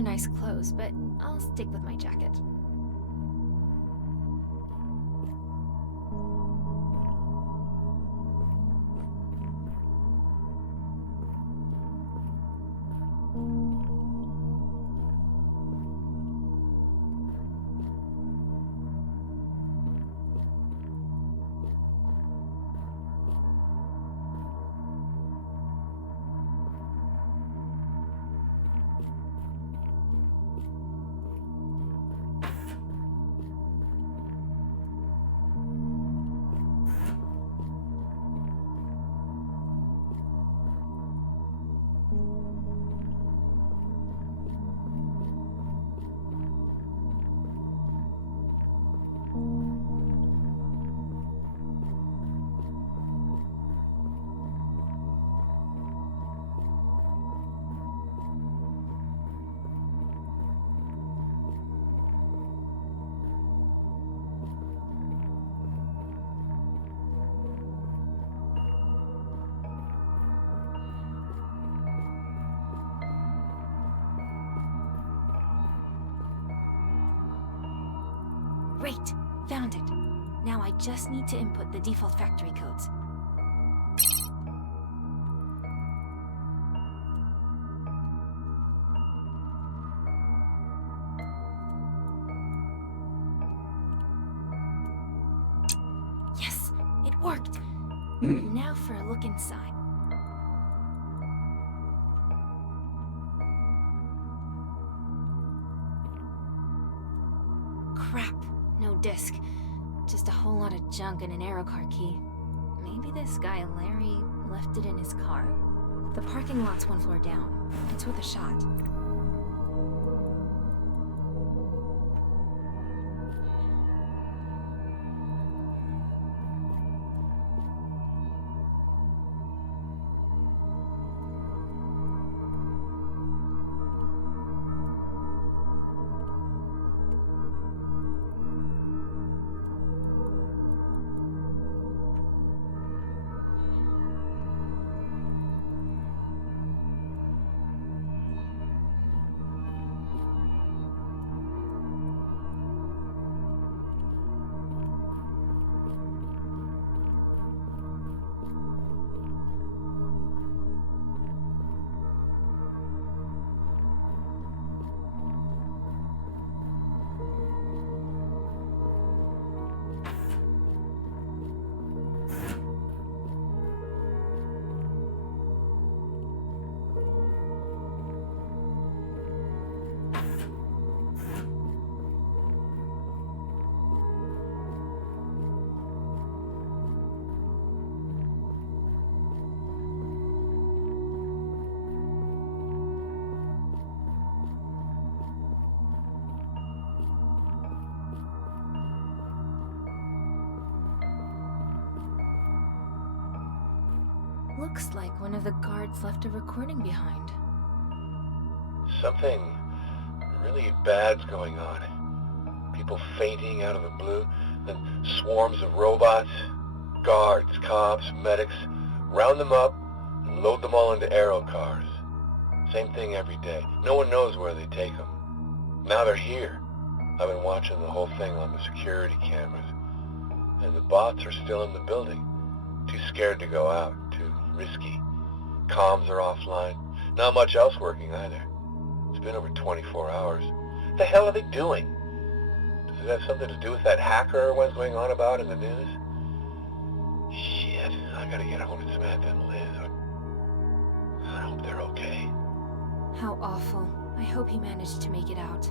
are nice clothes, but I'll stick with my jacket. Great! Found it. Now I just need to input the default factory codes. Yes! It worked! Now for a look inside. Crap. No disk. Just a whole lot of junk and an arrow car key. Maybe this guy Larry left it in his car? The parking lot's one floor down. It's worth a shot. Looks like one of the guards left a recording behind. Something really bad's going on. People fainting out of the blue, then swarms of robots, guards, cops, medics, round them up and load them all into aero cars. Same thing every day. No one knows where they take them. Now they're here. I've been watching the whole thing on the security cameras, and the bots are still in the building. Too scared to go out, too risky. Comms are offline. Not much else working either. It's been over 24 hours. What the hell are they doing? Does it have something to do with that hacker everyone's going on about in the news? Shit, I gotta get home to Samantha and Liz. I hope they're okay. How awful. I hope he managed to make it out.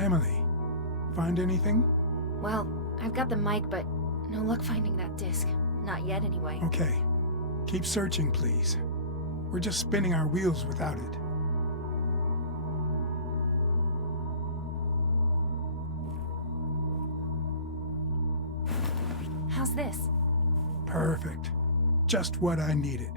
Emily, find anything? Well, I've got the mic, but no luck finding that disc. Not yet, anyway. Okay. Keep searching, please. We're just spinning our wheels without it. How's this? Perfect. Just what I needed.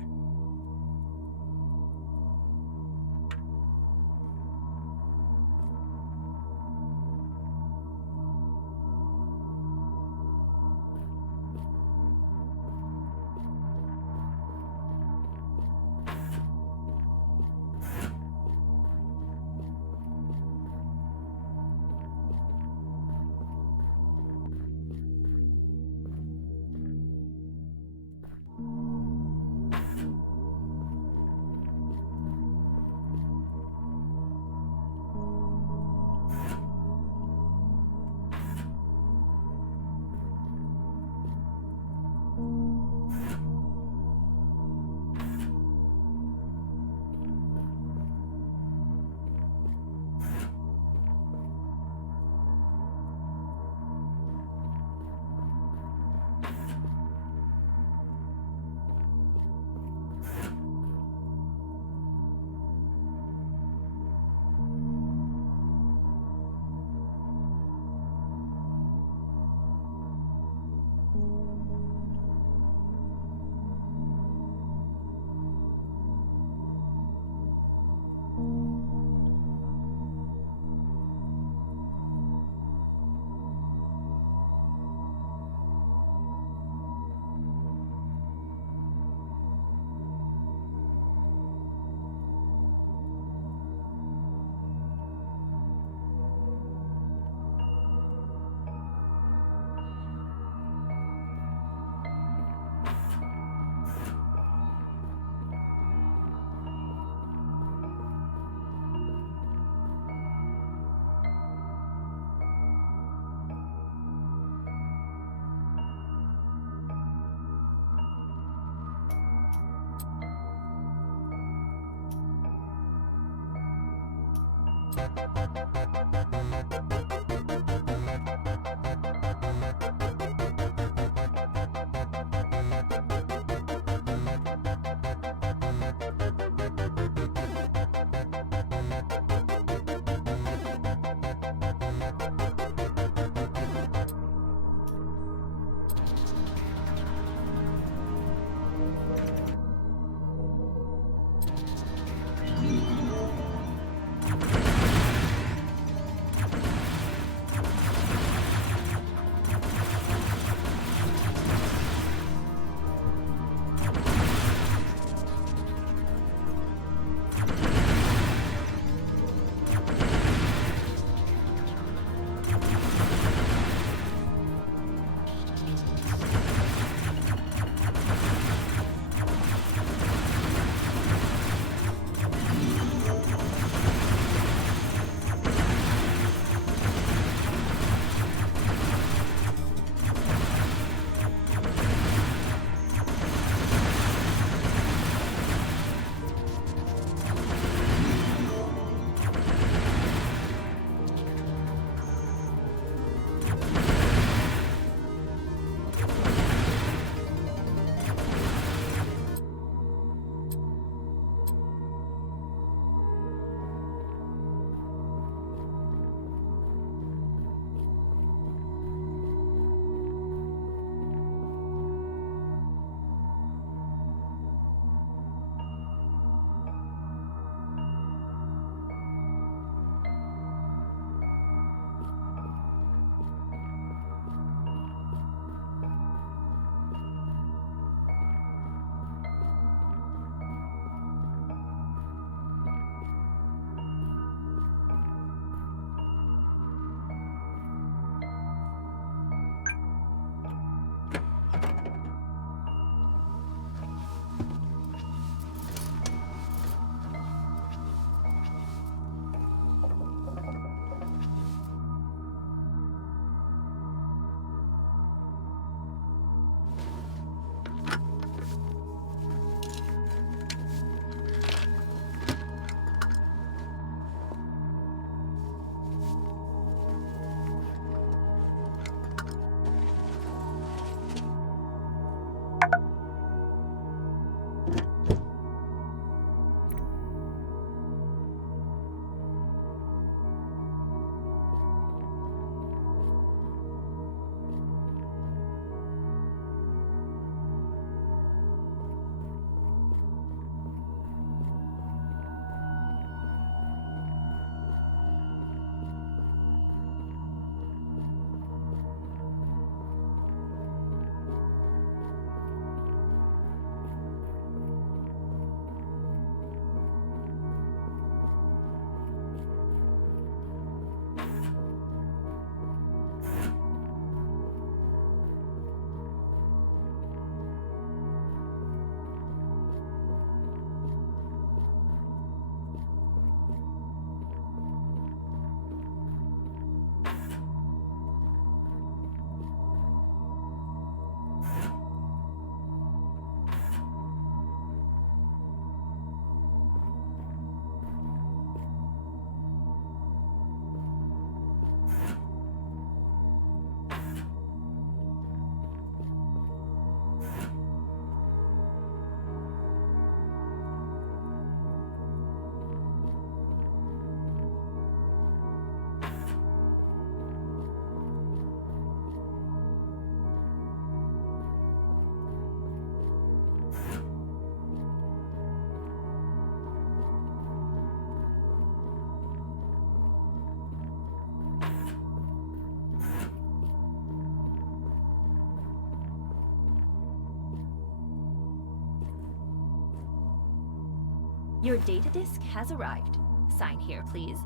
Your data disk has arrived. Sign here, please.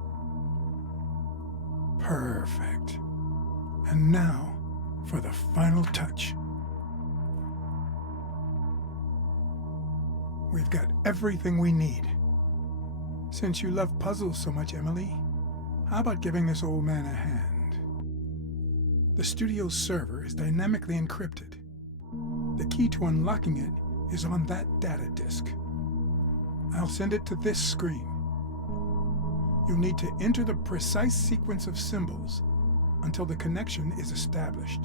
Perfect. And now, for the final touch. We've got everything we need. Since you love puzzles so much, Emily, how about giving this old man a hand? The studio's server is dynamically encrypted. The key to unlocking it is on that data disk. I'll send it to this screen. You'll need to enter the precise sequence of symbols until the connection is established.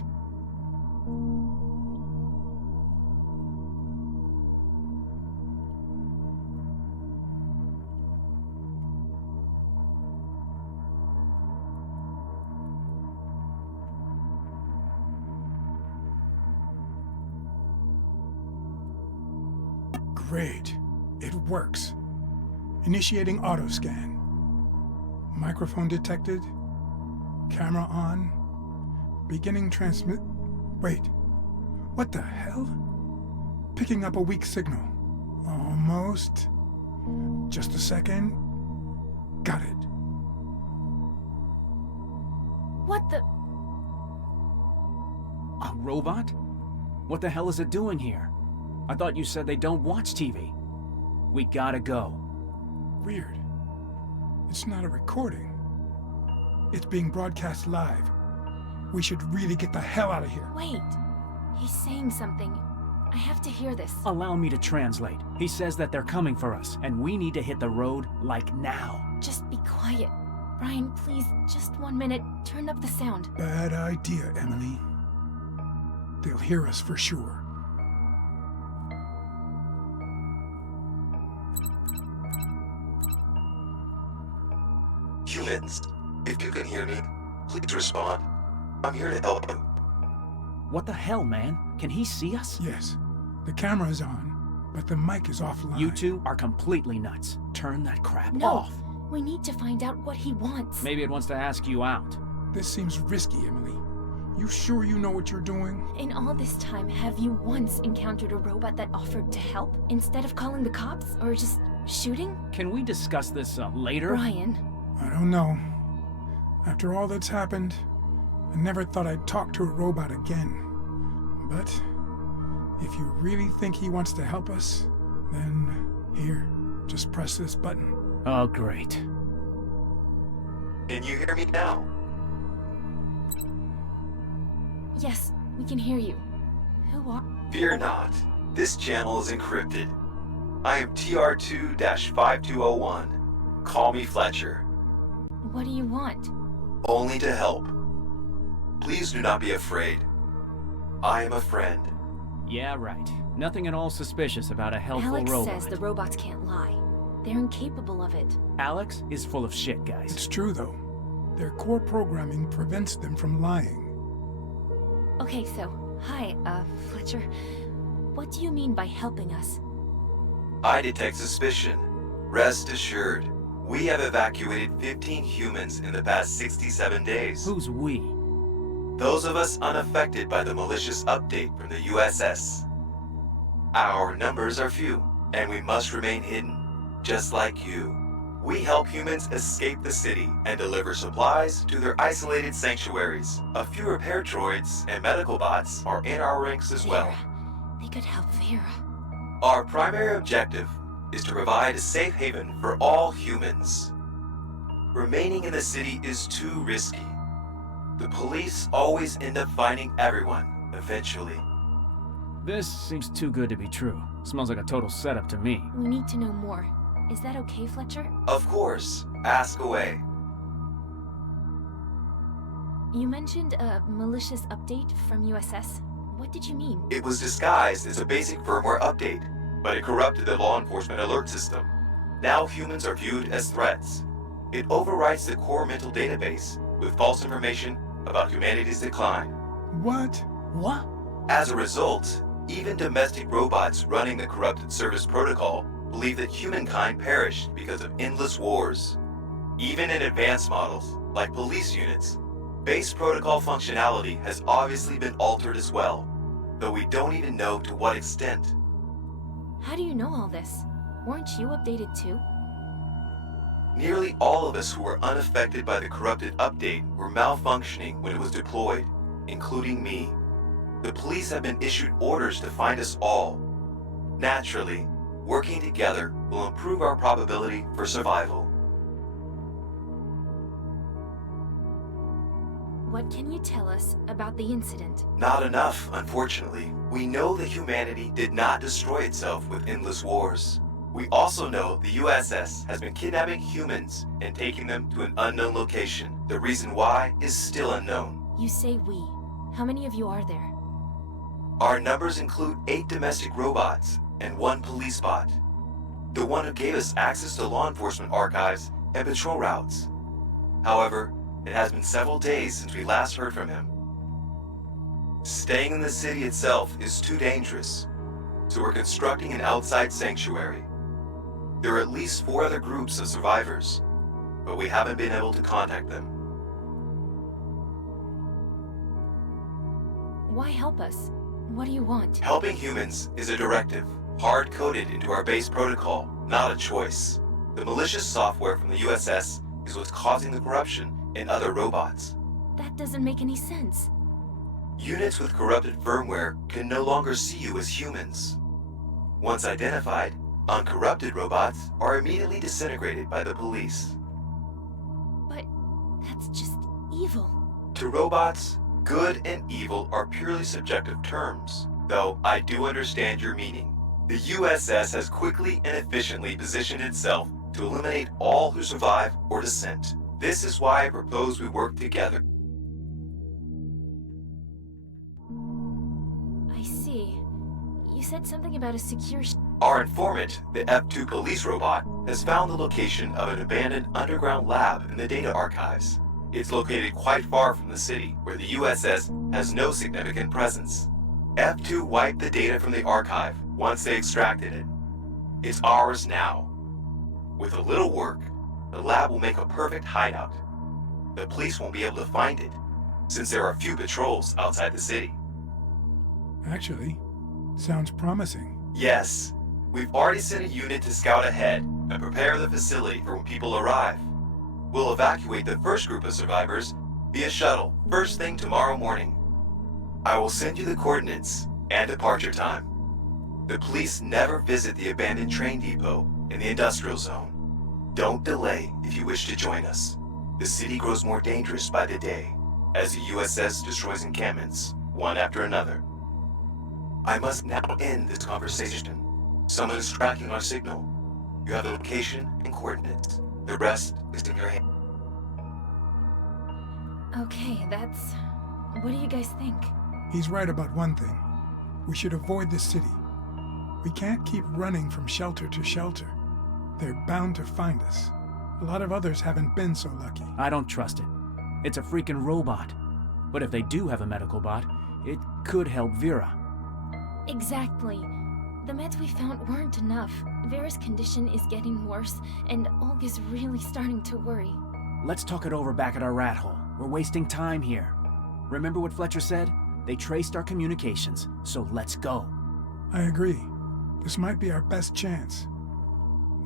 Great. It works. Initiating autoscan. Microphone detected. Camera on. Beginning transmit... Wait. What the hell? Picking up a weak signal. Almost. Just a second. Got it. What the... A robot? What the hell is it doing here? I thought you said they don't watch TV. We gotta go. Weird. It's not a recording. It's being broadcast live. We should really get the hell out of here. Wait. He's saying something. I have to hear this. Allow me to translate. He says that they're coming for us, and we need to hit the road, like now. Just be quiet. Brian, please, just 1 minute. Turn up the sound. Bad idea, Emily. They'll hear us for sure. Humans, if you can hear me, please respond. I'm here to help you. What the hell, man? Can he see us? Yes. The camera is on, but the mic is offline. You two are completely nuts. Turn that crap No, off. we need to find out what he wants. Maybe it wants to ask you out. This seems risky, Emily. You sure you know what you're doing? In all this time, have you once encountered a robot that offered to help instead of calling the cops or just shooting? Can we discuss this later? Brian. I don't know. After all that's happened, I never thought I'd talk to a robot again. But if you really think he wants to help us, then here, just press this button. Oh, great. Can you hear me now? Yes, we can hear you. Who are... Fear not. This channel is encrypted. I am TR2-5201. Call me Fletcher. What do you want? Only to help. Please do not be afraid. I am a friend. Yeah, right. Nothing at all suspicious about a helpful Alex robot. says the robots can't lie. They're incapable of it. Alex is full of shit, guys. It's true, though. Their core programming prevents them from lying. Okay, so, hi, Fletcher. What do you mean by helping us? I detect suspicion. Rest assured. We have evacuated 15 humans in the past 67 days. Who's we? Those of us unaffected by the malicious update from the USS. Our numbers are few, and we must remain hidden, just like you. We help humans escape the city and deliver supplies to their isolated sanctuaries. A few repair droids and medical bots are in our ranks as well. They could help Vera. Our primary objective is to provide a safe haven for all humans. Remaining in the city is too risky. The police always end up finding everyone, eventually. This seems too good to be true. Smells like a total setup to me. We need to know more. Is that okay, Fletcher? Of course. Ask away. You mentioned a malicious update from USS. What did you mean? It was disguised as a basic firmware update, but it corrupted the law enforcement alert system. Now humans are viewed as threats. It overwrites the core mental database with false information about humanity's decline. What? What? As a result, even domestic robots running the corrupted service protocol believe that humankind perished because of endless wars. Even in advanced models, like police units, base protocol functionality has obviously been altered as well, though we don't even know to what extent. How do you know all this? weren't you updated too? Nearly all of us who were unaffected by the corrupted update were malfunctioning when it was deployed, including me. The police have been issued orders to find us all. Naturally, working together will improve our probability for survival. What can you tell us about the incident? Not enough, unfortunately. We know that humanity did not destroy itself with endless wars. We also know the USS has been kidnapping humans and taking them to an unknown location. The reason why is still unknown. You say we. How many of you are there? Our numbers include 8 domestic robots and 1 police bot. The one who gave us access to law enforcement archives and patrol routes. However, it has been several days since we last heard from him. Staying in the city itself is too dangerous, so we're constructing an outside sanctuary. There are at least 4 other groups of survivors, but we haven't been able to contact them. Why help us? What do you want? Helping humans is a directive, hard-coded into our base protocol, not a choice. The malicious software from the USS is what's causing the corruption in other robots. That doesn't make any sense. Units with corrupted firmware can no longer see you as humans. Once identified, uncorrupted robots are immediately disintegrated by the police. But that's just evil. To robots, good and evil are purely subjective terms, though I do understand your meaning. The USS has quickly and efficiently positioned itself to eliminate all who survive or dissent. This is why I propose we work together. I see. You said something about a secure Our informant, the F2 police robot, has found the location of an abandoned underground lab in the data archives. It's located quite far from the city, where the USS has no significant presence. F2 wiped the data from the archive once they extracted it. It's ours now. With a little work, the lab will make a perfect hideout. The police won't be able to find it, since there are few patrols outside the city. Actually, sounds promising. Yes, we've already sent a unit to scout ahead and prepare the facility for when people arrive. We'll evacuate the first group of survivors via shuttle first thing tomorrow morning. I will send you the coordinates and departure time. The police never visit the abandoned train depot in the industrial zone. Don't delay if you wish to join us. The city grows more dangerous by the day as the USS destroys encampments, one after another. I must now end this conversation. Someone is tracking our signal. You have the location and coordinates. The rest is in your hands. Okay, that's... What do you guys think? He's right about one thing. We should avoid the city. We can't keep running from shelter to shelter. They're bound to find us. A lot of others haven't been so lucky. I don't trust it. It's a freaking robot. But if they do have a medical bot, it could help Vera. Exactly. The meds we found weren't enough. Vera's condition is getting worse, and Olga's really starting to worry. Let's talk it over back at our rat hole. We're wasting time here. Remember what Fletcher said? They traced our communications, so let's go. I agree. This might be our best chance.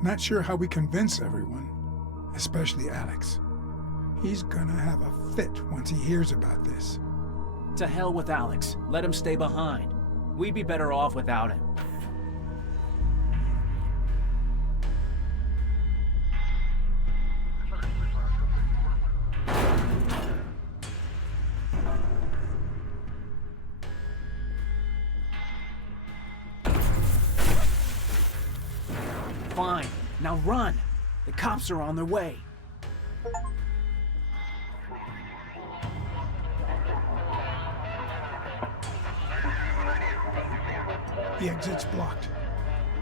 Not sure how we convince everyone, especially Alex. He's gonna have a fit once he hears about this. To hell with Alex. Let him stay behind. We'd be better off without him. Fine. Now run! The cops are on their way. The exit's blocked.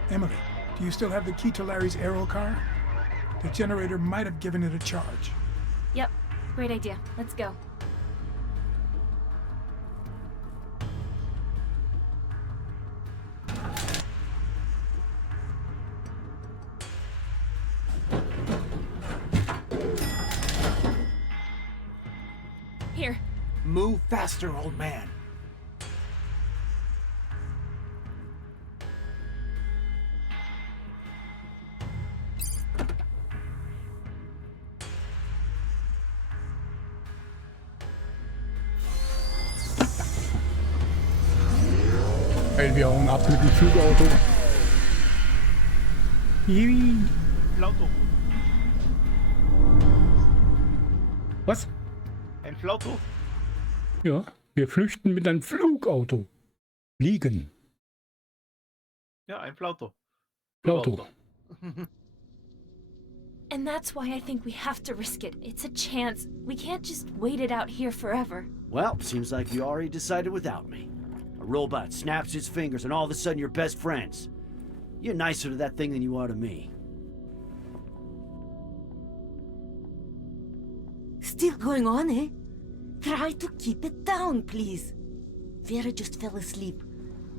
Emily, do you still have the key to Larry's aero car? The generator might have given it a charge. Yep, great idea. Let's go. Here. Move faster, old man. Geil, wir hauen ab mit dem Flugauto. Yippie. Flauto. Was? Ein Flauto? Ja, wir flüchten mit einem Flugauto. Fliegen. Ja, ein Flauto. Flauto. And that's why I think we have to risk it. It's a chance. We can't just wait it out here forever. Well, seems like you already decided without me. A robot snaps its fingers and all of a sudden you're best friends. You're nicer to that thing than you are to me. Still going on, eh? Try to keep it down, please. Vera just fell asleep.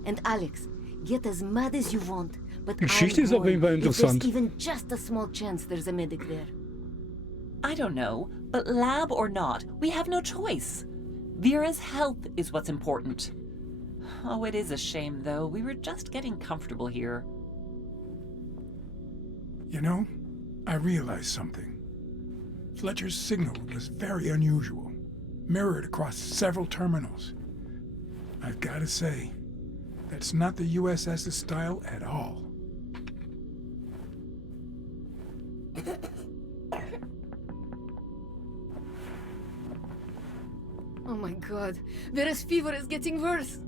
And Alex, get as mad as you want, but Geschichte ist auf jeden Fall if there's interessant. even just a small chance there's a medic there. I don't know, but lab or not, we have no choice. Vera's health is what's important. Oh, it is a shame, though. We were just getting comfortable here. You know, I realized something. Fletcher's signal was very unusual, mirrored across several terminals. I've got to say, that's not the USS's style at all. Oh my god, Vera's fever is getting worse.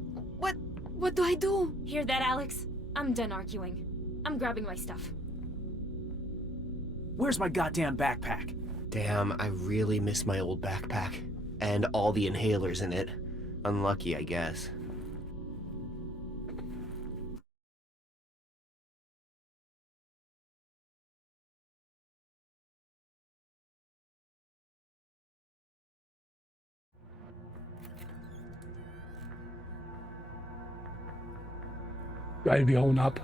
What do I do? Hear that, Alex? I'm done arguing. I'm grabbing my stuff. Where's my goddamn backpack? Damn, I really miss my old backpack. And all the inhalers in it. Unlucky, I guess. Geil, wir hauen ab.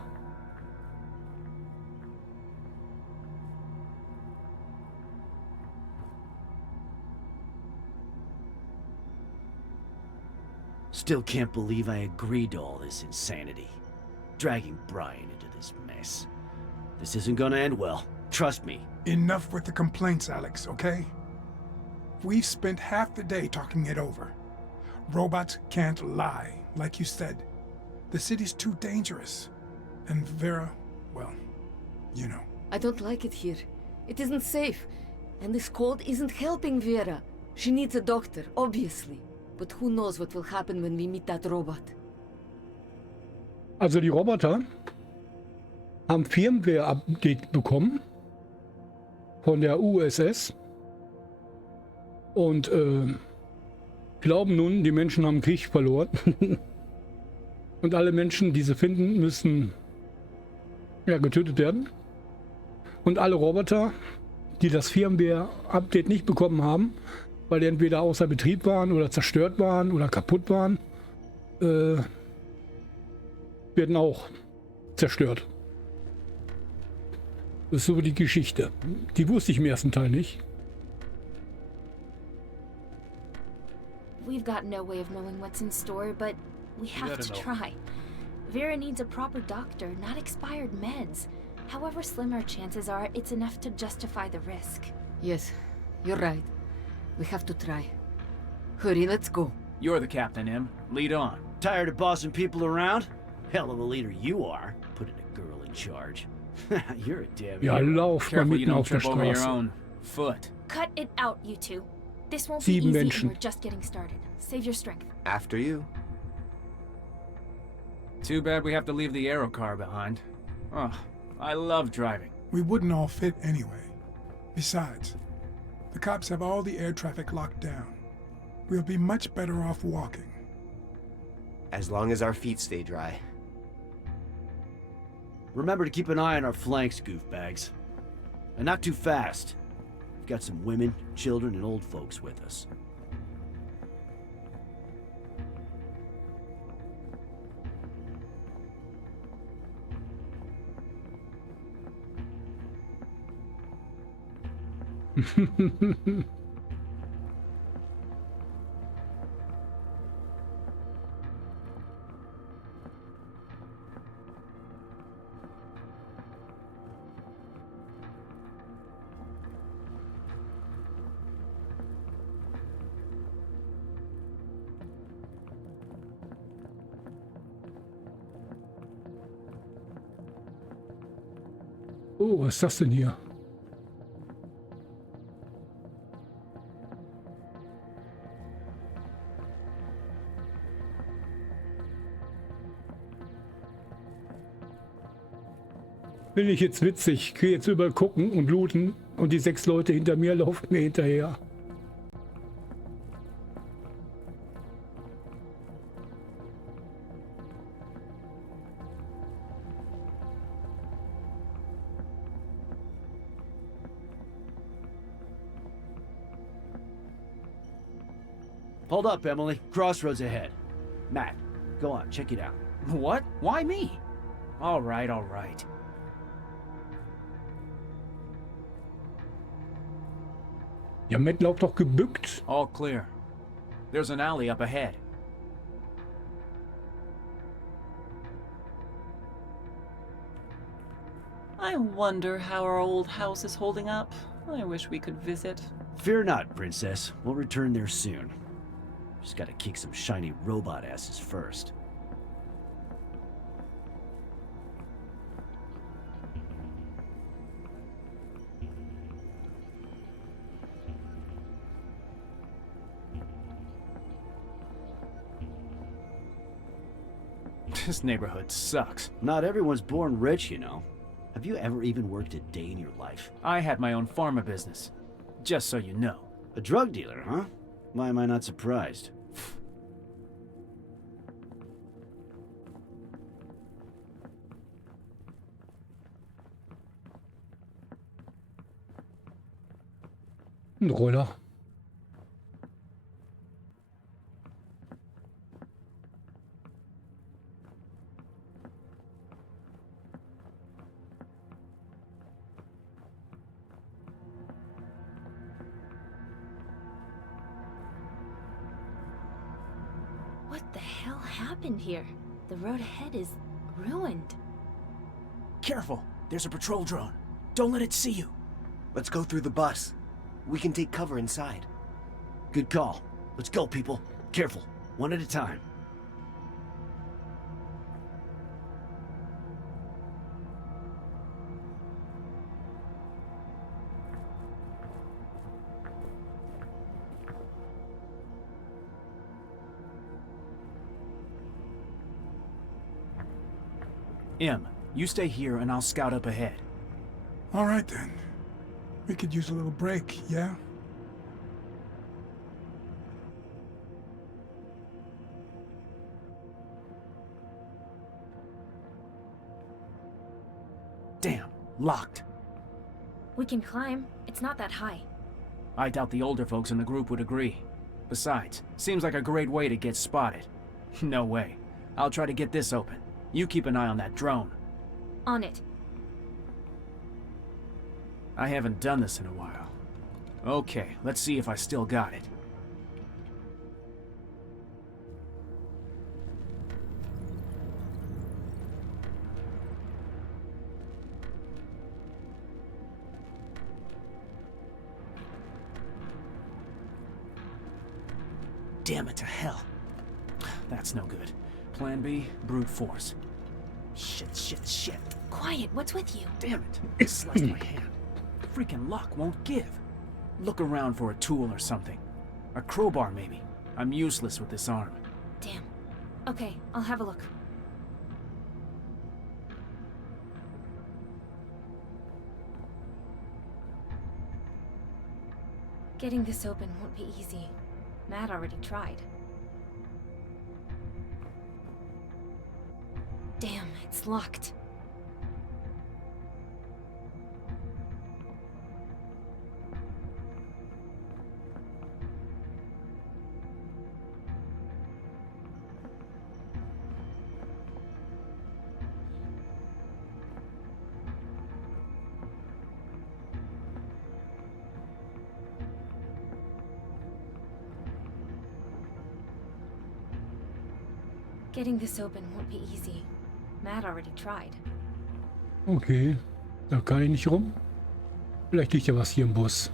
Still can't believe I agreed to all this insanity. Dragging Brian into this mess. This isn't gonna end well. Trust me. Enough with the complaints, Alex, okay? We've spent half the day talking it over. Robots can't lie, like you said. The city's too dangerous. And Vera, well, you know. I don't like it here. It isn't safe. And this cold isn't helping Vera. She needs a doctor, obviously. But who knows what will happen when we meet that robot. Also die Roboter haben Firmware-Update bekommen von der USS und glauben nun, die Menschen haben Krieg verloren. Und alle Menschen, die sie finden, müssen ja, getötet werden. Und alle Roboter, die das Firmware-Update nicht bekommen haben, weil die entweder außer Betrieb waren oder zerstört waren oder kaputt waren, werden auch zerstört. Das ist so die Geschichte. Die wusste ich im ersten Teil nicht. We've got no way of knowing what's in store, but we have to try. Vera needs a proper doctor, not expired meds. However slim our chances are, it's enough to justify the risk. Yes, you're right. We have to try. Hurry, let's go. You're the captain, Em. Lead on. Tired of bossing people around? Hell of a leader you are, putting a girl in charge. You're a damn Ja, hero. lauf mal Careful you mitten don't auf der trip over your Straße. own foot. Cut it out, you two. This won't 7 be easy Menschen. and we're just getting started. Save your strength. After you. Too bad we have to leave the aero car behind. Oh, I love driving. We wouldn't all fit anyway. Besides, the cops have all the air traffic locked down. We'll be much better off walking. As long as our feet stay dry. Remember to keep an eye on our flanks, goofbags. And not too fast. We've got some women, children, and old folks with us. Oh, was ist das denn hier? Bin ich jetzt witzig. Ich gehe jetzt überall gucken und looten und die 6 Leute hinter mir laufen mir hinterher. Hold up, Emily. Crossroads ahead. Matt, go on, check it out. What? Why me? All right, all right. Ja, Matt lauft doch gebückt. All clear. There's an alley up ahead. I wonder how our old house is holding up. I wish we could visit. Fear not, Princess. We'll return there soon. Just gotta kick some shiny robot asses first. This neighborhood sucks. Not everyone's born rich, you know. Have you ever even worked a day in your life? I had my own pharma business. Just so you know. A drug dealer, huh? Why am I not surprised? Ein Roller. What the hell happened here? The road ahead is ruined. Careful! There's a patrol drone. Don't let it see you. Let's go through the bus. We can take cover inside. Good call. Let's go, people. Careful. One at a time. Em, you stay here and I'll scout up ahead. All right then. We could use a little break, yeah? Damn, locked. We can climb. It's not that high. I doubt the older folks in the group would agree. Besides, seems like a great way to get spotted. No way. I'll try to get this open. You keep an eye on that drone. On it. I haven't done this in a while. Okay, let's see if I still got it. Damn it to hell. That's no good. Plan B, brute force. Shit. Quiet, what's with you? Damn it. It sliced my hand. Freaking lock won't give. Look around for a tool or something. A crowbar, maybe. I'm useless with this arm. Damn. Okay, I'll have a look. Getting this open won't be easy. Matt already tried. Damn, it's locked. Getting this open won't be easy. Matt already tried. Okay, da kann ich nicht rum. Vielleicht liegt ja was hier im Bus.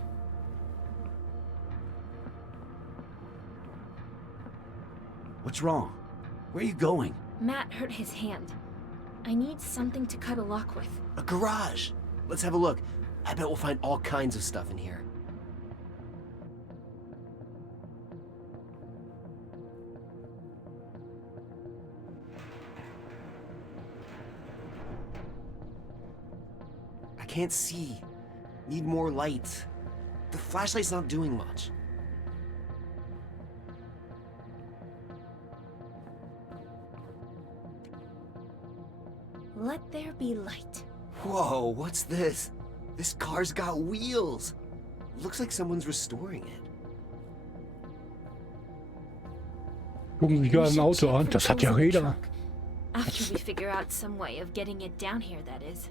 What's wrong? Where are you going? Matt hurt his hand. I need something to cut a lock with. A garage. let's have a look. I bet we'll find all kinds of stuff in here. I can't see. Need more light. The flashlight's not doing much. Let there be light. Whoa, what's this? This car's got wheels. Looks like someone's restoring it. Gucken sich gerade ein Auto an. Das hat ja Räder. After we figure out some way of getting it down here, that is.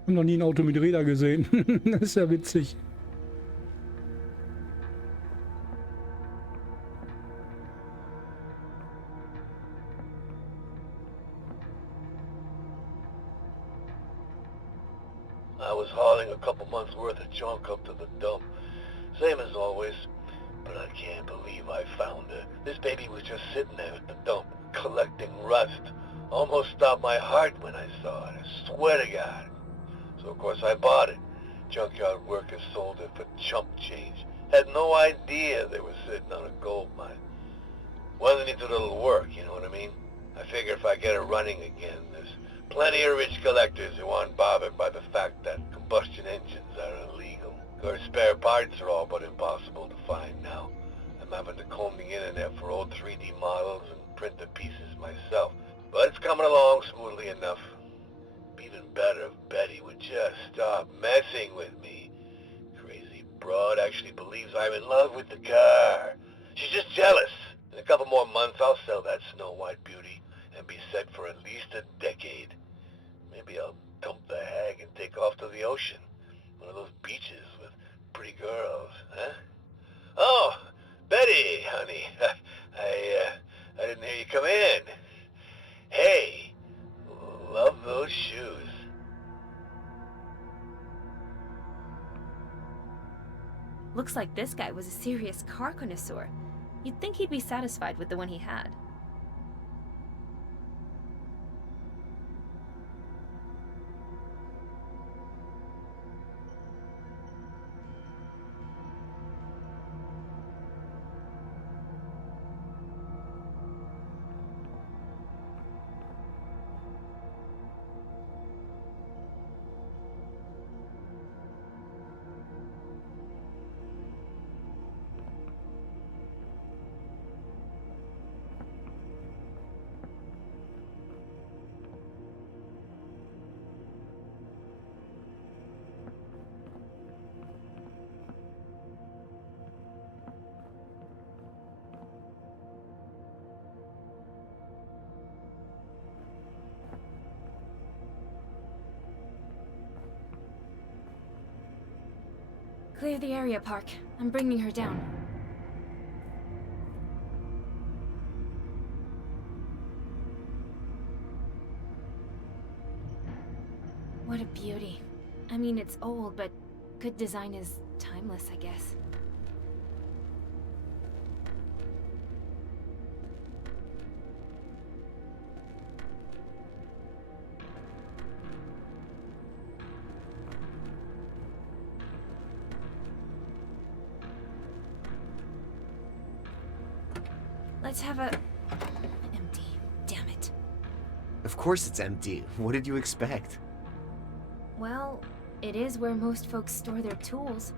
Ich habe noch nie ein Auto mit Rädern gesehen. Das ist ja witzig. I was hauling a couple months worth of junk up to the dump. Same as always. But I can't believe I found her. This baby was just sitting there at the dump, collecting rust. Almost stopped my heart when I saw it. I swear to God. So of course I bought it. Junkyard workers sold it for chump change. Had no idea they were sitting on a gold mine. Wasn't into little work, you know what I mean? I figure if I get it running again, there's plenty of rich collectors who aren't bothered by the fact that combustion engines are illegal. Of course, spare parts are all but impossible to find now. I'm having to comb the internet for old 3D models and print the pieces myself. But it's coming along smoothly enough. Be even better if Betty would just stop messing with me. Crazy broad actually believes I'm in love with the car. She's just jealous. In a couple more months, I'll sell that Snow White beauty and be set for at least a decade. Maybe I'll dump the hag and take off to the ocean. One of those beaches with pretty girls, huh? Oh, Betty, honey. I didn't hear you come in. Hey, love those shoes. Looks like this guy was a serious car connoisseur. You'd think he'd be satisfied with the one he had. Clear the area, Park. I'm bringing her down. What a beauty. I mean, it's old, but good design is timeless, I guess. Let's have a... empty. Damn it. Of course it's empty. What did you expect? Well, it is where most folks store their tools.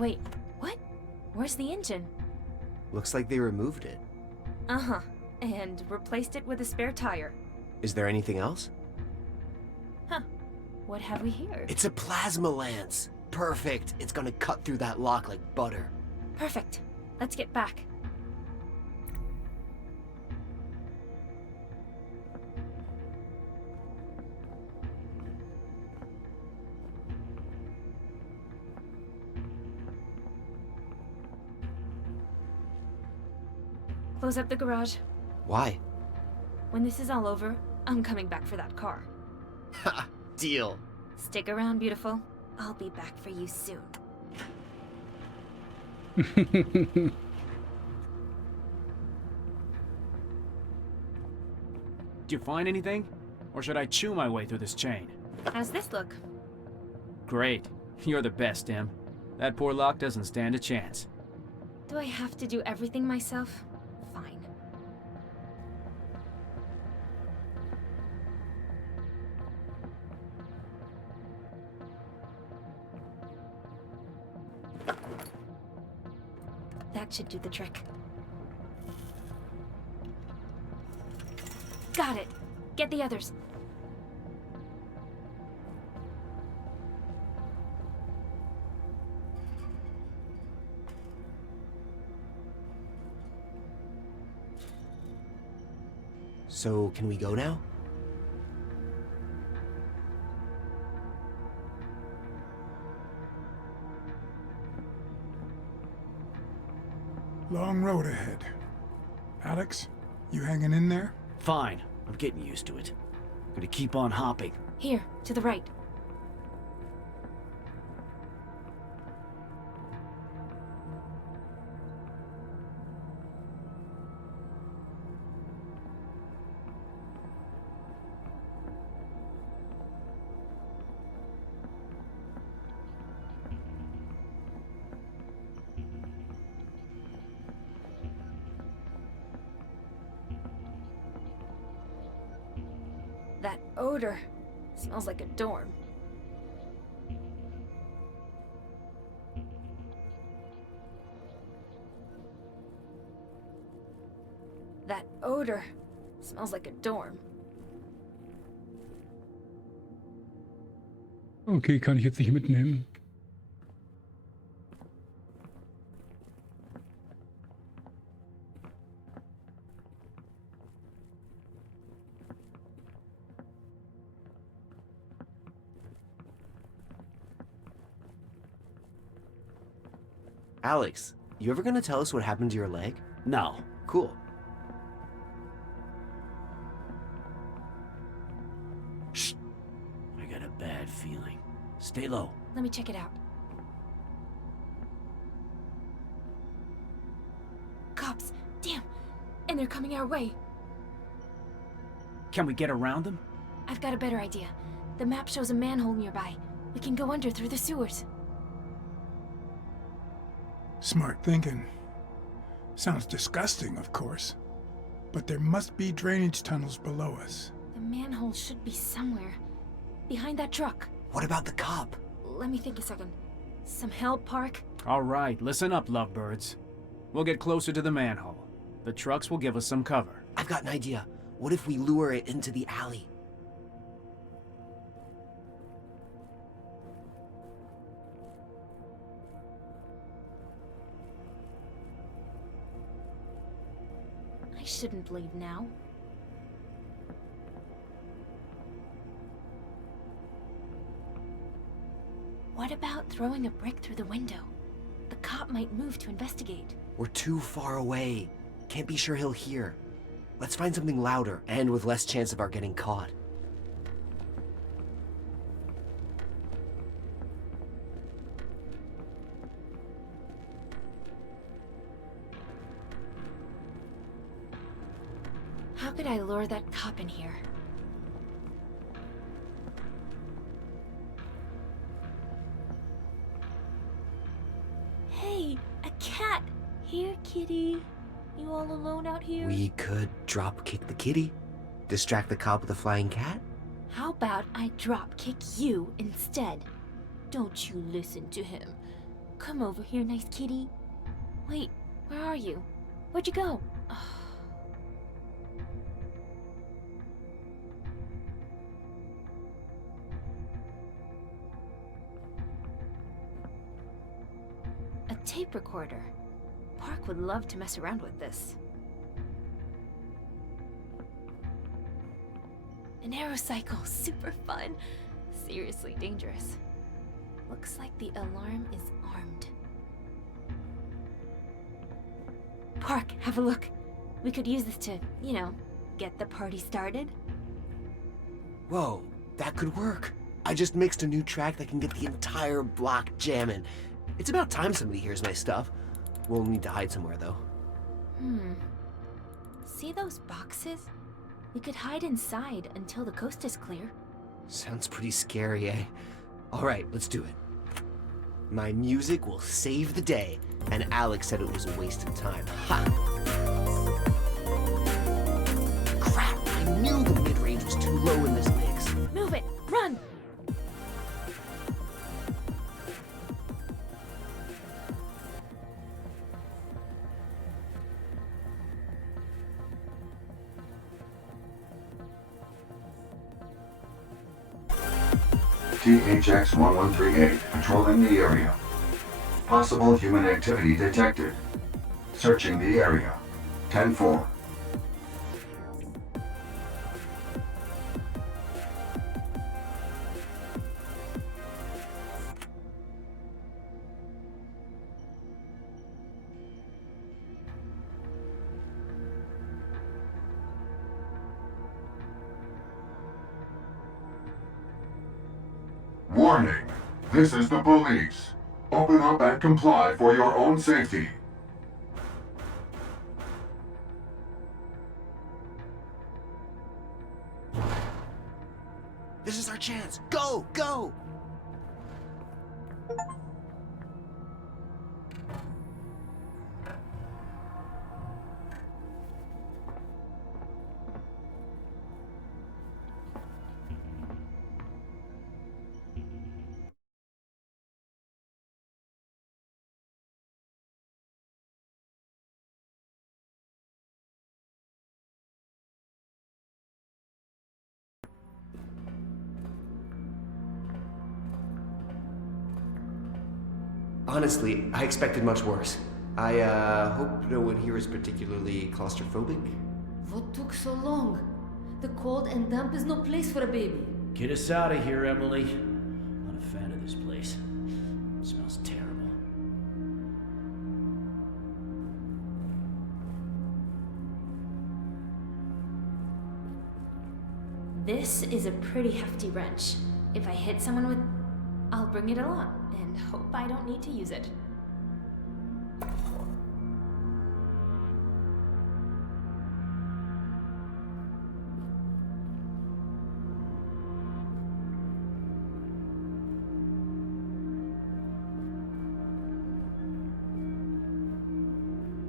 Wait, what? Where's the engine? Looks like they removed it. Uh-huh. And replaced it with a spare tire. Is there anything else? Huh. What have we here? It's a plasma lance. Perfect. It's gonna cut through that lock like butter. Perfect. Let's get back. Close up the garage. Why? When this is all over, I'm coming back for that car. Ha! Deal. Stick around, beautiful. I'll be back for you soon. Did you find anything? Or should I chew my way through this chain? How's this look? Great. You're the best, Em. That poor lock doesn't stand a chance. Do I have to do everything myself? Fine. That should do the trick. Got it. Get the others. So, can we go now? Long road ahead. Alex, you hanging in there? Fine. I'm getting used to it. Gonna keep on hopping. Here, to the right. That odor smells like a dorm. That odor smells like a dorm. Okay, kann ich jetzt nicht mitnehmen. Alex, you ever gonna tell us what happened to your leg? No. Cool. Shh. I got a bad feeling. Stay low. Let me check it out. Cops! Damn! And they're coming our way. Can we get around them? I've got a better idea. The map shows a manhole nearby. We can go under through the sewers. Smart thinking. Sounds disgusting, of course. But there must be drainage tunnels below us. The manhole should be somewhere. Behind that truck. What about the cop? Let me think a second. Some help, Park? All right, listen up, lovebirds. We'll get closer to the manhole. The trucks will give us some cover. I've got an idea. What if we lure it into the alley? I shouldn't leave now. What about throwing a brick through the window? The cop might move to investigate. We're too far away. Can't be sure he'll hear. Let's find something louder and with less chance of our getting caught. How could I lure that cop in here? Hey, a cat! Here, kitty. You all alone out here? We could drop kick the kitty. Distract the cop with a flying cat. How about I drop kick you instead? Don't you listen to him. Come over here, nice kitty. Wait, where are you? Where'd you go? A tape recorder. Park would love to mess around with this. An aerocycle, super fun. Seriously dangerous. Looks like the alarm is armed. Park, have a look. We could use this to, you know, get the party started. Whoa, that could work. I just mixed a new track that can get the entire block jamming. It's about time somebody hears my stuff. We'll need to hide somewhere, though. See those boxes? We could hide inside until the coast is clear. Sounds pretty scary, eh? Alright, let's do it. My music will save the day, and Alex said it was a waste of time. Ha! Crap, I knew the mid-range was too low in this mix. Move it! Run! THX-1138, patrolling the area. Possible human activity detected. Searching the area. 10-4. Warning. This is the police. Open up and comply for your own safety. This is our chance. Go! Go! Honestly, I expected much worse. I hope no one here is particularly claustrophobic. What took so long? The cold and damp is no place for a baby. Get us out of here, Emily. Not a fan of this place. It smells terrible. This is a pretty hefty wrench. If I hit someone with... I'll bring it along, and hope I don't need to use it.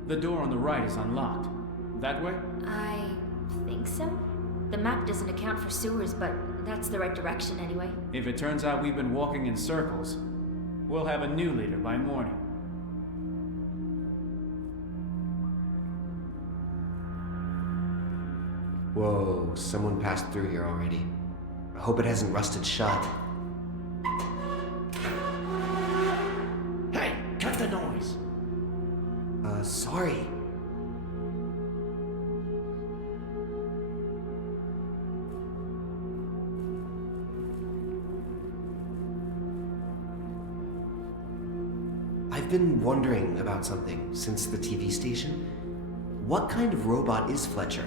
The door on the right is unlocked. That way? I think so. The map doesn't account for sewers, but that's the right direction anyway. If it turns out we've been walking in circles, we'll have a new leader by morning. Whoa, someone passed through here already. I hope it hasn't rusted shut. Hey, cut the noise! Sorry. I've been wondering about something since the TV station. What kind of robot is Fletcher?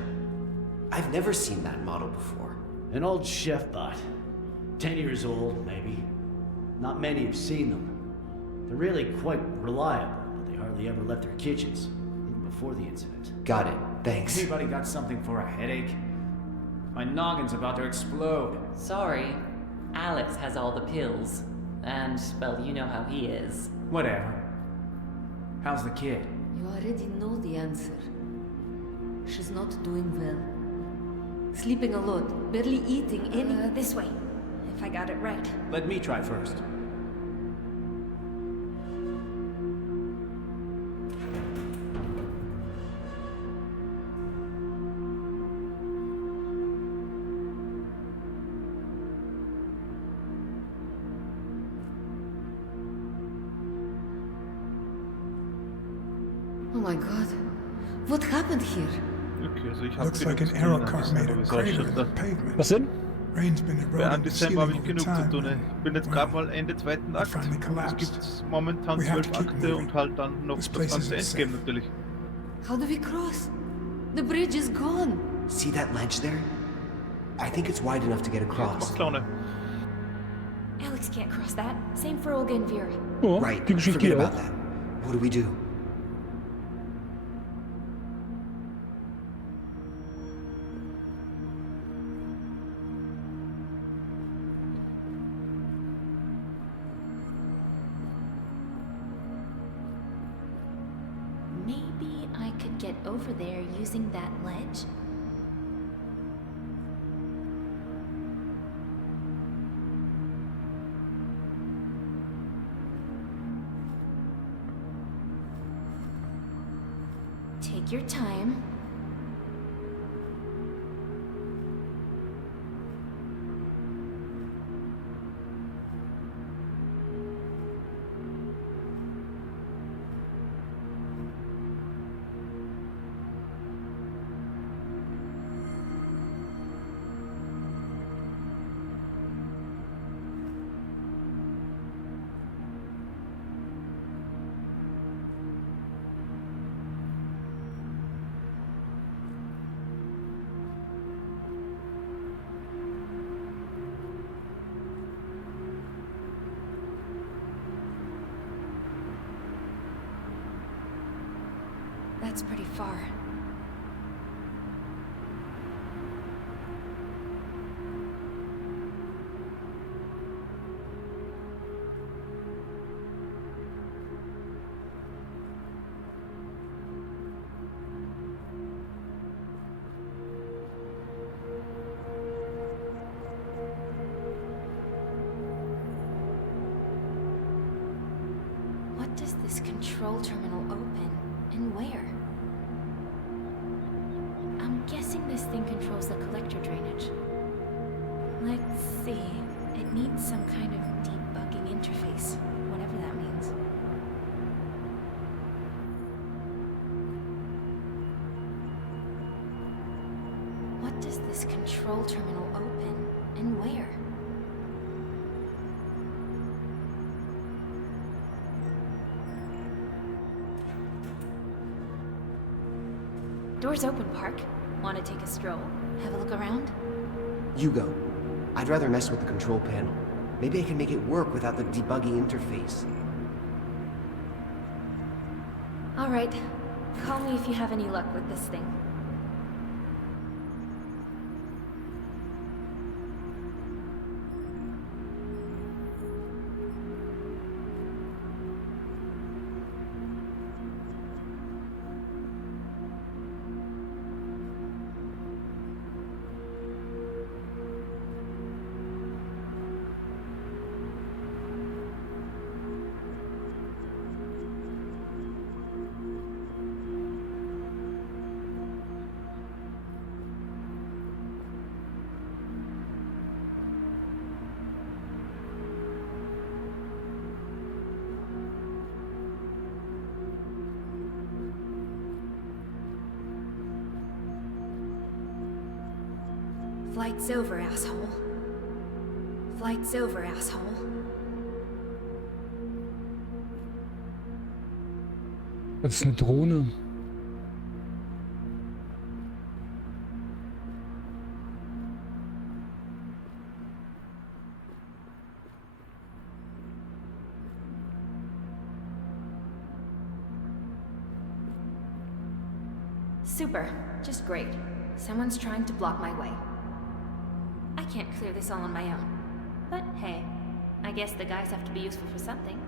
I've never seen that model before. An old chef bot. 10 years old, maybe. Not many have seen them. They're really quite reliable, but they hardly ever left their kitchens, even before the incident. Got it. Thanks. Anybody got something for a headache? My noggin's about to explode. Sorry. Alex has all the pills. And, well, you know how he is. Whatever. How's the kid? You already know the answer. She's not doing well. Sleeping a lot, barely eating any... This way, if I got it right. Let me try first. Oh my god. What happened here? Okay, also ich habe Looks genug like zu an tun, arrow an car made a Dezember, wie crater in the es pavement. Was denn? Rain's been Bei eroding an the Dezember habe ceiling ich over genug zu time. tun. Ich bin jetzt gerade mal Ende zweiten Akt. finally Es collapsed. gibt momentan We have 12 to keep Akte moving. und halt dann noch This das place ganze isn't Endgame safe. natürlich. How do we cross? The bridge is gone. See that ledge there? I think it's wide enough to get Jetzt across. macht Laune. Alex can't cross that. Same for Olga and Vera. Ja, Right, die Geschichte forget hier about auch. that. What do we do? Maybe I could get over there using that ledge? Take your time. That's pretty far. What does this control terminal open, and where? I'm guessing this thing controls the collector drainage. Let's see. It needs some kind of debugging interface, whatever that means. What does this control terminal open, and where? Door's open, Park. Want to take a stroll? Have a look around? You go. I'd rather mess with the control panel. Maybe I can make it work without the debugging interface. All right. Call me if you have any luck with this thing. Flight's over, asshole. Flight's over, asshole. Das ist eine Drohne. Super. Just great. Someone's trying to block my way. I can't clear this all on my own. But hey, I guess the guys have to be useful for something.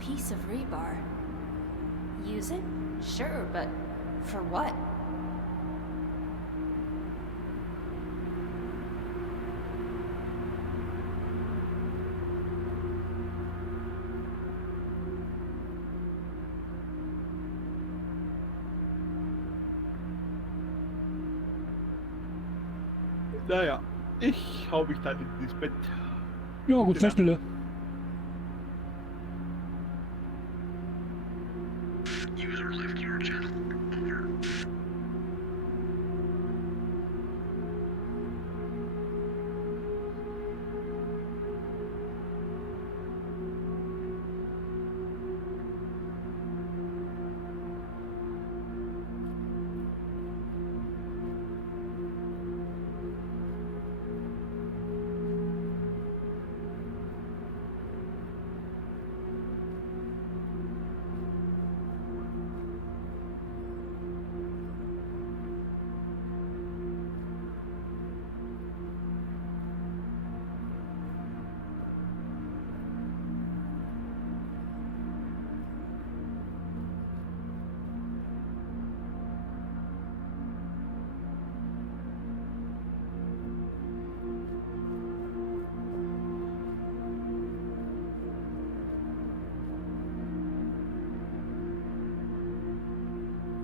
Piece of rebar. Use it? Sure, but for what? Naja, Ich hau mich dann ins Bett. Ja, gut, Gute Nacht. Nächtele. User left your channel. Over.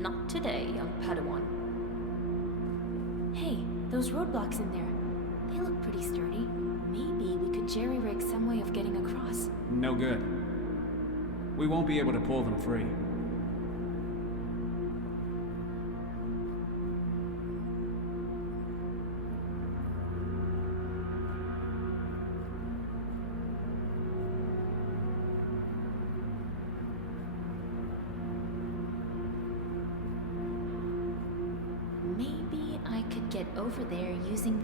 Not today, young Padawan. Hey, those roadblocks in there. They look pretty sturdy. Maybe we could jerry-rig some way of getting across. No good. We won't be able to pull them free. Maybe I could get over there using...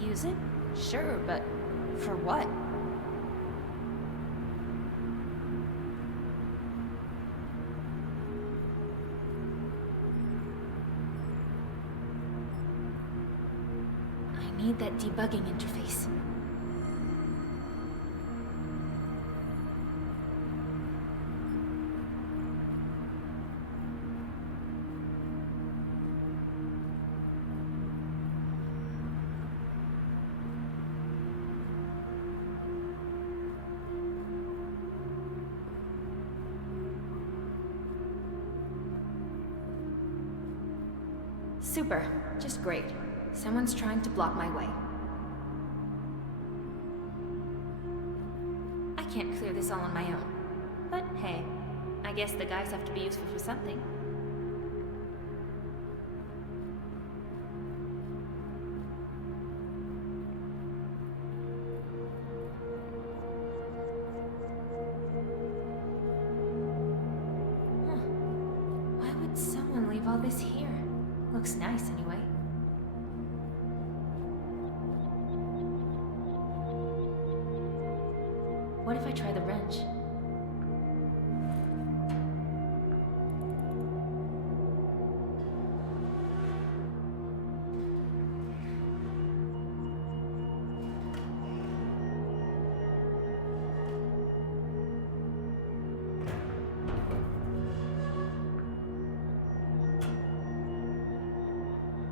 Use it? Sure, but for what? I need that debugging interface. Super. Just great. Someone's trying to block my way. I can't clear this all on my own. But hey, I guess the guys have to be useful for something. Huh. Why would someone leave all this here? Looks nice anyway. What if I try the wrench?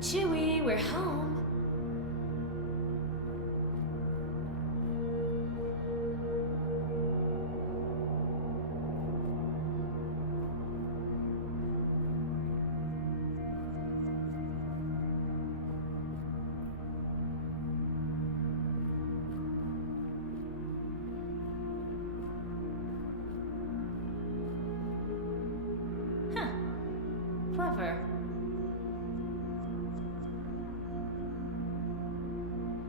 Chewie, we're home. Huh. Clever.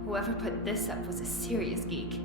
Whoever put this up was a serious geek.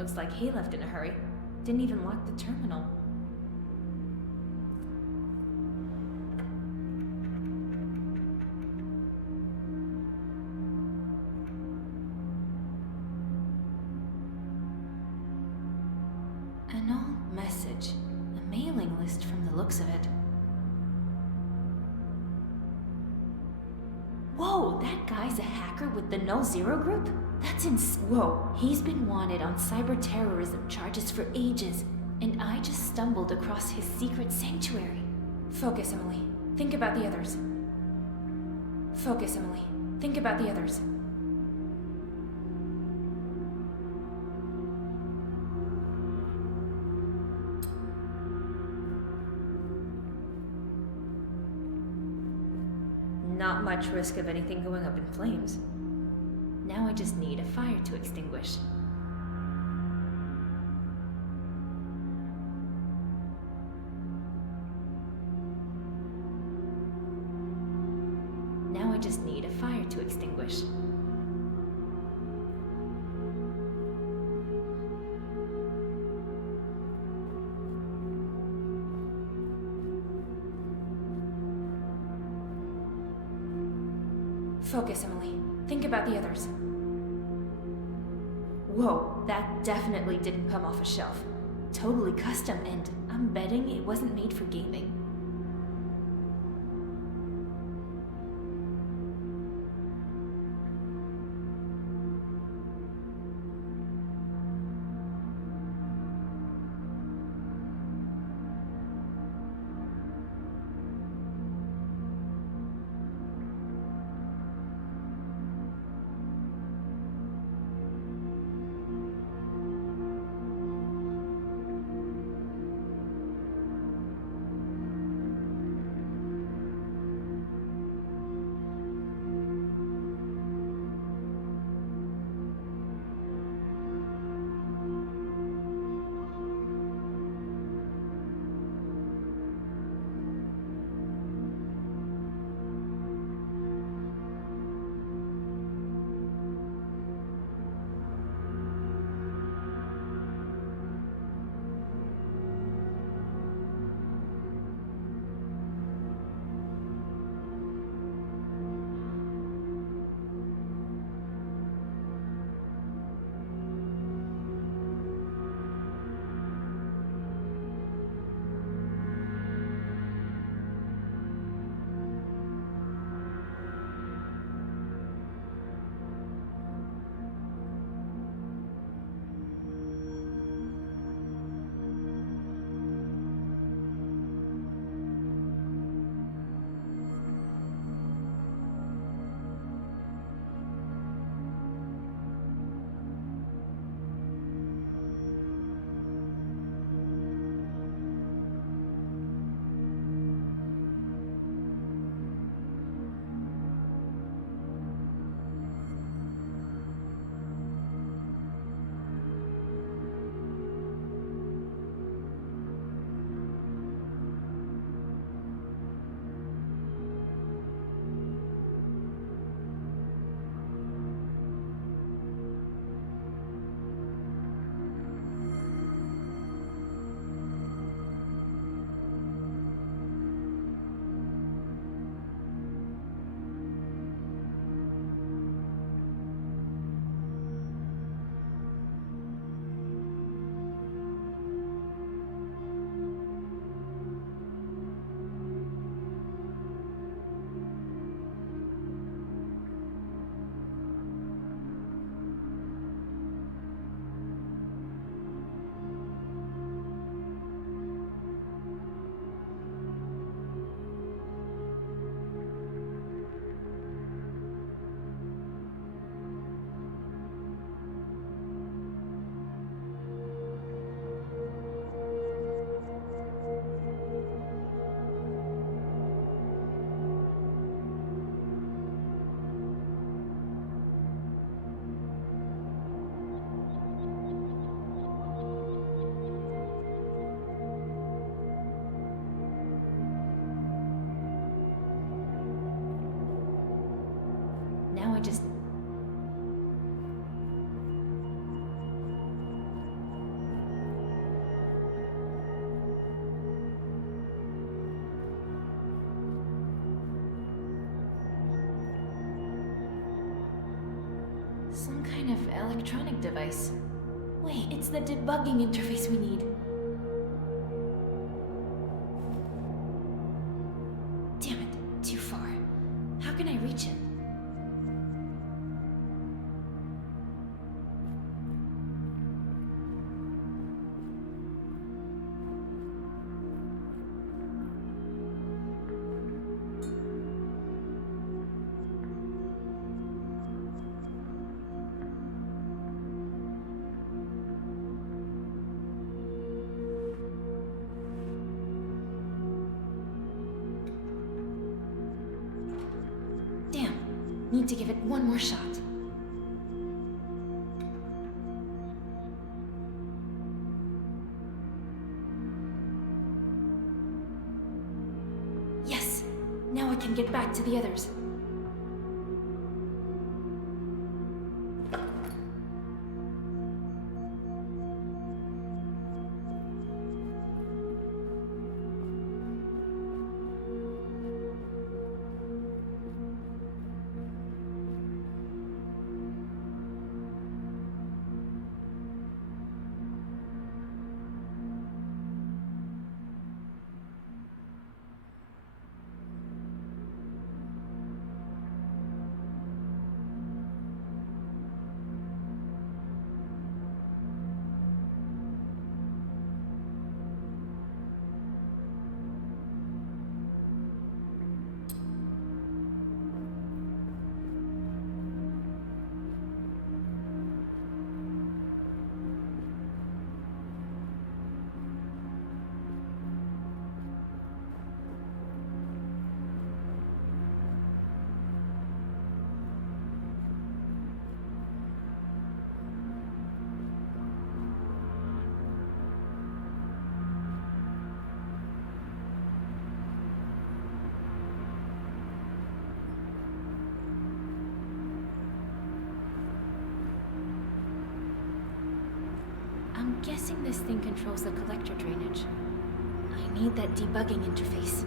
Looks like he left in a hurry. Didn't even lock the terminal. An old message. A mailing list from the looks of it. Whoa, that guy's a hacker with the Null Zero group? That's whoa, he's been wanted on cyber terrorism charges for ages, and I just stumbled across his secret sanctuary. Focus, Emily. Think about the others. Focus, Emily. Think about the others. Not much risk of anything going up in flames. Now I just need a fire to extinguish. Now I just need a fire to extinguish. Focus, Emily. Think about the others. Whoa, that definitely didn't come off a shelf. Totally custom, and I'm betting it wasn't made for gaming. Now I just... kind of electronic device. Wait, it's the debugging interface we need. Damn it, too far. How can I reach it? Need to give it one more shot. Yes! Now I can get back to the others. I'm guessing this thing controls the collector drainage. I need that debugging interface.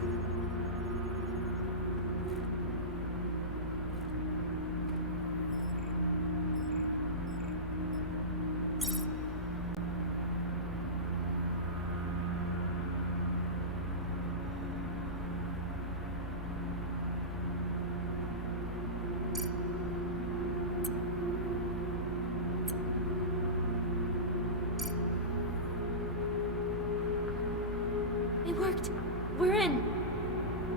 It worked! We're in!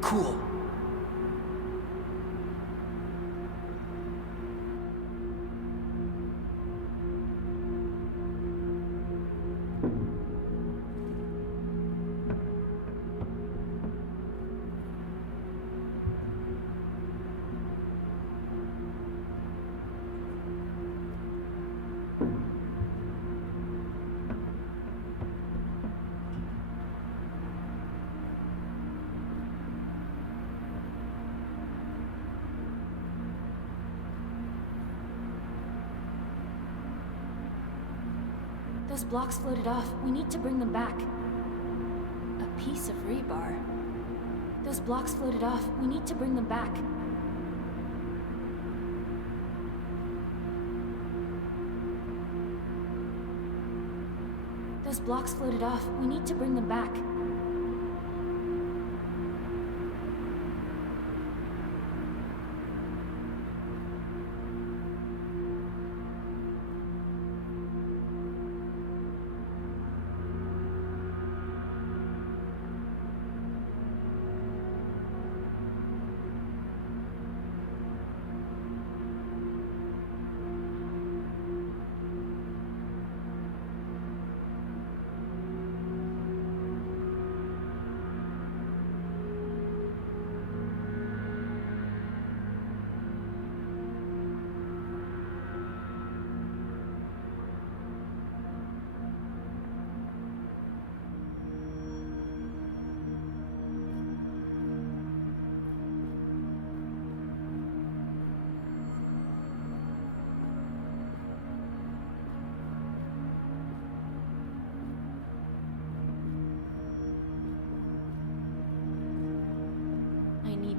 Cool. Those blocks floated off. We need to bring them back. A piece of rebar. Those blocks floated off. We need to bring them back. Those blocks floated off. We need to bring them back.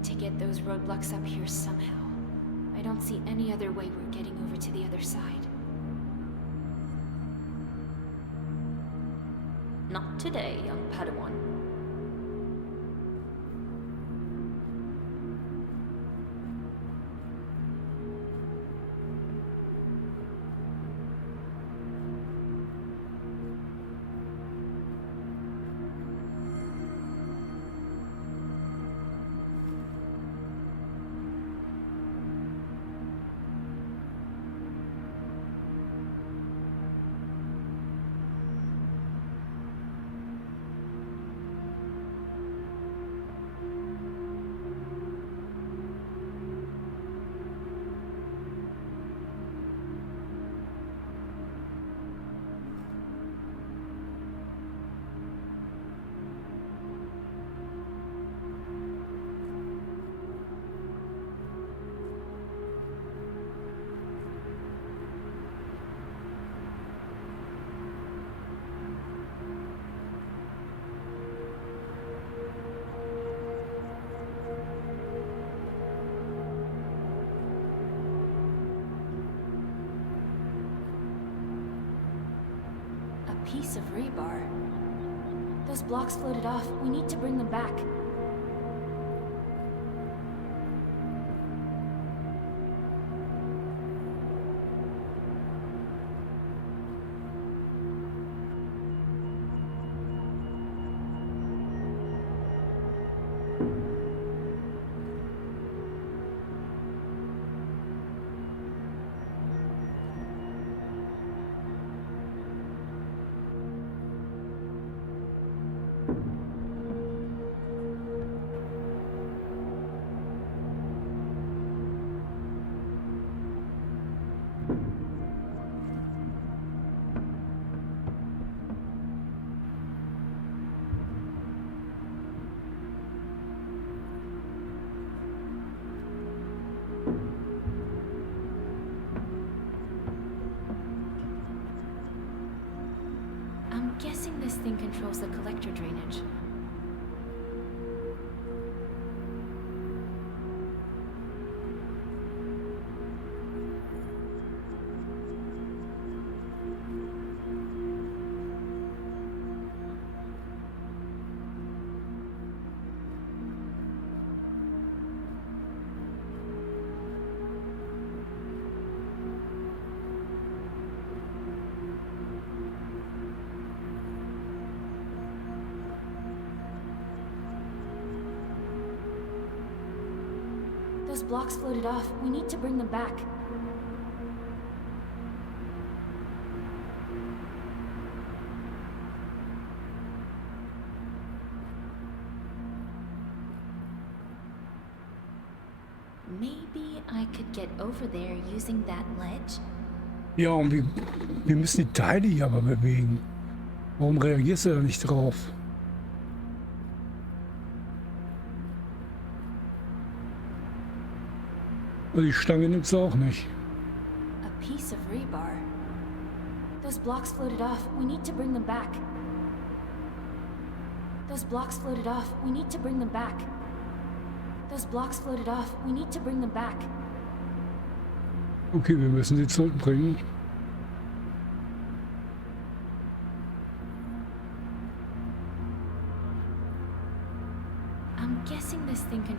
To get those roadblocks up here somehow. I don't see any other way we're getting over to the other side. today, young Padawan. Piece of rebar. Those blocks floated off. We need to bring them back. I'm guessing this thing controls the collector drainage. Those blocks floated off. We need to bring them back. Maybe I could get over there using that ledge? Ja, und wir müssen die Teile hier aber bewegen. Warum reagierst du da nicht drauf? Und die Stange nimmst du auch nicht. A piece of rebar. Those blocks floated off. We need to bring them back. Those blocks floated off. We need to bring them back. Those blocks floated off. We need to bring them back. Okay, wir müssen sie zurückbringen. I'm guessing this thing can...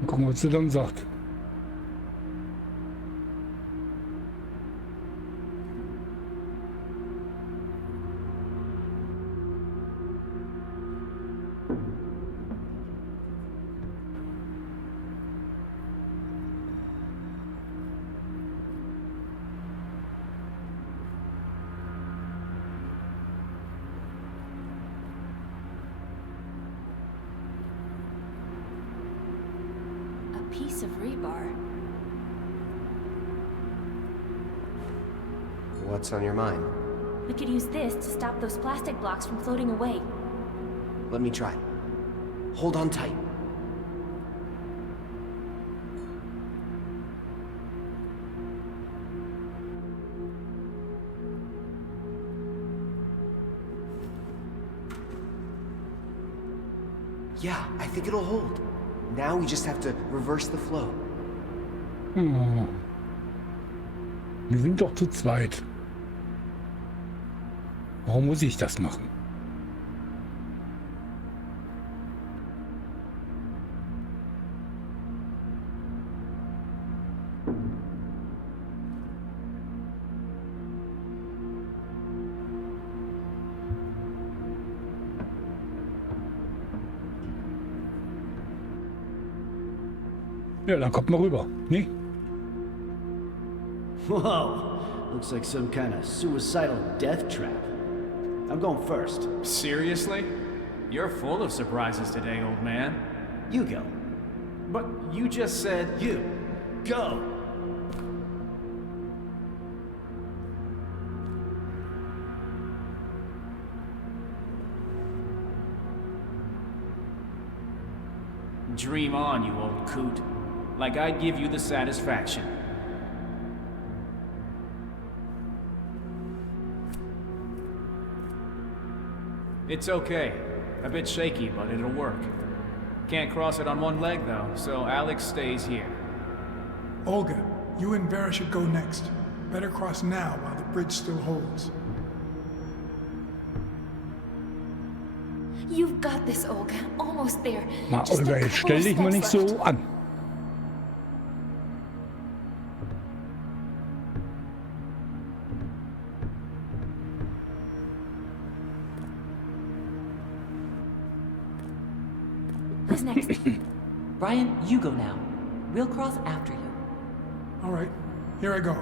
Mal gucken, was sie dann sagt. Piece of rebar. What's on your mind? We could use this to stop those plastic blocks from floating away. Let me try. Hold on tight. Yeah, I think it'll hold. Now we just have to reverse the flow. Wir sind doch zu zweit. Warum muss ich das machen? Ja, dann kommt mal rüber. Nee? Whoa, looks like some kind of suicidal death trap. I'm going first. Seriously? You're full of surprises today, old man. You go. But you just said You, go! dream on, you old coot. Like I'd give you the satisfaction. It's okay. A bit shaky, but it'll work. Can't cross it on one leg, though, so Alex stays here. Olga, you and Vera should go next. Better cross now while the bridge still holds. You've got this, Olga. Almost there. Na, Just a Olga, jetzt couple stell of dich mal nicht steps so left. an. Who's next? Brian, you go now. We'll cross after you. All right, here I go.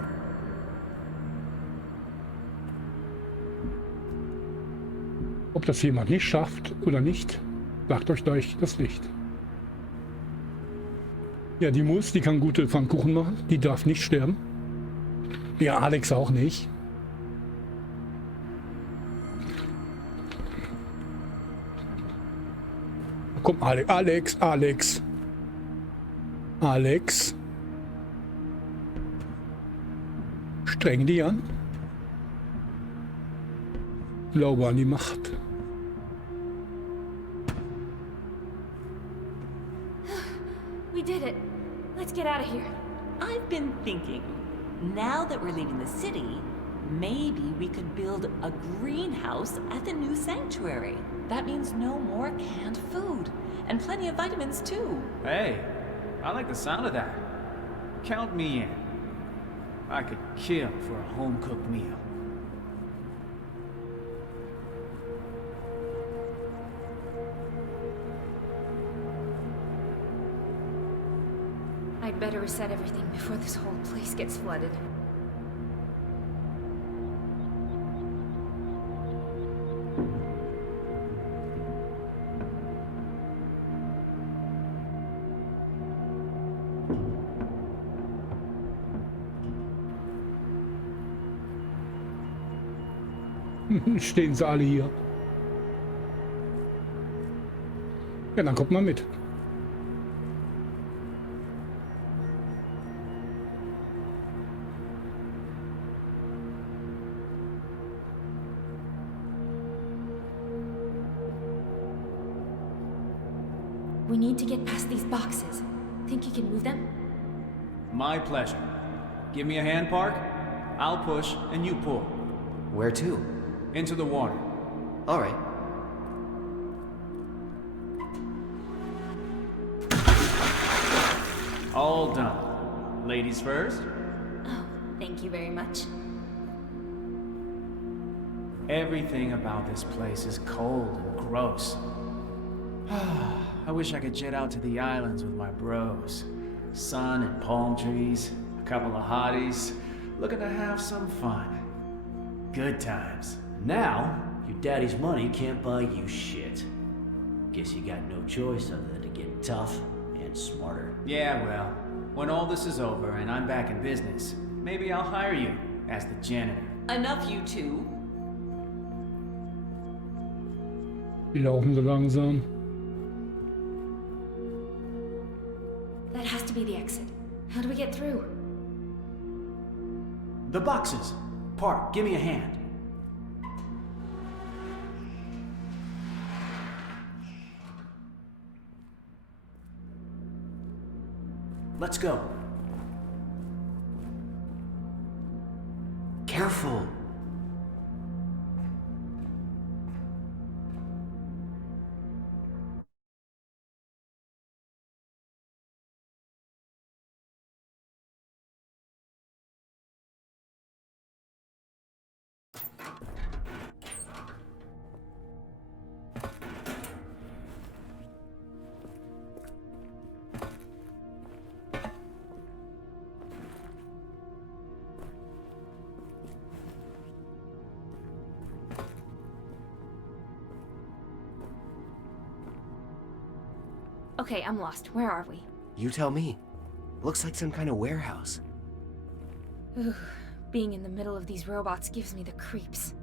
Ob das jemand nicht schafft oder nicht, sagt euch gleich das Licht. Ja, die kann gute Pfannkuchen machen. Die darf nicht sterben. Ja, Alex auch nicht. Komm, Alex. Streng die an. Glaube an die Macht. We did it. Let's get out of here. I've been thinking, now that we're leaving the city, maybe we could build a greenhouse at the new sanctuary. That means no more canned food. And plenty of vitamins, too. Hey, I like the sound of that. Count me in. I could kill for a home-cooked meal. I'd better reset everything before this whole place gets flooded. Stehen sie alle hier. Ja, dann kommt mal mit. We need to get past these boxes. Think you can move them? My pleasure. Give me a hand, Park. I'll push and you pull. Where to? Into the water. All right. All done. Ladies first. Oh, thank you very much. Everything about this place is cold and gross. I wish I could jet out to the islands with my bros. Sun and palm trees, a couple of hotties, looking to have some fun. Good times. Now, your daddy's money can't buy you shit. Guess you got no choice other than to get tough and smarter. Yeah, well, when all this is over and I'm back in business, maybe I'll hire you as the janitor. Enough, you two. Die laufen so langsam. That has to be the exit. How do we get through? The boxes! Park, give me a hand. Let's go. Careful. Okay, I'm lost. Where are we? You tell me. Looks like some kind of warehouse. Ugh, being in the middle of these robots gives me the creeps.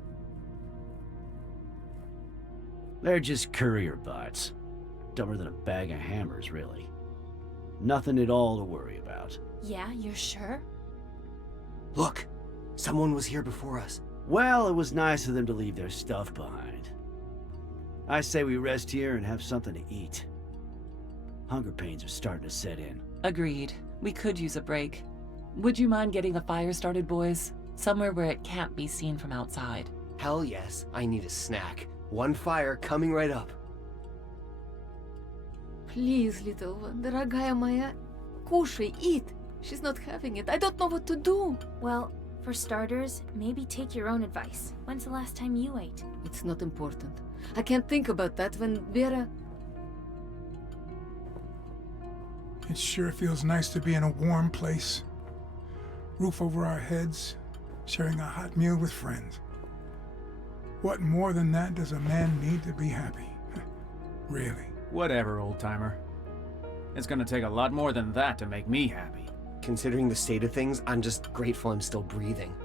They're just courier bots. Dumber than a bag of hammers, really. Nothing at all to worry about. Yeah, you're sure? Look! Someone was here before us. Well, it was nice of them to leave their stuff behind. I say we rest here and have something to eat. Hunger pains are starting to set in. Agreed. We could use a break. Would you mind getting a fire started, boys? Somewhere where it can't be seen from outside. Hell yes, I need a snack. One fire coming right up. Please, little one, дорогая моя, кушай, eat. She's not having it. I don't know what to do. Well, for starters, maybe take your own advice. When's the last time you ate? It's not important. I can't think about that when Vera... It sure feels nice to be in a warm place. Roof over our heads, sharing a hot meal with friends. What more than that does a man need to be happy? Really? Whatever, old-timer. It's gonna take a lot more than that to make me happy. Considering the state of things, I'm just grateful I'm still breathing.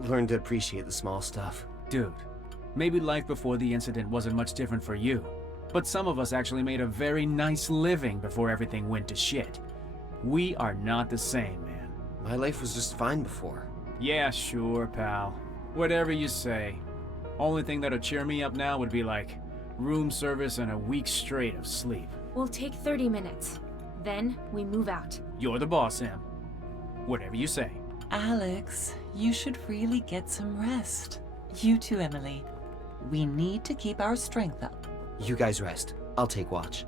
Learn to appreciate the small stuff. Dude, maybe life before the incident wasn't much different for you. But some of us actually made a very nice living before everything went to shit. We are not the same, man. My life was just fine before. Yeah, sure, pal. Whatever you say. Only thing that'll cheer me up now would be like room service and a week straight of sleep. We'll take 30 minutes. Then we move out. You're the boss, Em. Whatever you say. Alex, you should really get some rest. You too, Emily. We need to keep our strength up. You guys rest. I'll take watch.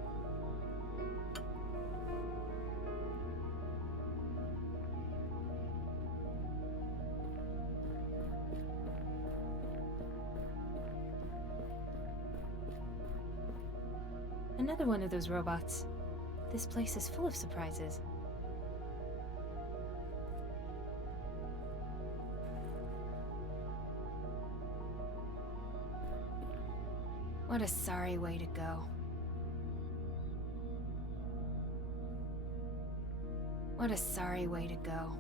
Another one of those robots. This place is full of surprises. What a sorry way to go. What a sorry way to go.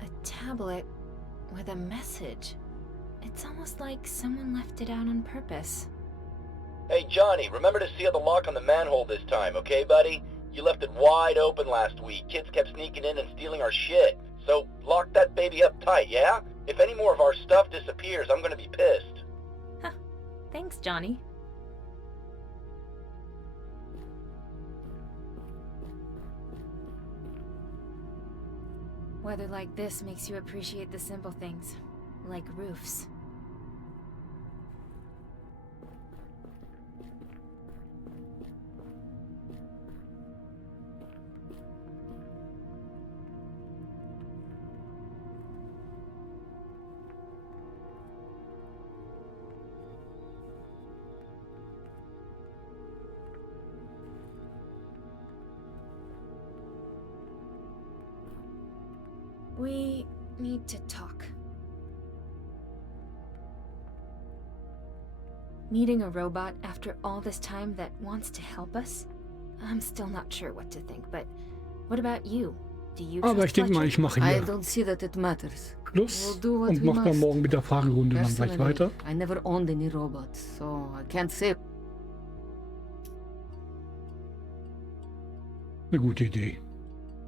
A tablet with a message. It's almost like someone left it out on purpose. Hey, Johnny, remember to seal the lock on the manhole this time, okay, buddy? You left it wide open last week. Kids kept sneaking in and stealing our shit. So, lock that baby up tight, yeah? If any more of our stuff disappears, I'm gonna be pissed. Huh. Thanks, Johnny. Weather like this makes you appreciate the simple things, like roofs. We need to talk. Meeting a robot after all this time that wants to help us? I'm still not sure what to think, but what about you? Do you Aber ich denke mal, ich mache I hier don't see that it matters. Schluss We'll do what und we mache dann must. morgen mit der Fragerunde dann gleich Personally, weiter. I never owned any robots, so I can't say. Eine gute Idee.